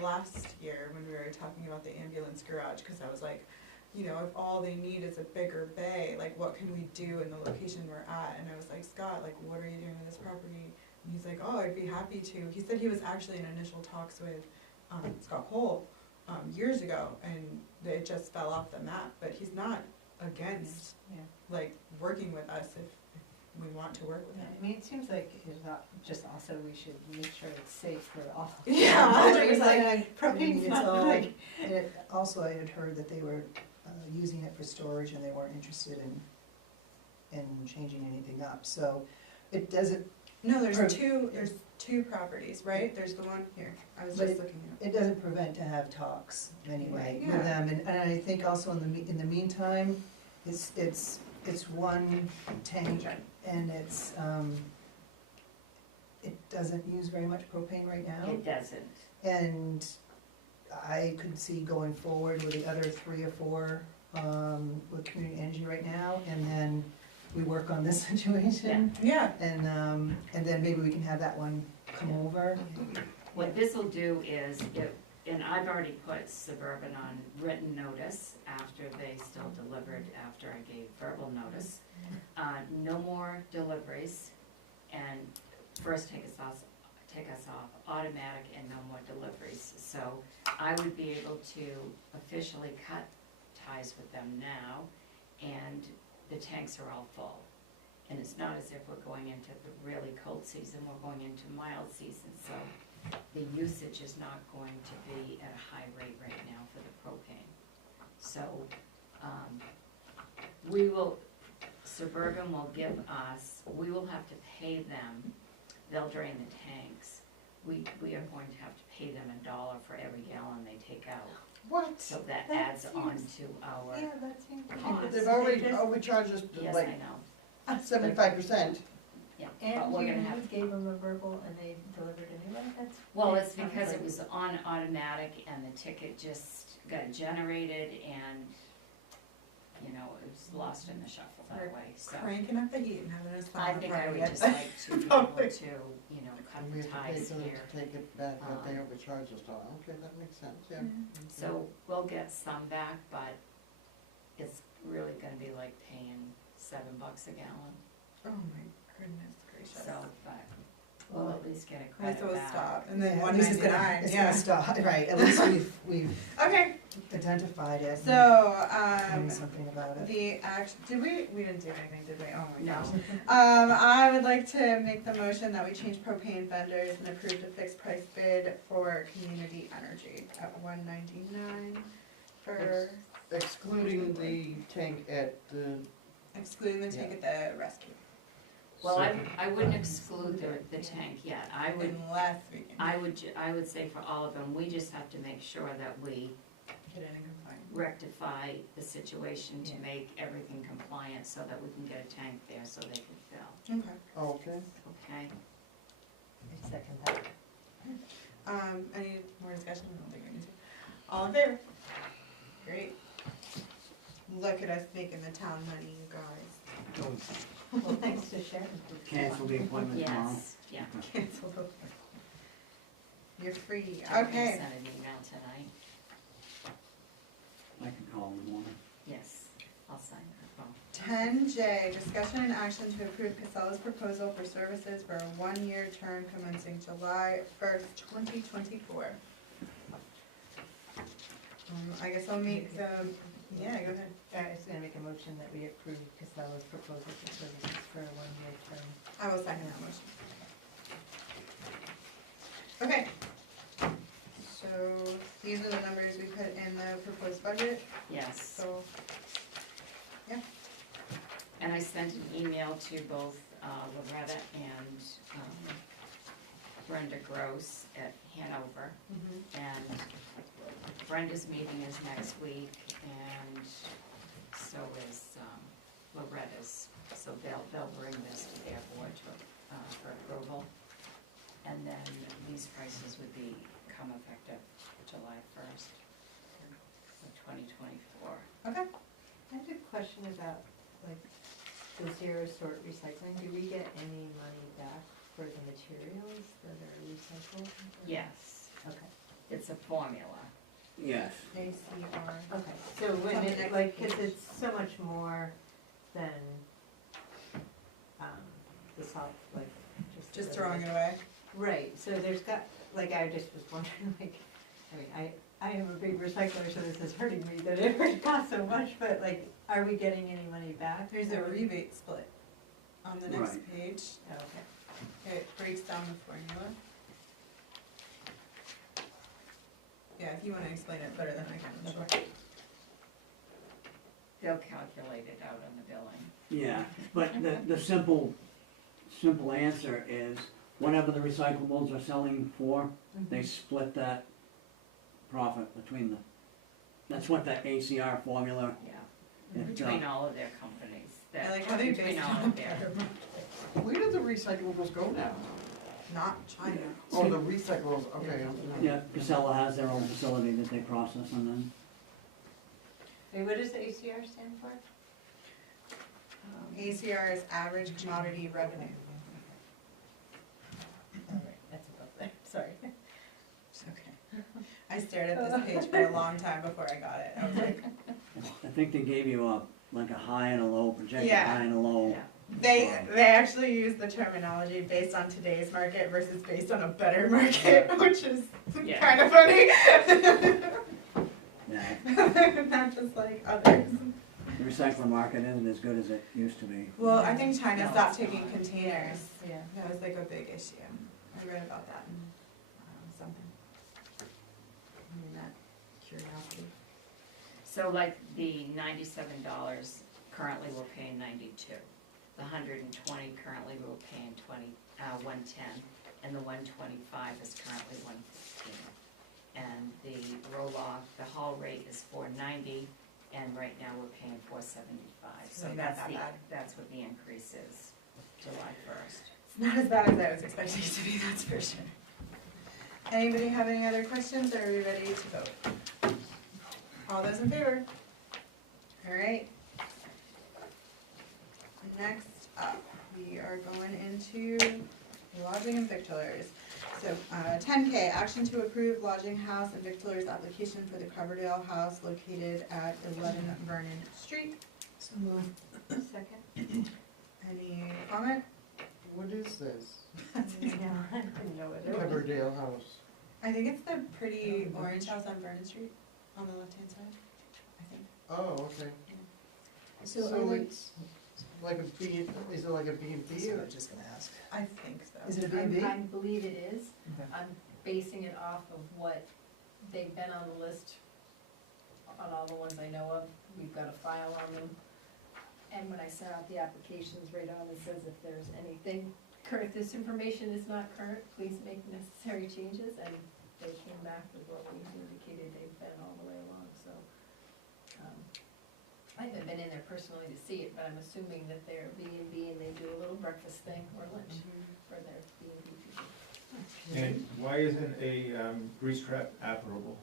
last year when we were talking about the ambulance garage, cause I was like, you know, if all they need is a bigger bay, like what can we do in the location we're at? And I was like, Scott, like what are you doing with this property? And he's like, oh, I'd be happy to. He said he was actually in initial talks with Scott Holt years ago, and it just fell off the map, but he's not against, Yeah. like, working with us if we want to work with Yeah, him. I mean, it seems like it's not, just also we should make sure it's safe for all. Yeah, It was like, I mean, propane's it's not all, like, and it, also I had heard that they were using it for storage and they weren't interested in changing anything up, so it doesn't, No, there's Per- two properties, right? There's the one here, I was But just looking at. it doesn't prevent to have talks anyway Yeah. with them, and I think also in the meantime, it's one tank, and it doesn't use very much propane right now. It doesn't. And I could see going forward with the other 3 or 4, with community energy right now, and then we work on this situation. Yeah. And then maybe we can have that one come over. What this'll do is, and I've already put Suburban on written notice after they still delivered, after I gave verbal notice. No more deliveries, and first take us off automatic and no more deliveries. So I would be able to officially cut ties with them now, and the tanks are all full. And it's not as if we're going into the really cold season, we're going into mild season, so the usage is not going to be at a high rate right now for the propane. So, Suburban will give us, we will have to pay them, they'll drain the tanks. We are going to have to pay them $1 for every gallon they take out. What? So that That adds on seems- to our that seems. cost. They've already overcharged us Yes, I like know. 75%. Yeah, And but we're gonna have, you gave them a verbal and they delivered anyway, that's. well, that it's sounds because like- it was on automatic and the ticket just got generated and, you know, it was lost in the shuffle that way, so. Cranking up the heat and having us I fun think I party would at just the like to be able public. to, you know, cut And the we have to pay ties for them here. to take it back, that they Um, overcharged us on. Okay, that makes sense, yeah. So we'll get some back, but it's really gonna be like paying $7 a gallon, Oh my goodness gracious. so, but we'll at least get a I credit suppose back. stop, and then Yeah, at one least it's gonna- ninety-nine, It's yeah. gonna stop, right, at least we've Okay, identified it. so, and doing something about it. the action, we didn't do anything, did we? Oh my No. gosh. I would like to make the motion that we change propane vendors and approve the fixed price bid for community energy at $199 for, Excluding the tank at the, excluding the tank at the rescue, Well, I wouldn't exclude the tank yet, I would, unless we can I would say for all of them, we just have to make sure that we get it in compliance. rectify the situation to make everything compliant so that we can get a tank there so they can fill, Okay. okay. okay? I second that. Any more discussion? I don't think we need to. All in favor? Great. Look at us making the town money, you guys. Well, thanks to Sharon. Cancel the appointment tomorrow. Yes, yeah. Cancel the. You're free, Jeremy okay. sent an email tonight, I can call in the morning. yes, I'll sign that phone. 10J, discussion and action to approve Casella's proposal for services for a one-year term commencing July 1st, 2024. I guess I'll make the, yeah, go ahead. I was gonna make a motion that we approve Casella's proposal for services for a one-year term. I will second that motion. Okay. So these are the numbers we put in the proposed budget, Yes, so, yeah. and I sent an email to both Loretta and Brenda Gross at Hanover. And Brenda's meeting is next week, and so is Loretta's. So they'll bring this to their board for approval. And then these prices would become effective July 1st of 2024. Okay. I have a question about, like, the zero sort recycling. Do we get any money back for the materials that are recycled? Yes, Okay. it's a formula. Yes. ACR. Okay, so when it, like, cause it's so much more than, the salt, like, Just throwing it away. Right, so there's got, like, I just was wondering, like, I mean, I am a big recycler, so this is hurting me that it would cost so much, but like, are we getting any money back? There's a or- rebate split on the next Right. page. Oh, okay. It breaks down the formula. Yeah, if you wanna explain it better than I can, sure. They'll calculate it out on the billing. Yeah, but the simple answer is, whatever the recyclables are selling for, they split that profit between the, that's what that ACR formula, Yeah, If, between all of their companies. I like how they Between based all on of their, Where do the recyclables go now? Not China. Oh, the recyclables, okay. yeah, Casella has their own facility that they process and then, Wait, what does the ACR stand for? ACR is average commodity revenue. All right, that's above there, sorry. It's okay. I stared at this page for a long time before I got it. I was like, I think they gave you like a high and a low, projected Yeah. high and a low. yeah. they actually use the terminology based on today's market versus based on a better market, which is Yeah. kind of funny. Yeah, Not just like others. the recycling market isn't as good as it used to be. Well, I think China No, stopped it's taking not. containers. Yeah. That was like a big issue. I read about that in something. I mean, that curiosity. So like the $97 currently we're paying 92. The 120 currently we're paying 110, and the 125 is currently 115. And the roll-off, the haul rate is $490, and right now we're paying $475. So Really not that's that bad. that's what the increase is July 1st. It's not as bad as I was expecting it to be, that's for sure. Anybody have any other questions, or are we ready to vote? All those in favor? All right. Next up, we are going into lodging and victualers. So, 10K, action to approve lodging house and victualers application for the Coverdale House located at 11 Vernon Street. So move. Second? Any comment? What is this? No, I didn't know what it was. Coverdale House. I think it's the pretty orange house on Vernon Street, on the left-hand side, I think. Oh, okay. So So are they, it's like a B, is it like a B and that's B what I or? was just gonna ask. I think so. Is it a B and B? I believe it is. Okay. I'm basing it off of what they've been on the list, on all the ones I know of. We've got a file on them. And when I sent out the applications, right on, it says if there's anything current, if this information is not current, please make necessary changes. And they came back with what we indicated they've been all the way along, so. I haven't been in there personally to see it, but I'm assuming that they're B and B and they do a little breakfast thing or lunch for their B and B people. And why isn't a grease trap applicable?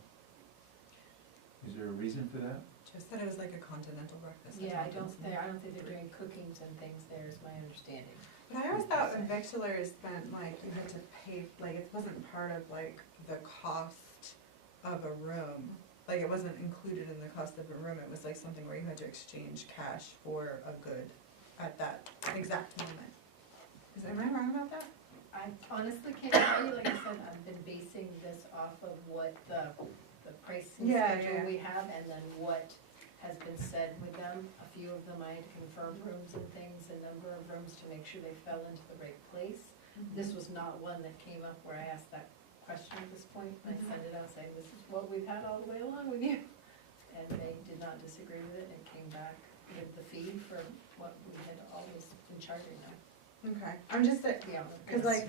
Is there a reason for that? Just that it was like a continental breakfast. Yeah, I don't think they're doing cookings and things there, is my understanding. But I always thought when victualers meant like you had to pay, like it wasn't part of like the cost of a room. Like it wasn't included in the cost of a room, it was like something where you had to exchange cash for a good at that exact moment. Am I wrong about that? I honestly can't tell you, like I said, I've been basing this off of what the pricing Yeah, schedule yeah. we have and then what has been said with them. A few of them I had confirmed rooms and things, a number of rooms to make sure they fell into the right place. This was not one that came up where I asked that question at this point. I sent it out saying, this is what we've had all the way along with you. And they did not disagree with it and came back with the fee for what we had always been charging them. Okay, I'm just, Yeah. cause like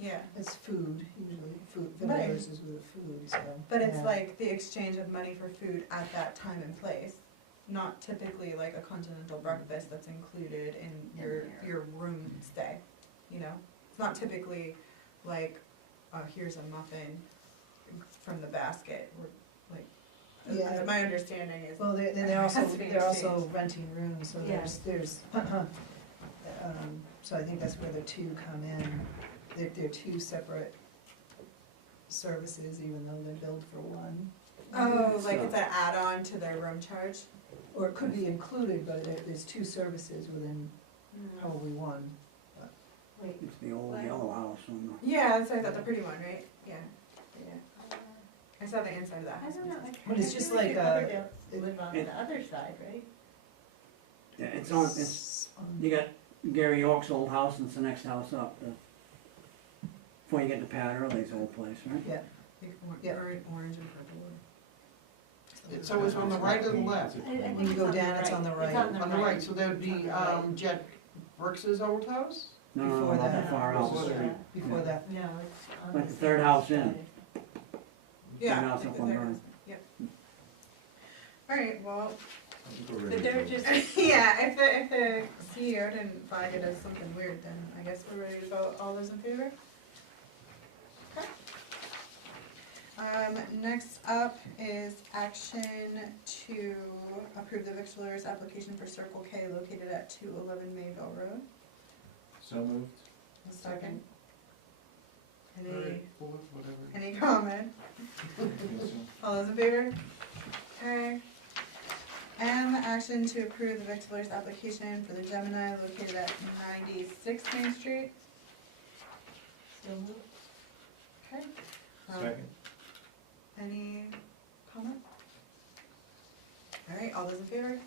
yeah. It's food, usually, food, Right. vendors is with food, so. But it's yeah. like the exchange of money for food at that time and place, not typically like a continental breakfast that's included in your room stay, you know? It's not typically like, here's a muffin from the basket, or like, Yeah. my understanding is. Well, they're has also, to be they're also exchanged. renting rooms, so Yeah. there's, so I think that's where the two come in. They're two separate services, even though they're billed for one. Oh, like it's an add-on to their room charge? Or it could be included, but there's two services within probably one. Wait, It's the old yellow house on Yeah, that's what I thought, the pretty one, right? Yeah, yeah. I saw the inside of that I house. don't know. But it's just like, Live on the other side, right? the, yeah, it's, you got Gary York's old house and it's the next house up, before you get to Pat Early's old place, right? Yeah. Yeah, orange and purple. So it's on the right or the left? When you go down, it's on the right. On the right, so that would be, Jet Brooks's old house? No, no, no, Before not that. that far out. Yeah. Before that. No, it's on Like the the third south house in. side. Yeah. Third house like up the on third Vernon. house. Yep. Alright, well, I think we're ready But to they're vote. just, yeah, if the CEO didn't flag it as something weird, then I guess we're ready to vote. All those in favor? Okay. Next up is action to approve the victualler's application for Circle K located at 211 Mayville Road. So moved. A second. Any, Alright, fourth, whatever. any comment? All those in favor? Okay. M, action to approve the victualler's application for the Gemini located at 96 Main Street. so moved. Okay. Second. Any comment? Alright, all those in favor?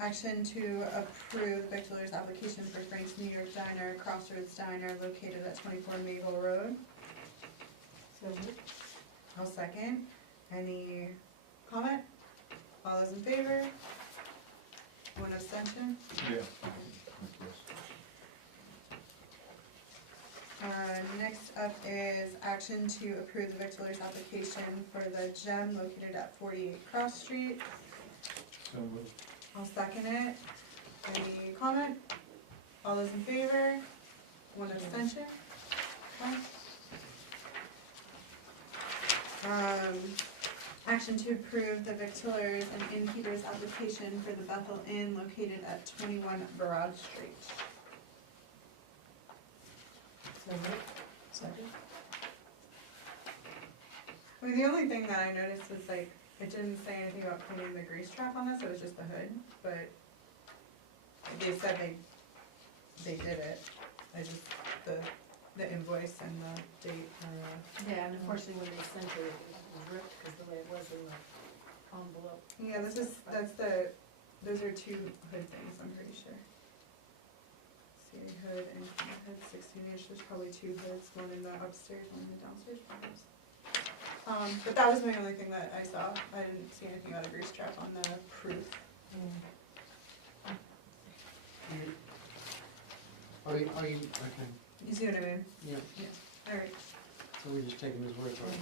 Action to approve the victualler's application for Frank's New York Diner, Crossroads Diner located at 24 Maple Road. So moved. I'll second. Any comment? All those in favor? One abstention? Yeah. Next up is action to approve the victualler's application for the Gem located at 48 Cross Street. So moved. I'll second it. Any comment? All those in favor? One abstention? Okay. Action to approve the victuallers and innkeepers application for the Bethel Inn located at 21 Broad Street. So moved. Second? I mean, the only thing that I noticed was like, it didn't say anything about cleaning the grease trap on this, it was just the hood, but they said they did it. I just, the invoice and the date are, Yeah, and unfortunately, when they sent it, it was ripped because the way it was in the envelope. yeah, those are two hood things, I'm pretty sure. See, hood and hood, 16 inch, there's probably two hoods, one in the upstairs, one in the downstairs bedrooms. But that was my only thing that I saw. I didn't see anything about a grease trap on the proof. Are you, okay, You see what I mean? yeah, Yeah. Alright. so we're just taking his word for it.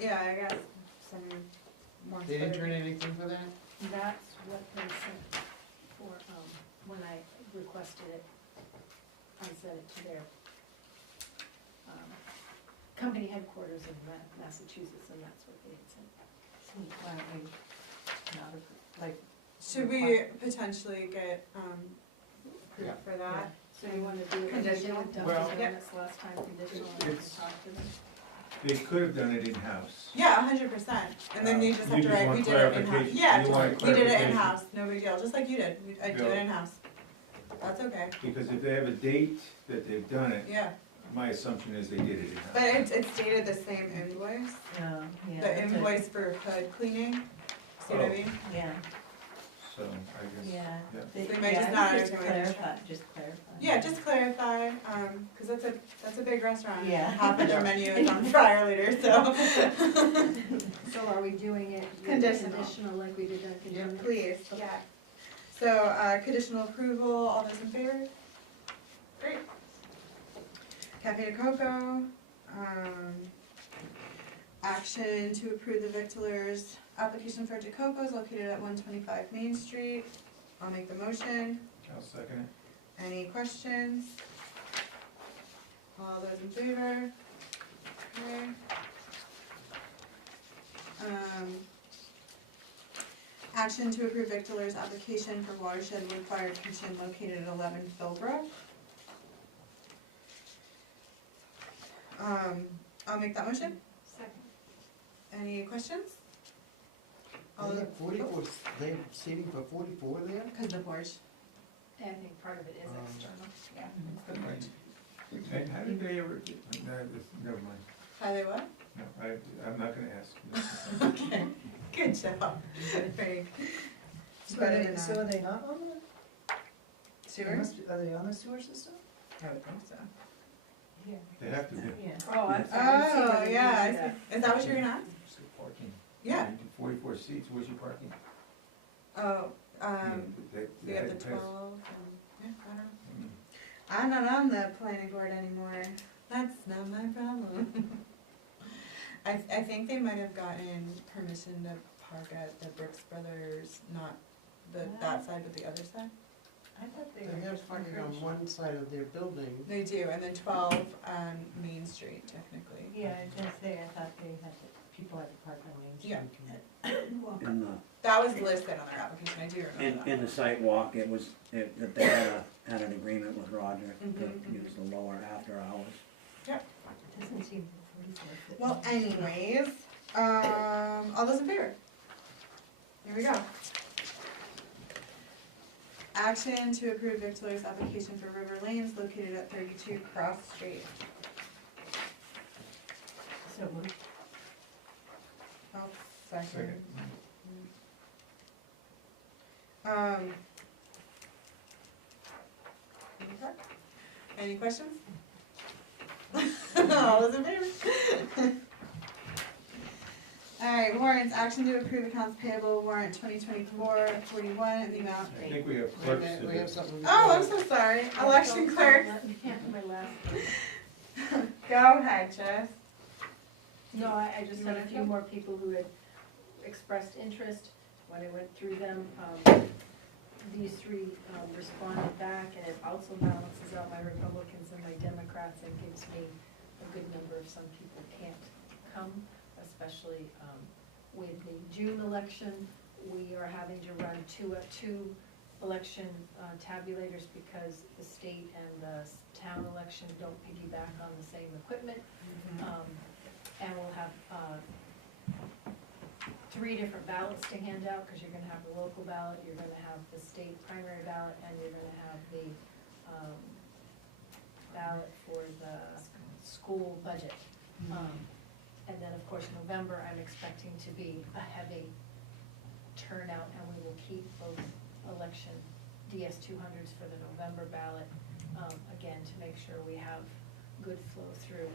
Yeah, I guess some more. They didn't turn anything for that? That's what they sent for, when I requested it, I sent it to their, company headquarters in Massachusetts, and that's what they had sent. Why don't we not, like, Should we potentially get, proof Yeah. for that? So you wanna do it like you did Conditional? with Dunkin' Well, Donuts last time, conditional, and it's- talk to them? They could have done it in-house. Yeah, 100%. And then you just have You to just write, want we did it in-house. clarification. Yeah, You want we did it clarification. in-house, no big deal, just like you did. I do it Yeah. in-house. That's okay, Because if they have a date that they've done it, yeah. my assumption is they did it But in-house. it's dated the same invoice, yeah, the that's a- invoice for hood cleaning. See what I Oh. mean? Yeah, So I guess, yeah. yeah. They might just I not think understand what just clarify. Yeah, just clarify, cause that's a big restaurant. Yeah. Half of their menu is on fryer later, so. So are we doing it with Conditional. like we did Dunkin' Yeah, Donuts? please, yeah. So, conditional approval, all those in favor? Great. Cafe de Coco, action to approve the victuallers application for De Coco's located at 125 Main Street. I'll make the motion. I'll second Any questions? All those in favor? Okay. Action to approve victuallers application for watershed wood-fired kitchen located at 11 Philbrook. I'll make that motion. Second. Any questions? All They those- have 44, they have seating for 44 there? Cause the porch. I think part of it is external. Yeah, it's the porch. it. And how did they ever, never mind. How they what? No, I'm not gonna ask. Okay, good job, Frank. So Put are it they, in so a are they not on the? sewer? Are they on the sewer system? I would think so. Yeah. They have to be. Yeah. Oh, I'm sorry. I didn't see Oh, where they yeah, I did that. see. Is that what you're gonna ask? Just the parking. Yeah. 44 seats, where's your parking? Oh, They we have the had to 12 pass. and, yeah, I don't know. Mm. I'm not on the planning board anymore. That's not my problem. I think they might have gotten permission to park at the Brooks Brothers, not that side, but the other side. I thought they They were have just parking on one side of their building. They do, and then 12 on Main Street technically. Yeah, I was gonna say, I thought they had, people had to park on Main Street. Yeah. In the, That was listed on their application, I do remember that. in the site walk, it was, that they had an agreement with Roger to use the lower after hours. Doesn't seem 44 fit. Well, anyways, all those in favor? Here we go. Action to approve victuallers application for River Lanes located at 32 Cross Street. So moved. I'll second. Second. Okay. Any questions? All those in favor? Alright, warrants, action to approve accounts payable warrant 2024-41 in the amount. I think we have clerks to We have do. something. Oh, I'm so sorry, election clerk. You can't do my last one. Go ahead, Jess. No, I just You had a wanna few go? more people who had expressed interest when I went through them. these three responded back, and it also balances out my Republicans and my Democrats, and gives me a good number of some people can't come, especially with the June election. We are having to run two election tabulators because the state and the town election don't piggyback on the same equipment. And we'll have 3 different ballots to hand out, because you're gonna have the local ballot, you're gonna have the state primary ballot, and you're gonna have the ballot for the school budget. And then, of course, November, I'm expecting to be a heavy turnout, and we will keep both election DS 200s for the November ballot, again, to make sure we have good flow through.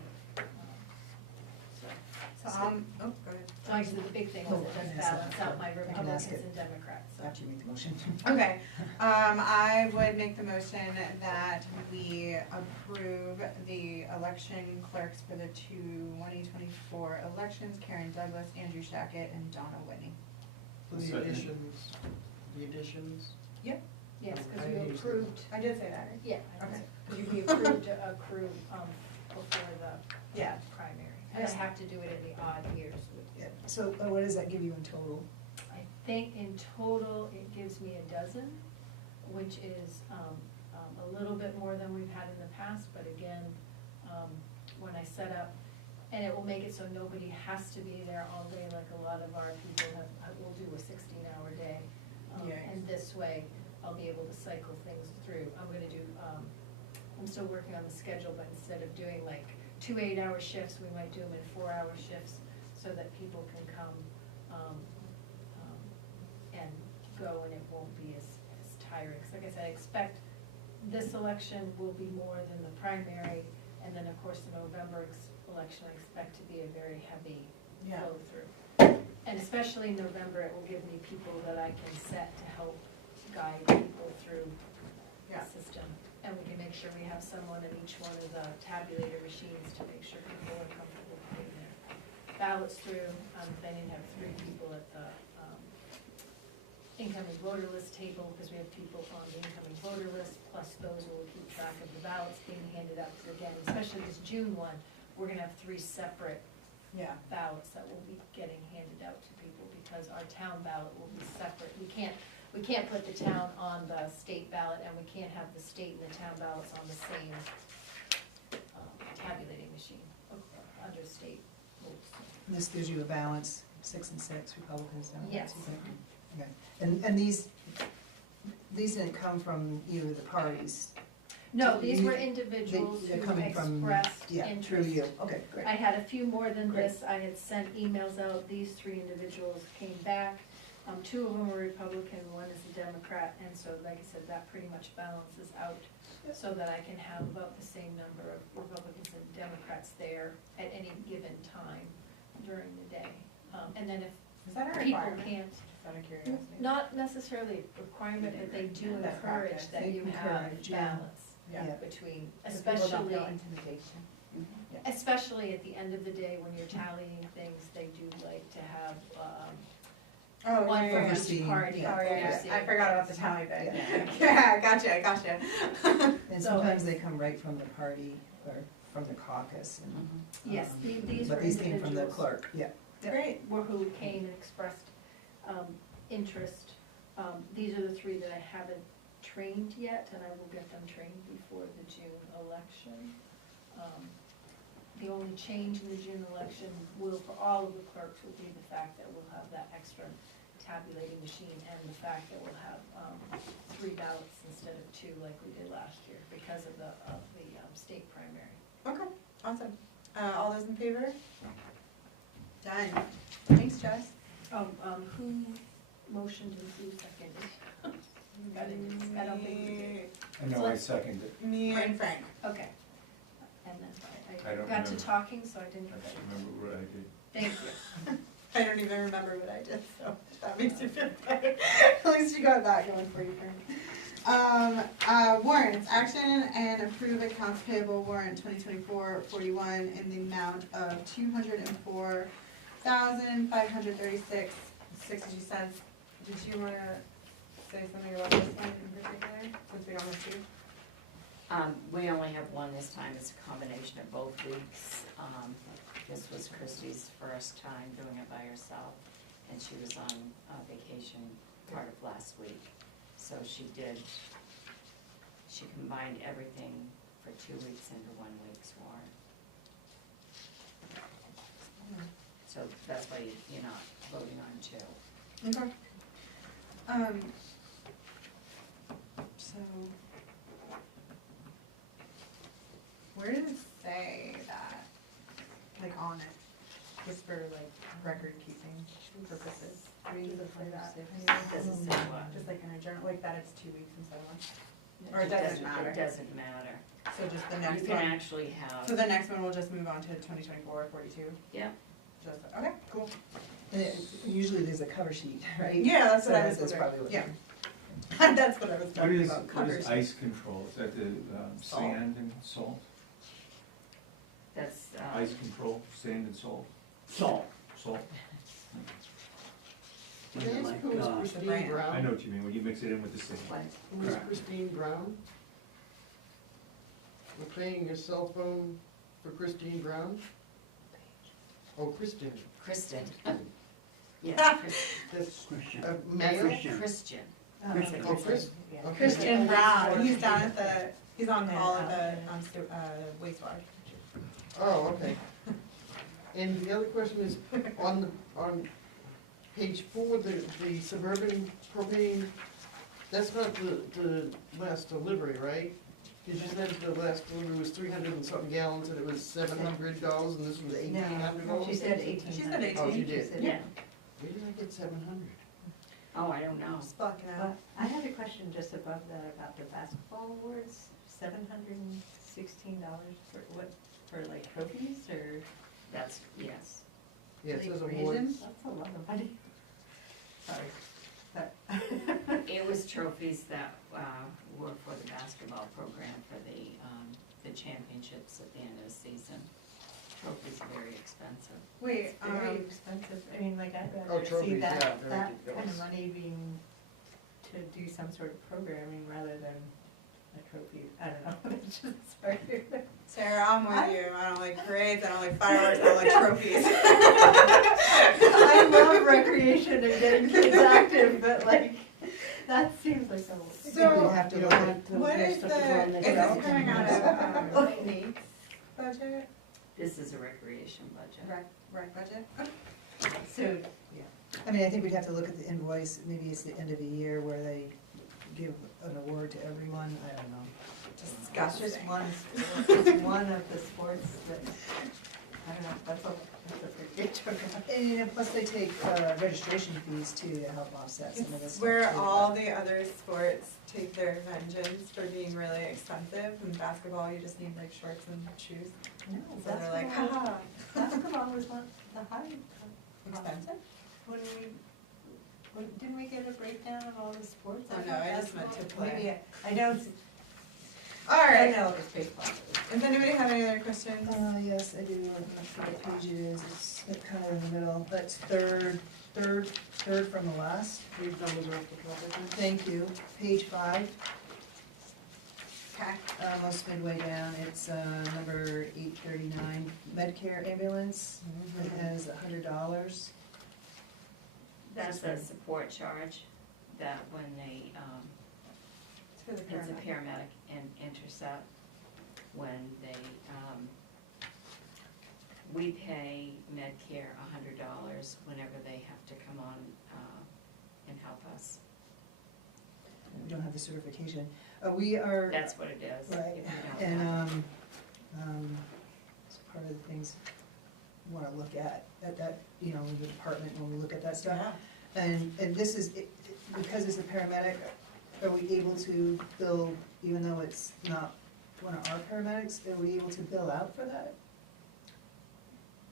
So, oh, go ahead. So I said the big thing was to balance out my Republicans and Democrats. So. After you make the motion. Okay, I would make the motion that we approve the election clerks for the 2024 elections, Karen Douglas, Andrew Shackett, and Donna Whitney. With the additions? Yep. Yes, because we approved. I did say that, right? Yeah. Okay. Because we approved a crew before the primary. And I have to do it in the odd years. Yeah. So what does that give you in total? I think in total, it gives me a dozen, which is a little bit more than we've had in the past, but again, when I set up, and it will make it so nobody has to be there all day like a lot of our people will do a 16-hour day. And this way, I'll be able to cycle things through. I'm gonna do, I'm still working on the schedule, but instead of doing like 2 8-hour shifts, we might do them in 4-hour shifts, so that people can come and go, and it won't be as tiring. 'Cause like I said, I expect this election will be more than the primary, and then of course the November election I expect to be a very heavy flow through. And especially in November, it will give me people that I can set to help guide people through the system. And we can make sure we have someone in each one of the tabulator machines to make sure people are comfortable putting their ballots through. I'm planning to have 3 people at the incoming voter list table, because we have people on the incoming voter list, plus those who will keep track of the ballots being handed out. Because again, especially this June one, we're gonna have 3 separate ballots that will be getting handed out to people, because our town ballot will be separate. We can't put the town on the state ballot, and we can't have the state and the town ballots on the same tabulating machine under state rules. This gives you a balance, 6 and 6, Republicans, Democrats. Yes. Okay. And these didn't come from either of the parties? No, these were individuals They're who coming from- expressed Through interest. you, okay, great. I had a few more than Great. this. I had sent emails out. These 3 individuals came back. 2 of them were Republican, 1 is a Democrat, and so, like I said, that pretty much balances out so that I can have about the same number of Republicans and Democrats there at any given time during the day. And then if Is that a people requirement? can't, Just out of curiosity. not necessarily a requirement, but they do Best encourage practice. that They you have encourage, yeah. balance Yeah. between, So people don't especially. feel intimidation. Especially at the end of the day, when you're tallying things, they do like to have, Oh, one yeah, for yeah, each yeah. party. Oh, yeah, overseeing. I forgot about the tally thing. Yeah. Yeah, gotcha. And sometimes they come right from the party, or from the caucus, and. Yes, these were But these came from the individuals. clerk, yeah. Great. Were who came and expressed, interest. These are the 3 that I haven't trained yet, and I will get them trained before the June election. The only change in the June election will, for all of the clerks, will be the fact that we'll have that extra tabulating machine, and the fact that we'll have 3 ballots instead of 2 like we did last year, because of the state primary. Okay, awesome. All those in favor? Done. Thanks, Jess. Who motioned and who seconded? I don't think we did. I know I seconded it. Me and Frank. Okay. And then I I don't got to remember. talking, so I didn't. I just remember what I did. Thank you. I don't even remember what I did, so that makes you feel better. At least you got that going for you, Frank. Warrants, action and approve accounts payable warrant 2024-41 in the amount of $204,536.62. Did you wanna say something about this one in particular, since we don't have two? We only have one this time, it's a combination of both weeks. This was Christie's first time doing it by herself, and she was on vacation part of last week. So she combined everything for 2 weeks into 1 week's warrant. So that's why you're not voting on two. Okay. So, where does it say that, like on it, just for like record keeping purposes? Where does it say that? Doesn't say what? Just like in a journal, like that it's 2 weeks instead of 1? Or It it doesn't matter? It doesn't matter. So just the You next can one? actually have. So the next one we'll just move on to 2024-42? Yeah. Just, okay, cool. And usually there's a cover sheet, right? Yeah, that's what I So was that's wondering. probably what. Yeah. That's what I was What talking is, about, what covers. is ice control? Is that the Salt. sand and salt? That's, Ice control, sand and salt? Salt. Salt? Was Can I it ask like, who is Christine I Brown? know what you mean, when you mix it in with the sand. Who is Christine Brown? We're paying your cell phone for Christine Brown? Oh, Kristen. Kristen. That's Christian. a male? Christian. Oh, Chris? Okay. Christian Brown, he's down at he's on call at the, wastewater. Oh, okay. And the other question is, on page 4, the suburban propane, that's not the last delivery, right? Because you said the last delivery was 300 and something gallons, and it was $700, and this was $1,800? No, she said 18. She said 18. Oh, she did? Yeah. Where did I get 700? Oh, I don't know. Just blocking out. Well, I had a question just above that about the basketball awards, $716 for what, for like trophies or? That's, yes. Yeah, it says Asian? awards. That's a lot of money. Sorry. But It was trophies that were for the basketball program for the championships at the end of the season. Trophies are very expensive. Wait, it's very expensive. I mean, like I'd Oh, rather see trophies, yeah, that very kind good. of money being to do some sort of programming rather than a trophy. I don't know. It's just sorry. Sarah, I'm with you. I don't like parades, I don't like fireworks, I don't like trophies. I love recreation and getting kids active, but like, that seems like a. So, have to look at what is stuff the, to go on the is shelf. this coming out of, Nate's budget? This is a recreation budget. Rec budget? So, I mean, I think we'd have to look at the invoice, maybe it's the end of the year where they give an award to everyone, I don't know. it's just Disgusting. one sport, it's one of the sports that, I don't know, that's a big chunk of. And plus they take registration fees too to help offset some of this It's stuff where too, all the other sports take their vengeance for being really expensive. In basketball, you just need like shorts and shoes. No, So they're like, haha. basketball was not the high. Expensive? Didn't we get a breakdown of all the sports? Oh, no, thought I just meant to basketball- play. Maybe, I know, I Alright, know it's baseball. does anybody have any other questions? Yes, I do, I'm not sure what page it is, it's kind of in the middle, but it's third from the last. These numbers are off the top, I think. Thank you, page 5, Okay. almost midway down, it's number 839, Medicare ambulance, it has $100. That's a support charge that when they, It's for the it's a paramedic. paramedic and intercept, when they, we pay Medicare $100 whenever they have to come on and help us. We don't have the certification. We are. That's what it is. Right, if you don't and, have it. it's part of the things we wanna look at that, you know, in the department when we look at that stuff. Yeah. And this is, because it's a paramedic, are we able to bill, even though it's not one of our paramedics, are we able to bill out for that?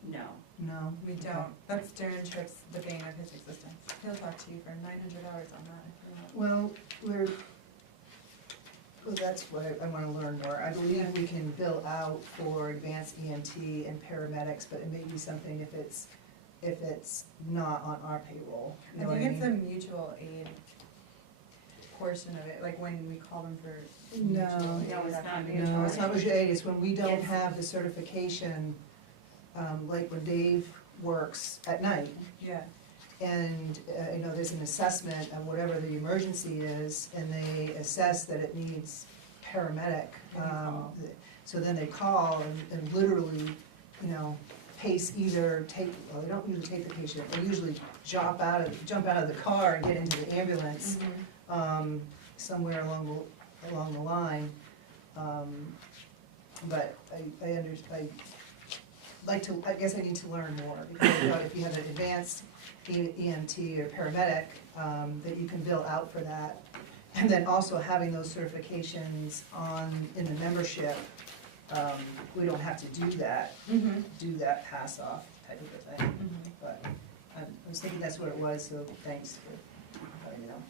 No. No? We Okay. don't. That's Darren Tripp's, the bane of his existence. He'll talk to you for $900 on that if you want. Well, that's what I wanna learn more. I believe we can bill out for advanced EMT and paramedics, but it may be something if it's not on our payroll, you I know what I think it's a mean? mutual aid. portion of it, like when we call them for? No. No, it's not No, it's not W.H.A.T, it's when we don't have the certification, like when Dave works at night. Yeah. And, you know, there's an assessment of whatever the emergency is, and they assess that it needs paramedic. So then they call and literally, you know, pace either take, well, they don't usually take the patient, they usually jump out of the car and get into the ambulance, somewhere along the line. But I guess I need to learn more, because I thought if you have an advanced EMT or paramedic, that you can bill out for that. And then also having those certifications in the membership, we don't have to do that pass off type of a thing. But I was thinking that's what it was, so thanks for letting me know.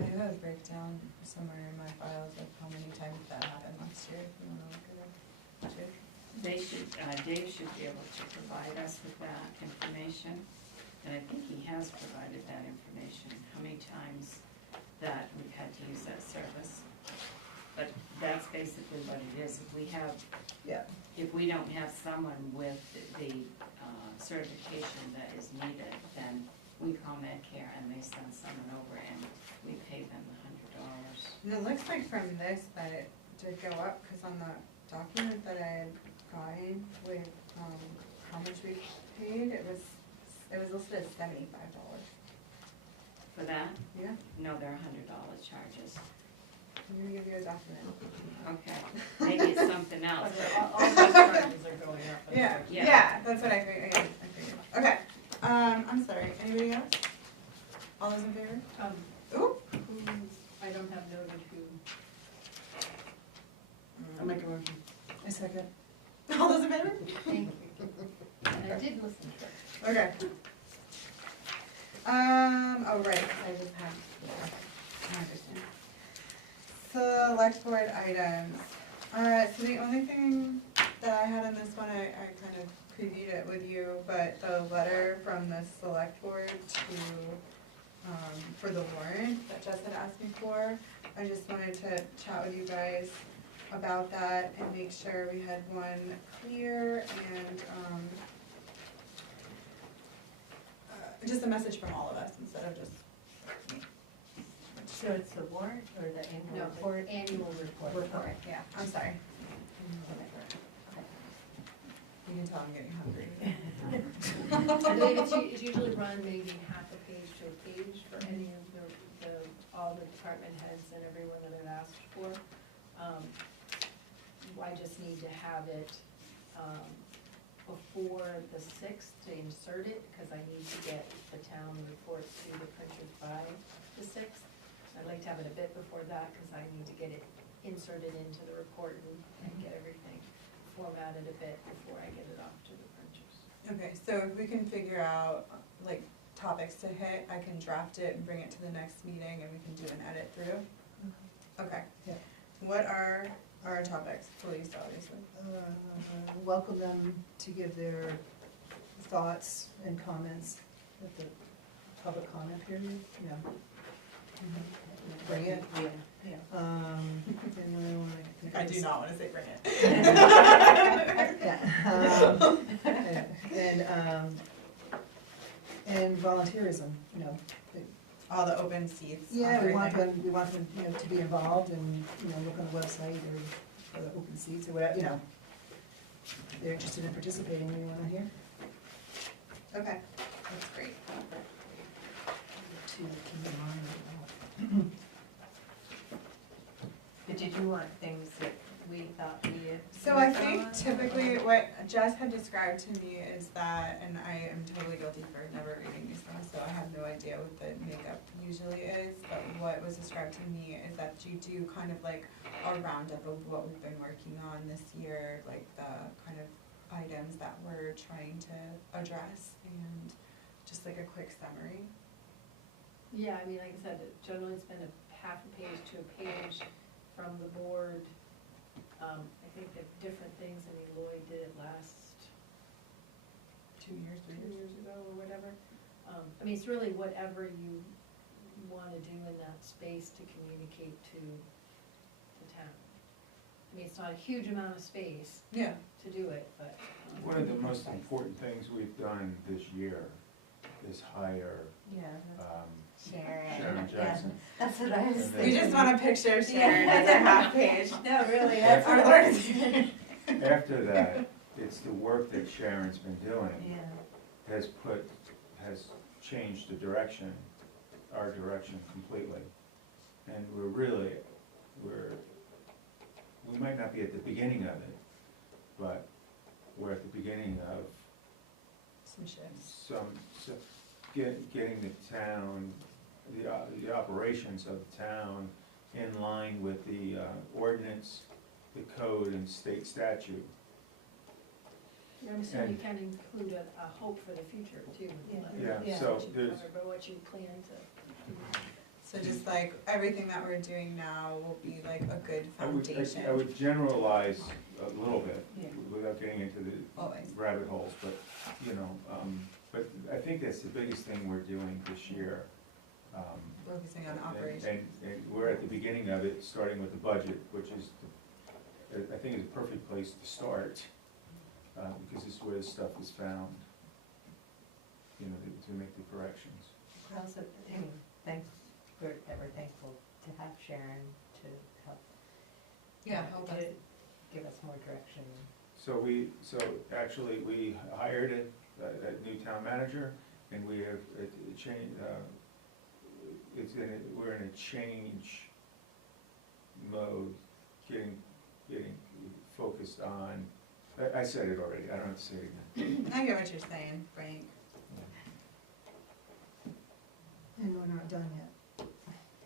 I have a breakdown somewhere in my files of how many times that happened last year, if you wanna look at it too. Dave should be able to provide us with that information, and I think he has provided that information, how many times that we've had to use that service. But that's basically what it is. If we don't have someone with the certification that is needed, then we call Medcare and they send someone over and we pay them $100. And it looks like from this that it did go up, cause on the document that I had gotten with, how much we paid, it was listed as $75. For that? Yeah. No, they're $100 charges. I'm gonna give you a document. Okay, maybe it's something else. All those charges are going up. Yeah, that's what I figured, I figured. Okay, I'm sorry, anybody else? All those in favor? Ooh. I don't have noted who. I'll make a motion. A second. All those in favor? Thank you. And I did listen to it. Okay. Oh, right, I just have, I understand. Select board items. So the only thing that I had on this one, I kind of previewed it with you, but the letter from the select board for the warrant that Jess had asked me for, I just wanted to chat with you guys about that and make sure we had one clear and, just a message from all of us instead of just me. So it's the warrant or the annual report? Annual report. Report, yeah, I'm sorry. You can tell I'm getting hungry. I believe it's usually run maybe half a page to a page for any of all the department heads and everyone that I've asked for. I just need to have it, before the 6th to insert it, because I need to get the town reports to the printers by the 6th. I'd like to have it a bit before that, because I need to get it inserted into the report and get everything formatted a bit before I get it off to the printers. Okay, so if we can figure out, like, topics to hit, I can draft it and bring it to the next meeting and we can do an edit through? Okay. Yeah. What are our topics, police, obviously? Welcome them to give their thoughts and comments at the public comment period, you know. Bring it. Yeah. I do not wanna say bring it. And volunteerism, you know. All the open seats. Yeah, we want them, you know, to be involved and, you know, look on the website or the open seats or whatever, you know. If they're interested in participating, we want to hear. Okay, that's great. To keep in mind. But did you want things that we thought we had? So I think typically what Jess had described to me is that, and I am totally guilty for never reading these things, so I have no idea what the makeup usually is, but what was described to me is that you do kind of like a roundup of what we've been working on this year, like the kind of items that we're trying to address, and just like a quick summary. Yeah, I mean, like I said, generally it's been a half a page to a page from the board. I think the different things, I mean, Lloyd did it last 2 years, 3 years ago or whatever. I mean, it's really whatever you wanna do in that space to communicate to the town? I mean, it's not a huge amount of space Yeah. to do it, but. One of the most important things we've done this year is hire, Yeah. Sharon. Sharon Jackson. That's what I was And thinking. We just want a picture of Sharon Yeah. as a half page. No, really, that's Our what I Lord. was thinking. After that, it's the work that Sharon's been doing Yeah. has changed the direction, our direction completely. And we might not be at the beginning of it, but we're at the beginning of Some shifts. getting the town, the operations of the town in line with the ordinance, the code and state statute. I'm assuming you can include a hope for the future too. Yeah, so there's, But what you plan to do. So just like everything that we're doing now will be like a good I foundation. would generalize a little bit, Yeah. without getting into the Always. rabbit holes, but, you know, but I think that's the biggest thing we're doing this year. Focusing on And- operations. And we're at the beginning of it, starting with the budget, which is, I think is a perfect place to start, because this is where the stuff is found, you know, to make the corrections. Also, we're thankful to have Sharon to help. Yeah, help us. Give us more direction. So actually, we hired a new town manager, and we have we're in a change mode, getting focused on, I said it already, I don't have to say it again. I get what you're saying, Frank. And we're not done yet.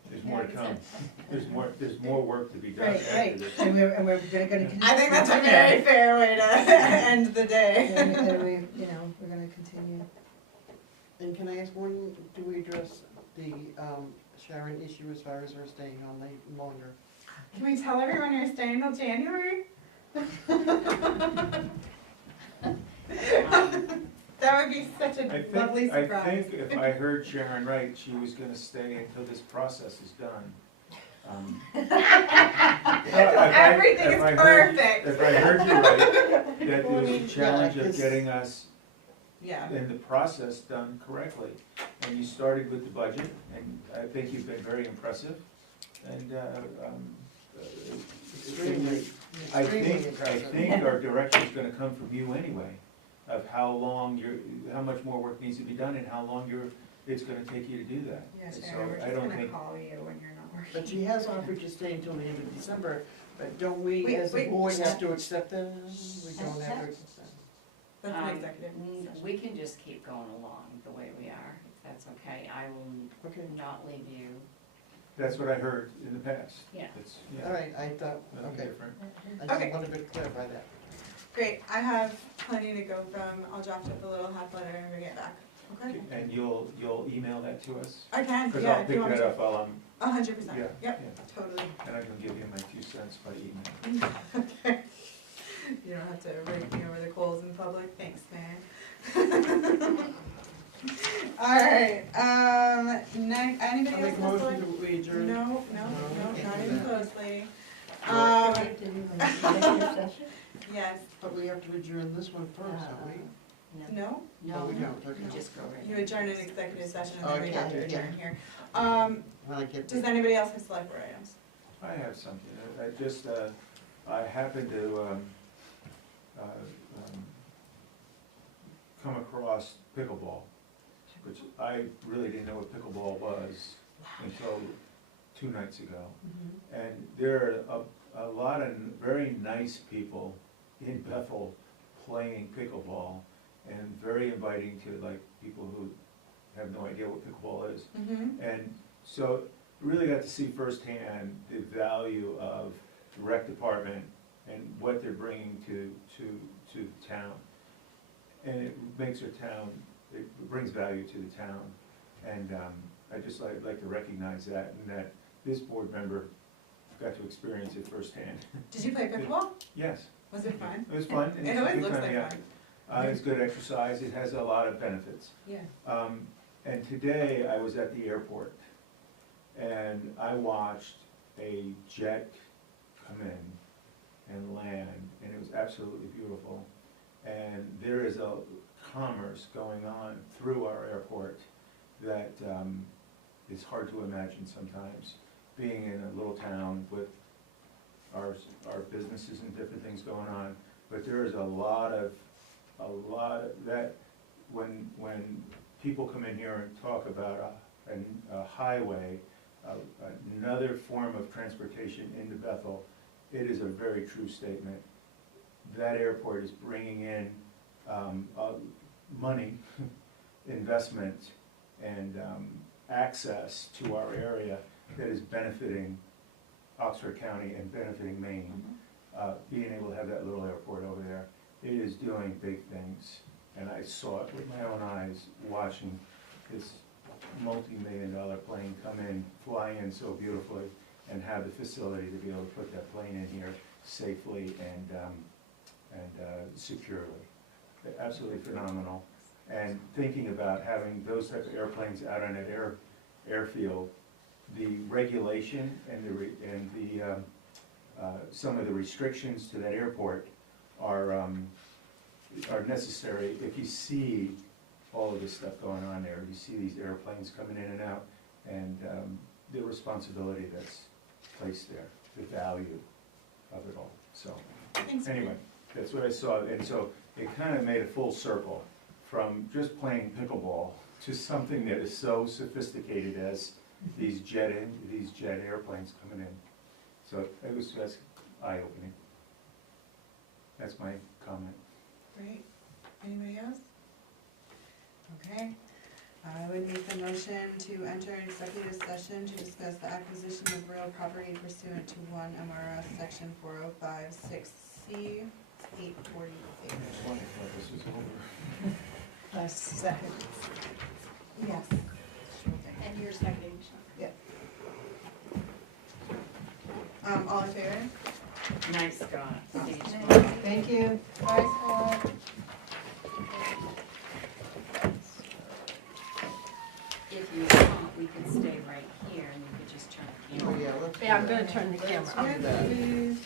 There's more to come, there's more work to be done Right, after right, this. and we're gonna. I think that's a very fair way to end the day. And we're gonna continue. And can I ask one, do we address the Sharon issue as far as her staying on longer? Can we tell everyone you're staying till January? That would be such a lovely I surprise. think if I heard Sharon right, she was gonna stay until this process is done. Everything is perfect. If I heard you right, that there was a challenge Yeah, of 'cause- getting us Yeah. in the process done correctly. And you started with the budget, and I think you've been very impressive, and, Extremely I impressive. think our direction is gonna come from you anyway, of how much more work needs to be done and how long it's gonna take you to do that. Yeah, So Sharon, we're I just don't gonna think, call you when you're not working. But she has offered to stay until the end of December, but don't we, We- as we- a board, have to accept that? We don't have to accept that. That's an executive session. We can just keep going along the way we are, if that's okay. I will Okay, not leave you. that's what I heard in the past. Yeah. It's, all right, I thought, nothing okay, different. I just Okay. wanted to clarify that. Great, I have plenty to go from. I'll draft up a little half letter and we get back. Okay? And you'll email that to us? I can, Because yeah, I'll do pick you want me that to? up while I'm, 100%, yeah, yep, yeah. totally. And I can give you my 2 cents by email. Okay. You don't have to rake me over the coals in public, thanks, man. Alright, anybody I else? make a have motion select- to we adjourn. No, Okay. not even close, lady. Do we have to do an executive session? Yes, But we have to adjourn this one first, don't we? no, No, we don't, okay. You just go right. you adjourn an executive session and then we have to Okay. adjourn here. When I get Does there. anybody else have select board items? I have something. I just, I happened to, come across pickleball, which I really didn't know what pickleball was until 2 nights ago. And there are a lot of very nice people in Bethel playing pickleball, and very inviting to like people who have no idea what pickleball is. Mm-hmm. And so really got to see firsthand the value of the rec department and what they're bringing to the town. And it makes our town, it brings value to the town. And I just like to recognize that, and that this board member got to experience it firsthand. Did you play pickleball? Yes, Was it fun? it was fun. and It it's a always good looks time, like yeah. fun. It's good exercise, it has a lot of benefits. Yeah. And today I was at the airport, And I watched a jet come in and land, and it was absolutely beautiful. And there is a commerce going on through our airport that is hard to imagine sometimes. Being in a little town with our businesses and different things going on, but there is a lot of that, when people come in here and talk about a highway, another form of transportation into Bethel, it is a very true statement. That airport is bringing in money, investment, and access to our area that is benefiting Oxford County and benefiting Maine. Being able to have that little airport over there, it is doing big things. And I saw it with my own eyes, watching this multi-million-dollar plane come in, fly in so beautifully, and have the facility to be able to put that plane in here safely and securely. Absolutely phenomenal. And thinking about having those type of airplanes out on an airfield, the regulation and some of the restrictions to that airport are necessary. If you see all of this stuff going on there, you see these airplanes coming in and out, and the responsibility that's placed there, the value of it all. So anyway, that's what I saw, and so it kind of made a full circle from just playing pickleball to something that is so sophisticated as these jet airplanes coming in. So it was just eye-opening. That's my comment. Great. Anybody else? Okay. I would make the motion to enter an executive session to discuss the acquisition of real property pursuant to 1 MRS section 4056C, 848. This is over. A second. Yes. And you're seconding, Yeah. All in favor? nice, Scott. Steve. Thank you. Bye, Scott. If you want, we can stay right here and you could just turn the camera. Oh, yeah, let's do Yeah, I'm that. gonna turn the camera Let's off. do that. Yes, please.